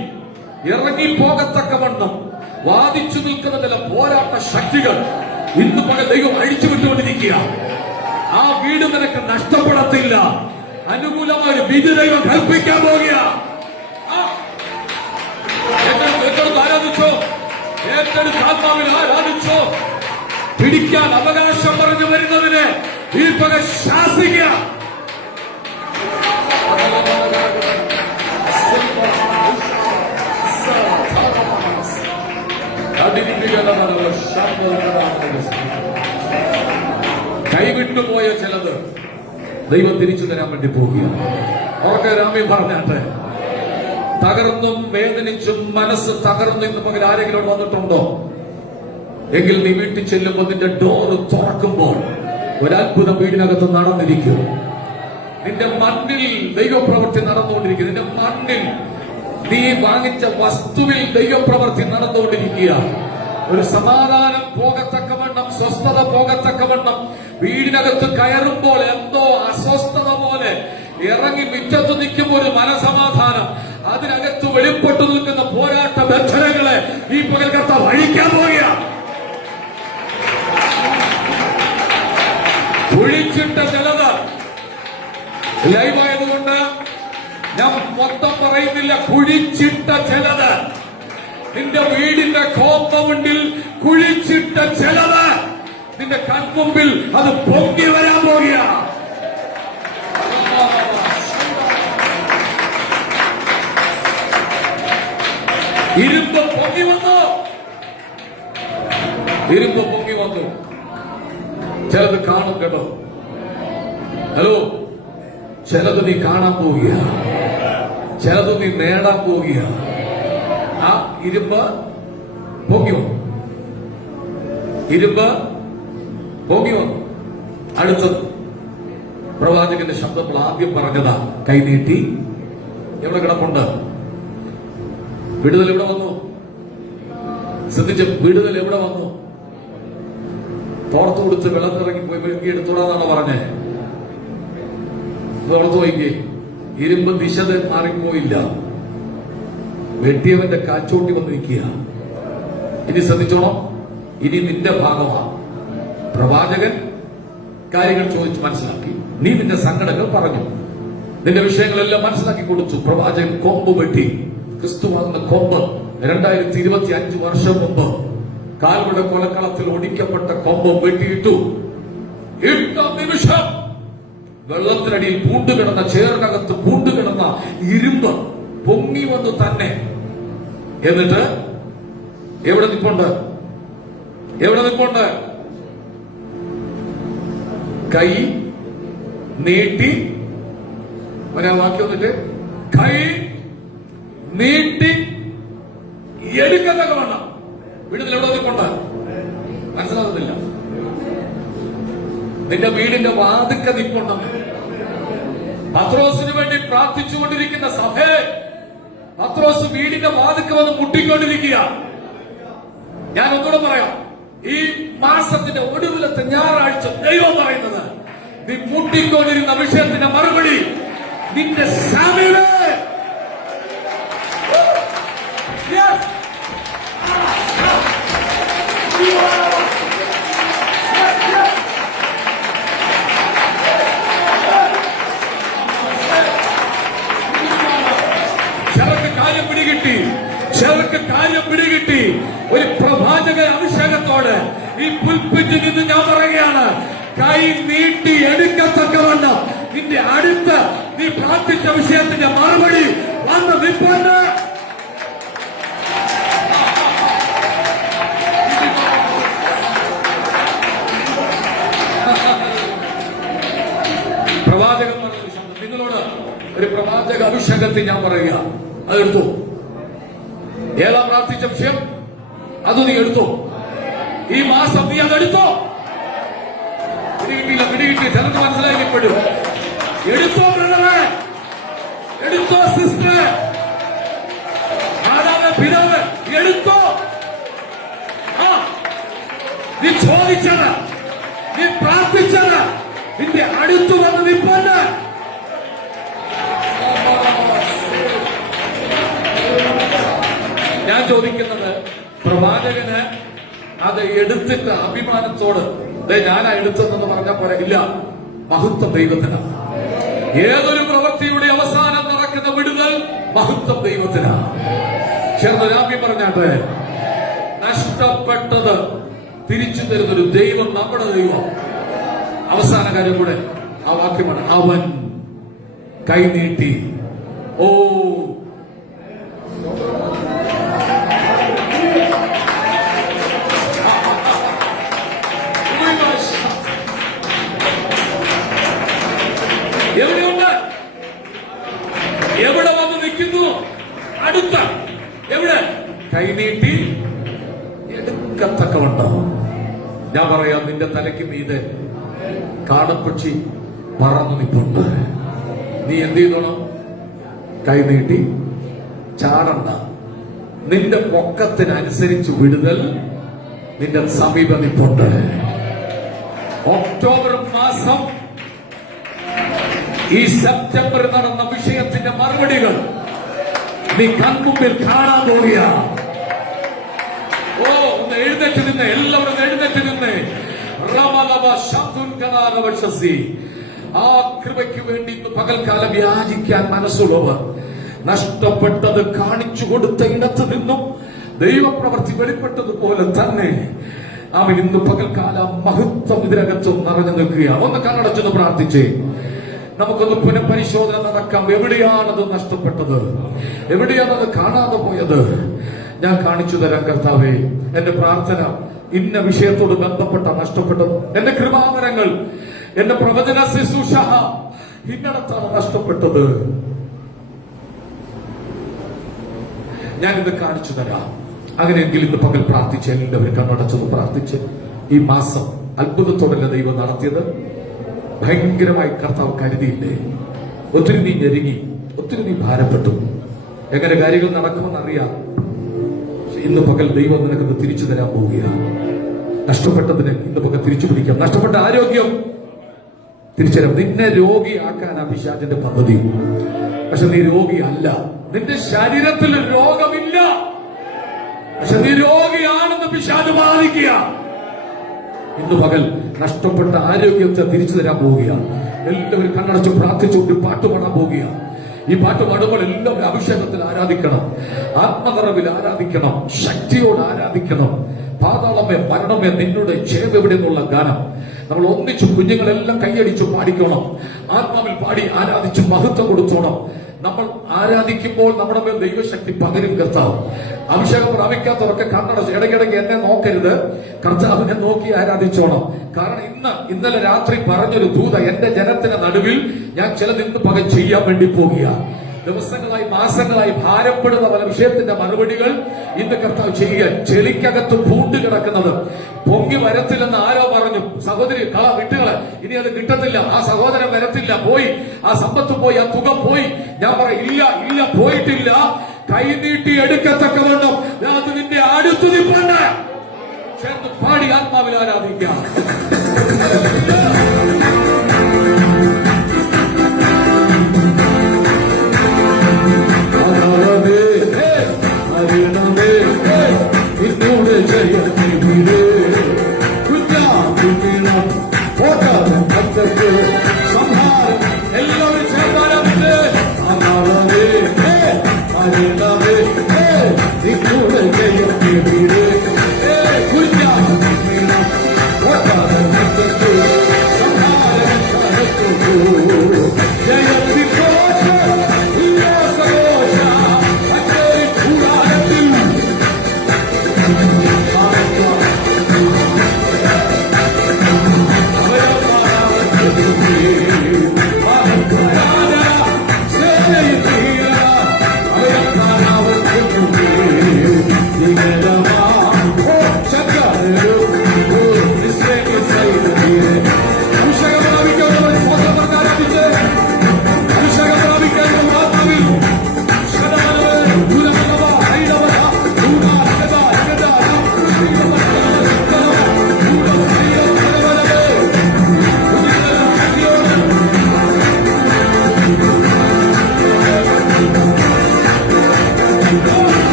ഇറങ്ങിപ്പോകത്തക്കവണ്ണം വാദിച്ചു നിൽക്കുന്ന ചില പോരാട്ട ശക്തികൾ ഇന്ന് പകൽ ദൈവം അഴിച്ചുവിട്ടുകൊണ്ടിരിക്കുക. ആ വീട് നിനക്ക് നഷ്ടപ്പെടത്തില്ല. അനുകൂലമായ വിധി ദൈവം കൽപ്പിക്കാൻ പോകുക. ഏറ്റെടുത്ത് ആരാധിച്ചോ, ഏറ്റെടുത്ത് ആത്മാവിൽ ആരാധിച്ചോ. പിടിക്കാൻ അവകാശം പറഞ്ഞു വരുന്നതിന് ഈ പകൽ ശാസിക്കുക. കൈവിട്ടുപോയ ചിലത് ദൈവം തിരിച്ചു തരാൻ വേണ്ടി പോവുകയാണ്. അവർക്ക് രാമ്യം പറഞ്ഞാട്ടെ. തകർന്നും വേദനിച്ചും മനസ്സ് തകർന്നു ഇന്ന് പകൽ ആരെങ്കിലും വന്നിട്ടുണ്ടോ? എങ്കിൽ നീ വീട്ടിൽ ചെല്ലുമ്പോൾ നിന്റെ ഡോറ് തുറക്കുമ്പോൾ ഒരത്ഭുതം വീടിനകത്ത് നടന്നിരിക്കും. നിന്റെ മണ്ണിൽ ദൈവപ്രവൃത്തി നടന്നുകൊണ്ടിരിക്കുക. നിന്റെ മണ്ണിൽ നീ വാങ്ങിച്ച വസ്തുവിൽ ദൈവപ്രവൃത്തി നടന്നുകൊണ്ടിരിക്കുക. ഒരു സമാധാനം പോകത്തക്കവണ്ണം, സ്വസ്ഥത പോകത്തക്കവണ്ണം വീടിനകത്ത് കയറുമ്പോൾ എന്തോ അസ്വസ്ഥത പോലെ ഇറങ്ങി മുറ്റത്ത് നിൽക്കുമ്പോൾ ഒരു മനസമാധാനം. അതിനകത്ത് വെളിപ്പെട്ടു നിൽക്കുന്ന പോരാട്ട ബന്ധനങ്ങളെ ഈ പകൽ കർത്താവ് അഴിക്കാൻ പോവുക. കുഴിച്ചിട്ട ചിലത് ലൈവായതുകൊണ്ട് ഞാൻ മൊത്തം പറയുന്നില്ല. കുഴിച്ചിട്ട ചിലത് നിന്റെ വീടിന്റെ കോമ്പൗണ്ടിൽ കുഴിച്ചിട്ട ചിലത് നിന്റെ കൺമുമ്പിൽ അത് പൊങ്ങി വരാൻ പോകുക. ഇരുമ്പ് പൊങ്ങി വന്നു, ഇരുമ്പ് പൊങ്ങി വന്നു. ചിലത് കാണും കേട്ടോ. ഹലോ, ചിലത് നീ കാണാൻ പോവുക, ചിലത് നീ നേടാൻ പോവുക. ആ ഇരുമ്പ് പൊങ്ങി വന്നു, ഇരുമ്പ് പൊങ്ങി വന്നു. അടുത്തത് പ്രവാചകന്റെ ശബ്ദത്തിൽ ആദ്യം പറഞ്ഞതാ, കൈനീട്ടി. എവിടെ കിടപ്പുണ്ട്? വിടുതൽ എവിടെ വന്നു? ശ്രദ്ധിച്ച, വിടുതൽ എവിടെ വന്നു? തോർത്തു കൊടുത്ത് വെള്ളത്തിറങ്ങി പോയി വെളുക്കി എടുത്തോളാന്നാണ് പറഞ്ഞേ. തോർത്തു പോയിക്കേ, ഇരുമ്പ് ദിശ മാറിപ്പോയില്ല, വെട്ടിയവന്റെ കാച്ചോട്ടി വന്നിരിക്കുക. ഇനി ശ്രദ്ധിച്ചോണം, ഇനി നിന്റെ ഭാഗമാണ്. പ്രവാചകൻ കാര്യങ്ങൾ ചോദിച്ച് മനസ്സിലാക്കി, നീ നിന്റെ സങ്കടങ്ങൾ പറഞ്ഞു, നിന്റെ വിഷയങ്ങളെല്ലാം മനസ്സിലാക്കി കൊടുത്തു. പ്രവാചകൻ കൊമ്പ് വെട്ടി, ക്രിസ്തുവാകുന്ന കൊമ്പ് 2025 വർഷം മുമ്പ് കാൽവയുടെ കൊലക്കളത്തിൽ ഒടിക്കപ്പെട്ട കൊമ്പ് വെട്ടിയിട്ടു. ഇട്ട നിമിഷം വെള്ളത്തിനടിയിൽ പൂണ്ടുകിടന്ന, ചേറിനകത്ത് പൂണ്ടുകിടന്ന ഇരുമ്പ് പൊങ്ങി വന്നു തന്നെ. എന്നിട്ട് എവിടെ നിൽപ്പുണ്ട്? എവിടെ നിൽപ്പുണ്ട്? കൈ നീട്ടി. ഒരാ വാക്യം വന്നിട്ട്, കൈ നീട്ടി എടുക്കത്തക്ക വേണം. വീട്ടിൽ എവിടെ നിൽപ്പുണ്ട്? മനസ്സിലാകുന്നില്ല. നിന്റെ വീടിന്റെ വാതിക്ക നിൽപ്പുണ്ടെന്ന്. പത്രോസിന് വേണ്ടി പ്രാർത്ഥിച്ചുകൊണ്ടിരിക്കുന്ന സഭയെ പത്രോസ് വീടിന്റെ വാതിക്ക വന്ന് മുട്ടിക്കൊണ്ടിരിക്കുക. ഞാൻ ഒന്നുകൂടെ പറയാം, ഈ മാസത്തിന്റെ ഒടുവിലത്തെ ഞായറാഴ്ച ദൈവം പറയുന്നത്, നീ മുട്ടിക്കൊണ്ടിരുന്ന വിഷയത്തിന്റെ മറുപടി നിന്റെ സമയമേ. ചിലർക്ക് കാര്യം പിടികിട്ടി. ഒരു പ്രവാചക അഭിഷേകത്തോട് ഈ പുൽപ്പിറ്റിൽ നിന്ന് ഞാൻ പറയുകയാണ്, കൈ നീട്ടി എടുക്കത്തക്കവണ്ണം നിന്റെ അടുത്ത് നീ പ്രാർത്ഥിച്ച വിഷയത്തിന്റെ മറുപടി വന്ന് നിൽപ്പുണ്ട്. പ്രവാചകൻ പറഞ്ഞ ശബ്ദം, നിങ്ങളോട് ഒരു പ്രവാചക അഭിഷേകത്തിൽ ഞാൻ പറയുക, അതെടുത്തു. ഏതാ പ്രാർത്ഥിച്ച വിഷയം? അത് നീ എടുത്തോ. ഈ മാസം നീ അതെടുത്തോ. പിടികിട്ടിയില്ല, പിടികിട്ടി. ചിലർക്ക് മനസ്സിലാക്കിപ്പെടും. എടുത്തോ ബ്രദറെ, എടുത്തോ സിസ്റ്ററെ, മാതാവ് പിതാവ്, എടുത്തോ. നീ ചോദിച്ചത്, നീ പ്രാർത്ഥിച്ചത് നിന്റെ അടുത്തു വന്ന് നിൽപ്പുണ്ട്. ഞാൻ ചോദിക്കുന്നത്, പ്രവാചകന് അത് എടുത്തിട്ട് അഭിമാനത്തോട് ഞാനാ എടുത്തതെന്ന് പറഞ്ഞാൽ പോരാ. ഇല്ല, മഹത്വം ദൈവത്തിനാണ്. ഏതൊരു പ്രവൃത്തിയുടെ അവസാനം നടക്കുന്ന വിടുതൽ മഹത്വം ദൈവത്തിനാണ്. ചെറുതാഭ്യം പറഞ്ഞാട്ടെ, നഷ്ടപ്പെട്ടത് തിരിച്ചു തരുന്നൊരു ദൈവം നമ്മുടെ ദൈവം. അവസാന കാര്യം കൂടെ ആ വാക്യമാണ്, അവൻ കൈനീട്ടി. ഓ, എവിടെയുണ്ട്? എവിടെ വന്ന് നിൽക്കുന്നു? അടുത്ത എവിടെ? കൈനീട്ടി എടുക്കത്തക്കവണ്ണം. ഞാൻ പറയാം, നിന്റെ തലയ്ക്ക് മീതെ കാടപ്പക്ഷി പറന്നു നിൽപ്പുണ്ട്. നീ എന്ത് ചെയ്തോണം? കൈനീട്ടി ചാടണ്ട. നിന്റെ പൊക്കത്തിനനുസരിച്ച് വിടുതൽ നിന്റെ സമീപം നിൽപ്പുണ്ട്. ഒക്ടോബർ മാസം ഈ സെപ്റ്റംബർ നടന്ന വിഷയത്തിന്റെ മറുപടികൾ നീ കൺമുമ്പിൽ കാണാൻ പോവുക. ഓ, ഒന്ന് എഴുന്നേറ്റ് നിന്ന്, എല്ലാവരും എഴുന്നേറ്റ് നിന്ന്. ആ കൃപയ്ക്ക് വേണ്ടി ഇന്ന് പകൽക്കാലം യാചിക്കാൻ മനസ്സുള്ളവർ, നഷ്ടപ്പെട്ടത് കാണിച്ചു കൊടുത്ത ഇടത്ത് നിന്നും ദൈവപ്രവൃത്തി വെളിപ്പെട്ടതുപോലെ തന്നെ അവൻ ഇന്ന് പകൽക്കാലം മഹത്വം ഇതിനകത്തും നിറഞ്ഞു നിൽക്കുക. ഒന്ന് കണ്ണടച്ചൊന്ന് പ്രാർത്ഥിച്ചേ. നമുക്കൊന്ന് പുനഃപരിശോധന നടക്കാം. എവിടെയാണത് നഷ്ടപ്പെട്ടത്? എവിടെയാണത് കാണാതെ പോയത്? ഞാൻ കാണിച്ചു തരാം കർത്താവേ. എന്റെ പ്രാർത്ഥന ഇന്ന വിഷയത്തോട് ബന്ധപ്പെട്ട നഷ്ടപ്പെട്ടത്, എന്റെ കൃപാവരങ്ങൾ, എന്റെ പ്രവചന ശുശ്രൂഷ ഇന്നടത്താണ് നഷ്ടപ്പെട്ടത്. ഞാനിത് കാണിച്ചു തരാം. അങ്ങനെയെങ്കിൽ ഇന്ന് പകൽ പ്രാർത്ഥിച്ച് എല്ലാവരും കണ്ണടച്ചത് പ്രാർത്ഥിച്ച്, ഈ മാസം അത്ഭുതത്തോടല്ല ദൈവം നടത്തിയത്. ഭയങ്കരമായി കർത്താവ് കരുതിയില്ലേ? ഒത്തിരി നീ ഞെരുങ്ങി, ഒത്തിരി നീ ഭാരപ്പെട്ടു. എങ്ങനെ കാര്യങ്ങൾ നടക്കുമെന്ന് അറിയാം. ഇന്ന് പകൽ ദൈവം നിനക്കത് തിരിച്ചു തരാൻ പോവുകയാണ്. നഷ്ടപ്പെട്ടതിന് ഇന്ന് പകൽ തിരിച്ചു പിടിക്കാം. നഷ്ടപ്പെട്ട ആരോഗ്യം തിരിച്ചറിയാം. നിന്നെ രോഗിയാക്കാൻ പിശാചിന്റെ പദ്ധതി. പക്ഷെ നീ രോഗിയല്ല. നിന്റെ ശരീരത്തിൽ രോഗമില്ല, പക്ഷെ നീ രോഗിയാണെന്ന് പിശാച് ബാധിക്കുക. ഇന്ന് പകൽ നഷ്ടപ്പെട്ട ആരോഗ്യത്തെ തിരിച്ചു തരാൻ പോവുകയാണ്. എല്ലാവരും കണ്ണടച്ച് പ്രാർത്ഥിച്ചുകൊണ്ട് പാട്ട് പാടാൻ പോവുകയാണ്. ഈ പാട്ട് പാടുമ്പോൾ എല്ലാവരും അഭിഷേകത്തിൽ ആരാധിക്കണം, ആത്മനിറവിൽ ആരാധിക്കണം, ശക്തിയോട് ആരാധിക്കണം. പാതാളമേ മരണമേ നിന്നുടെ ജയം എവിടെ നിന്നുള്ള ഗാനം നമ്മൾ ഒന്നിച്ചു കുഞ്ഞുങ്ങളെല്ലാം കൈയടിച്ചു പാടിക്കണം. ആത്മാവിൽ പാടി ആരാധിച്ച് മഹത്വം കൊടുത്തോണം. നമ്മൾ ആരാധിക്കുമ്പോൾ നമ്മുടെ മേൽ ദൈവശക്തി പകരും കർത്താവ്. അഭിഷേകം പ്രാപിക്കാത്തവർക്ക് കണ്ണടച്ച് ഇടയ്ക്കിടയ്ക്ക് എന്നെ നോക്കരുത്, കർത്താവിനെ നോക്കി ആരാധിച്ചോണം. കാരണം ഇന്നലെ രാത്രി പറഞ്ഞൊരു ദൂത എന്റെ ജനത്തിന് നടുവിൽ ഞാൻ ചിലത് ഇന്ന് പകൽ ചെയ്യാൻ വേണ്ടി പോകുകയാണ്. ദിവസങ്ങളായി മാസങ്ങളായി ഭാരപ്പെടുന്ന പല വിഷയത്തിന്റെ മറുപടികൾ ഇന്ന് കർത്താവ് ചെയ്യാൻ. ചെളിക്കകത്ത് പൂണ്ട് കിടക്കുന്നത് പൊങ്ങി വരത്തില്ലെന്ന് ആരോ പറഞ്ഞു. സഹോദരി വിട്ടുകളെ, ഇനി അത് കിട്ടത്തില്ല. ആ സഹോദരൻ വരത്തില്ല, പോയി. ആ സമ്പത്ത് പോയി, ആ തുക പോയി. ഞാൻ പറയാം, ഇല്ല പോയിട്ടില്ല. കൈനീട്ടി എടുക്കത്തക്കവണ്ണം അത് നിന്റെ അടുത്തു നിൽപ്പുണ്ട്. ചേർന്ന് പാടി ആത്മാവിൽ ആരാധിക്കാം.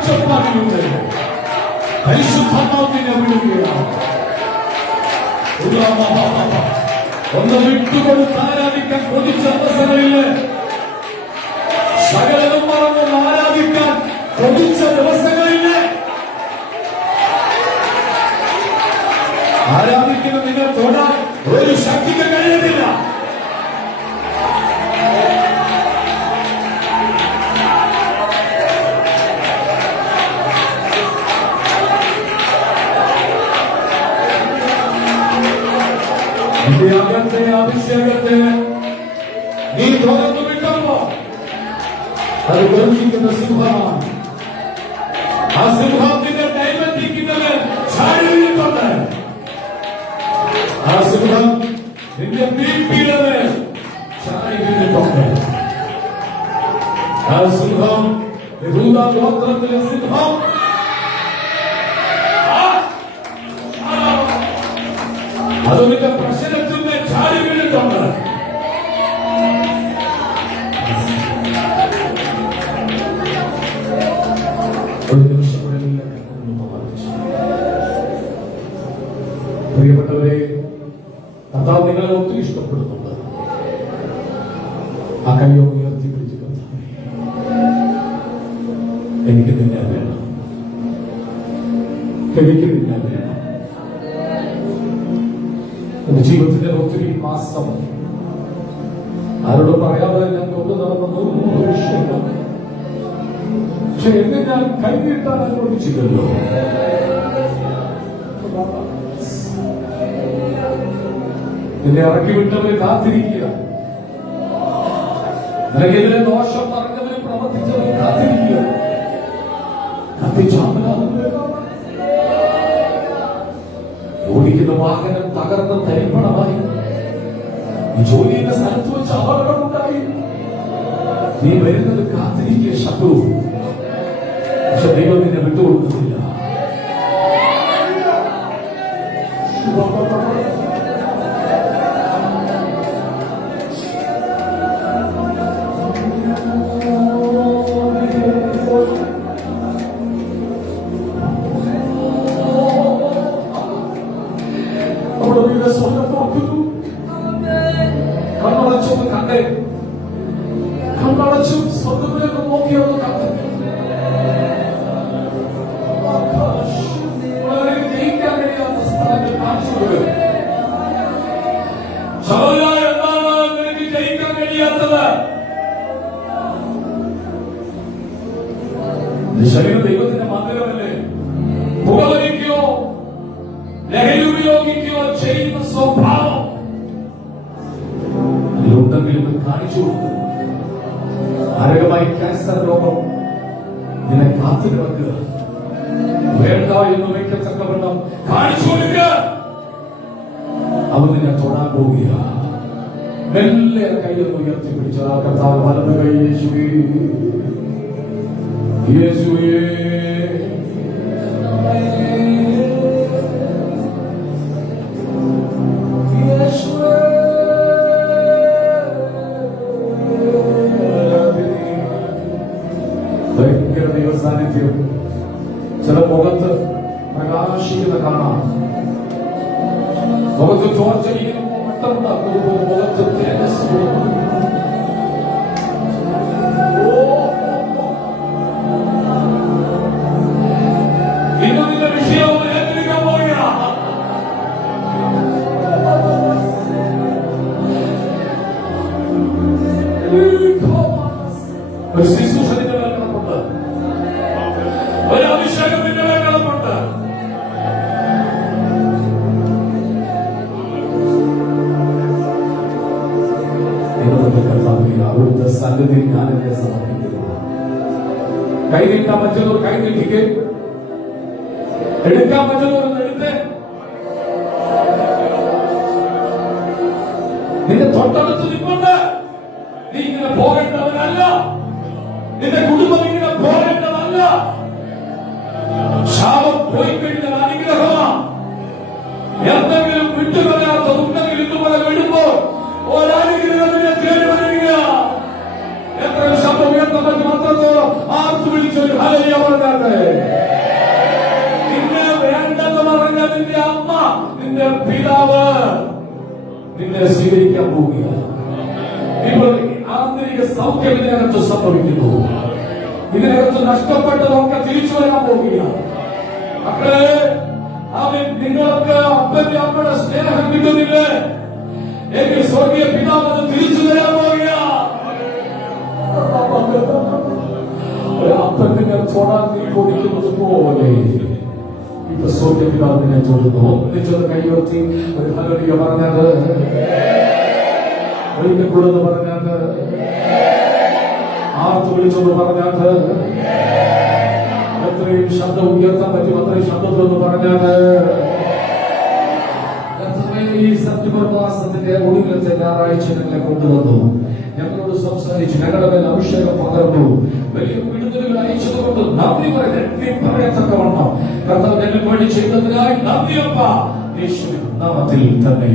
കാഴ്ചപ്പാടിലൂടെ പരിശുദ്ധാത്മാവിനെ വിടുകയാണ്. ഒന്ന് വിട്ടുകൊടുത്ത് ആരാധിക്കാൻ കൊതിച്ച അവസരമില്ലേ? സകലതും മറന്ന് ആരാധിക്കാൻ കൊതിച്ച ദിവസങ്ങളില്ലേ? ആരാധിക്കുന്ന നിങ്ങൾ തൊടാൻ ഒരു ശക്തിക്ക് കഴിയുന്നില്ല. അകത്തെ അഭിഷേകത്തെ നീ തുറന്നു വിട്ടപ്പോ അത് ഗർജിക്കുന്ന സിംഹമാണ്. ആ സിംഹത്തിന്റെ കൈവറ്റിക്കുന്നത് ചാടിയിട്ടുണ്ട്. ആ സിംഹം നിന്റെ ബിപിയുടെ ചാടിയിട്ടുണ്ട്. ആ സിംഹം യഹൂദാ ഗോത്രത്തിലെ സിംഹം അത് നിന്റെ പ്രശ്നത്തിന്റെ ചാടി വീണിട്ടുണ്ട്. ഒരു നിമിഷം പ്രിയപ്പെട്ടവരെ, കർത്താവ് നിങ്ങളെ ഒത്തിരി ഇഷ്ടപ്പെടുന്നുണ്ട്. ആ കയ്യോ ഉയർത്തി പിടിച്ചു, എനിക്ക് നിന്നെ വേണം, എനിക്ക് നിന്നെ വേണം. എന്റെ ജീവിതത്തിന്റെ ഒത്തിരി മാസം ആരോടും പറയാതെ ഞാൻ കൊണ്ടു നടന്നൊന്നും വിഷയമില്ല. പക്ഷെ എന്നെ ഞാൻ കൈനീട്ടാൻ അനുവദിച്ചില്ലല്ലോ. നിന്നെ ഇറക്കി വിട്ടവരെ കാത്തിരിക്കുക. നിനക്കെതിരെ ദോഷം പറഞ്ഞവരെ പ്രവർത്തിച്ചവരെ കാത്തിരിക്കുക. ഓടിക്കുന്ന വാഹനം തകർന്ന് തരിപ്പണമായി. നീ ജോലി ചെയ്യുന്ന സ്ഥലത്ത് വെച്ച് അപകടമുണ്ടായി. നീ വരുന്നത് കാത്തിരിക്കുക ശത്രു. പക്ഷെ ദൈവം നിന്നെ വിട്ടുകൊടുക്കുന്നില്ല. കണ്ണടച്ചൊന്ന് കണ്ടേ, കണ്ണടച്ചും സ്വർഗത്തിലേക്ക് നോക്കിയൊന്ന് കണ്ടേ. ജയിക്കാൻ കഴിയാത്ത സ്ഥലങ്ങൾ കാണിച്ചു കൊടുക്കുക. എന്താണ് നിനക്ക് ജയിക്കാൻ കഴിയാത്തത്? ശരീരം ദൈവത്തിന്റെ മന്ദിരമല്ലേ? പുകവലിക്കോ ലഹരി ഉപയോഗിക്കുകയോ ചെയ്യുന്ന സ്വഭാവം അതിലുണ്ടെങ്കിലും കാണിച്ചു കൊടുത്തു. മാരകമായി ക്യാൻസർ രോഗം നിന്നെ കാത്തു കിടക്കുക. വേണ്ട എന്ന് വയ്ക്കത്തക്കവണ്ണം കാണിച്ചു കൊടുക്കുക. അവൻ നിന്നെ തൊടാൻ പോവുക. മെല്ലെ കൈയൊന്ന് ഉയർത്തി പിടിച്ച ആ കർത്താവ് വലത് കൈ യേശുവേ, യേശുവേ, ഭയങ്കര ദൈവ സാന്നിധ്യം. ചില മുഖത്ത് പ്രകാശിക്കുന്ന കാണാം. മുഖത്ത് ചോർച്ചയിലും മട്ടമുണ്ടാക്കുമ്പോൾ മുഖത്ത് തേജസ്. ഇന്നതിന്റെ വിഷയം ഏറ്റെടുക്കാൻ പോവുകയാണ്. ഒരു ശുശ്രൂഷത്തിന്റെ മേൽ കിടപ്പുണ്ട്, ഒരു അഭിഷേകത്തിന്റെ മേൽ കിടപ്പുണ്ട്. അവിടുത്തെ സന്നിധിയിൽ ഞാൻ എന്നെ സമർപ്പിക്കുന്നു. കൈനീട്ടാൻ പറ്റുന്നവർ കൈനീട്ടിക്ക്, എടുക്കാൻ പറ്റുന്നവർ എടുത്ത്. നിന്റെ തൊട്ടടുത്ത് നിൽക്കൊണ്ട് നീ ഇങ്ങനെ പോകേണ്ടവനല്ല. നിന്റെ കുടുംബം ഇങ്ങനെ പോകേണ്ടതല്ല. ശാപം പോയി കഴിഞ്ഞാൽ അനുഗ്രഹമാണ്. എന്തെങ്കിലും വിട്ടുകളയാത്ത ഉണ്ടെങ്കിൽ ഇതുപോലെ വിടുമ്പോൾ ഒരനുഗ്രഹത്തിനെ തേടി വരിക. എത്ര ശബ്ദം ഉയർത്താൻ പറ്റും അത്രത്തോളം ആർത്ത് വിളിച്ചൊരു ഹല്ലേലൂയ പറഞ്ഞാട്ടെ. നിന്നെ വേണ്ടെന്ന് പറഞ്ഞ നിന്റെ അമ്മ, നിന്റെ പിതാവ് നിന്നെ സ്വീകരിക്കാൻ പോവുകയാണ്. ഇപ്പോൾ ആന്തരിക സൗഖ്യം ഇതിനകത്ത് സംഭവിക്കുന്നു. ഇതിനകത്ത് നഷ്ടപ്പെട്ടതൊക്കെ തിരിച്ചു വരാൻ പോവുകയാണ്. മക്കളെ, അവൻ നിങ്ങൾക്ക് അപ്പന്റെ അമ്മയുടെ സ്നേഹം കിട്ടുന്നില്ലേ? എങ്കിൽ സ്വർഗീയ പിതാവ് അത് തിരിച്ചു തരാൻ പോവുകയാണ്. അപ്പന്റെ തൊടാൻ നീ കൊടുക്കുന്നത് പോലെ ഇപ്പൊ സ്വർഗീയ പിതാവിനെ തൊടുന്നു. ഒന്നിച്ചൊന്ന് കൈയുയർത്തി ഒരു ഹല്ലേലൂയ പറഞ്ഞത്, ഒരിക്കൽ കൂടെ പറഞ്ഞത്, ആർത്ത് വിളിച്ചൊന്ന് പറഞ്ഞത്, എത്രയും ശബ്ദം ഉയർത്താൻ പറ്റും അത്രയും ശബ്ദത്തൊന്ന് പറഞ്ഞത്. ഈ സെപ്റ്റംബർ മാസത്തിന്റെ ഒടുവിലത്തെ ഞായറാഴ്ച ഞങ്ങളെ കൊണ്ടുവന്നു, ഞങ്ങളോട് സംസാരിച്ചു, ഞങ്ങളുടെ മേൽ അഭിഷേകം പകർന്നു, വലിയ വിടുതലുകൾ അയച്ചതുകൊണ്ട് നന്ദി പറയത്തക്കവണ്ണം കർത്താവ് ഞങ്ങൾക്ക് വേണ്ടി ചെയ്തതിനായി നന്ദിയപ്പ യേശുവിൻ നാമത്തിൽ തന്നെ.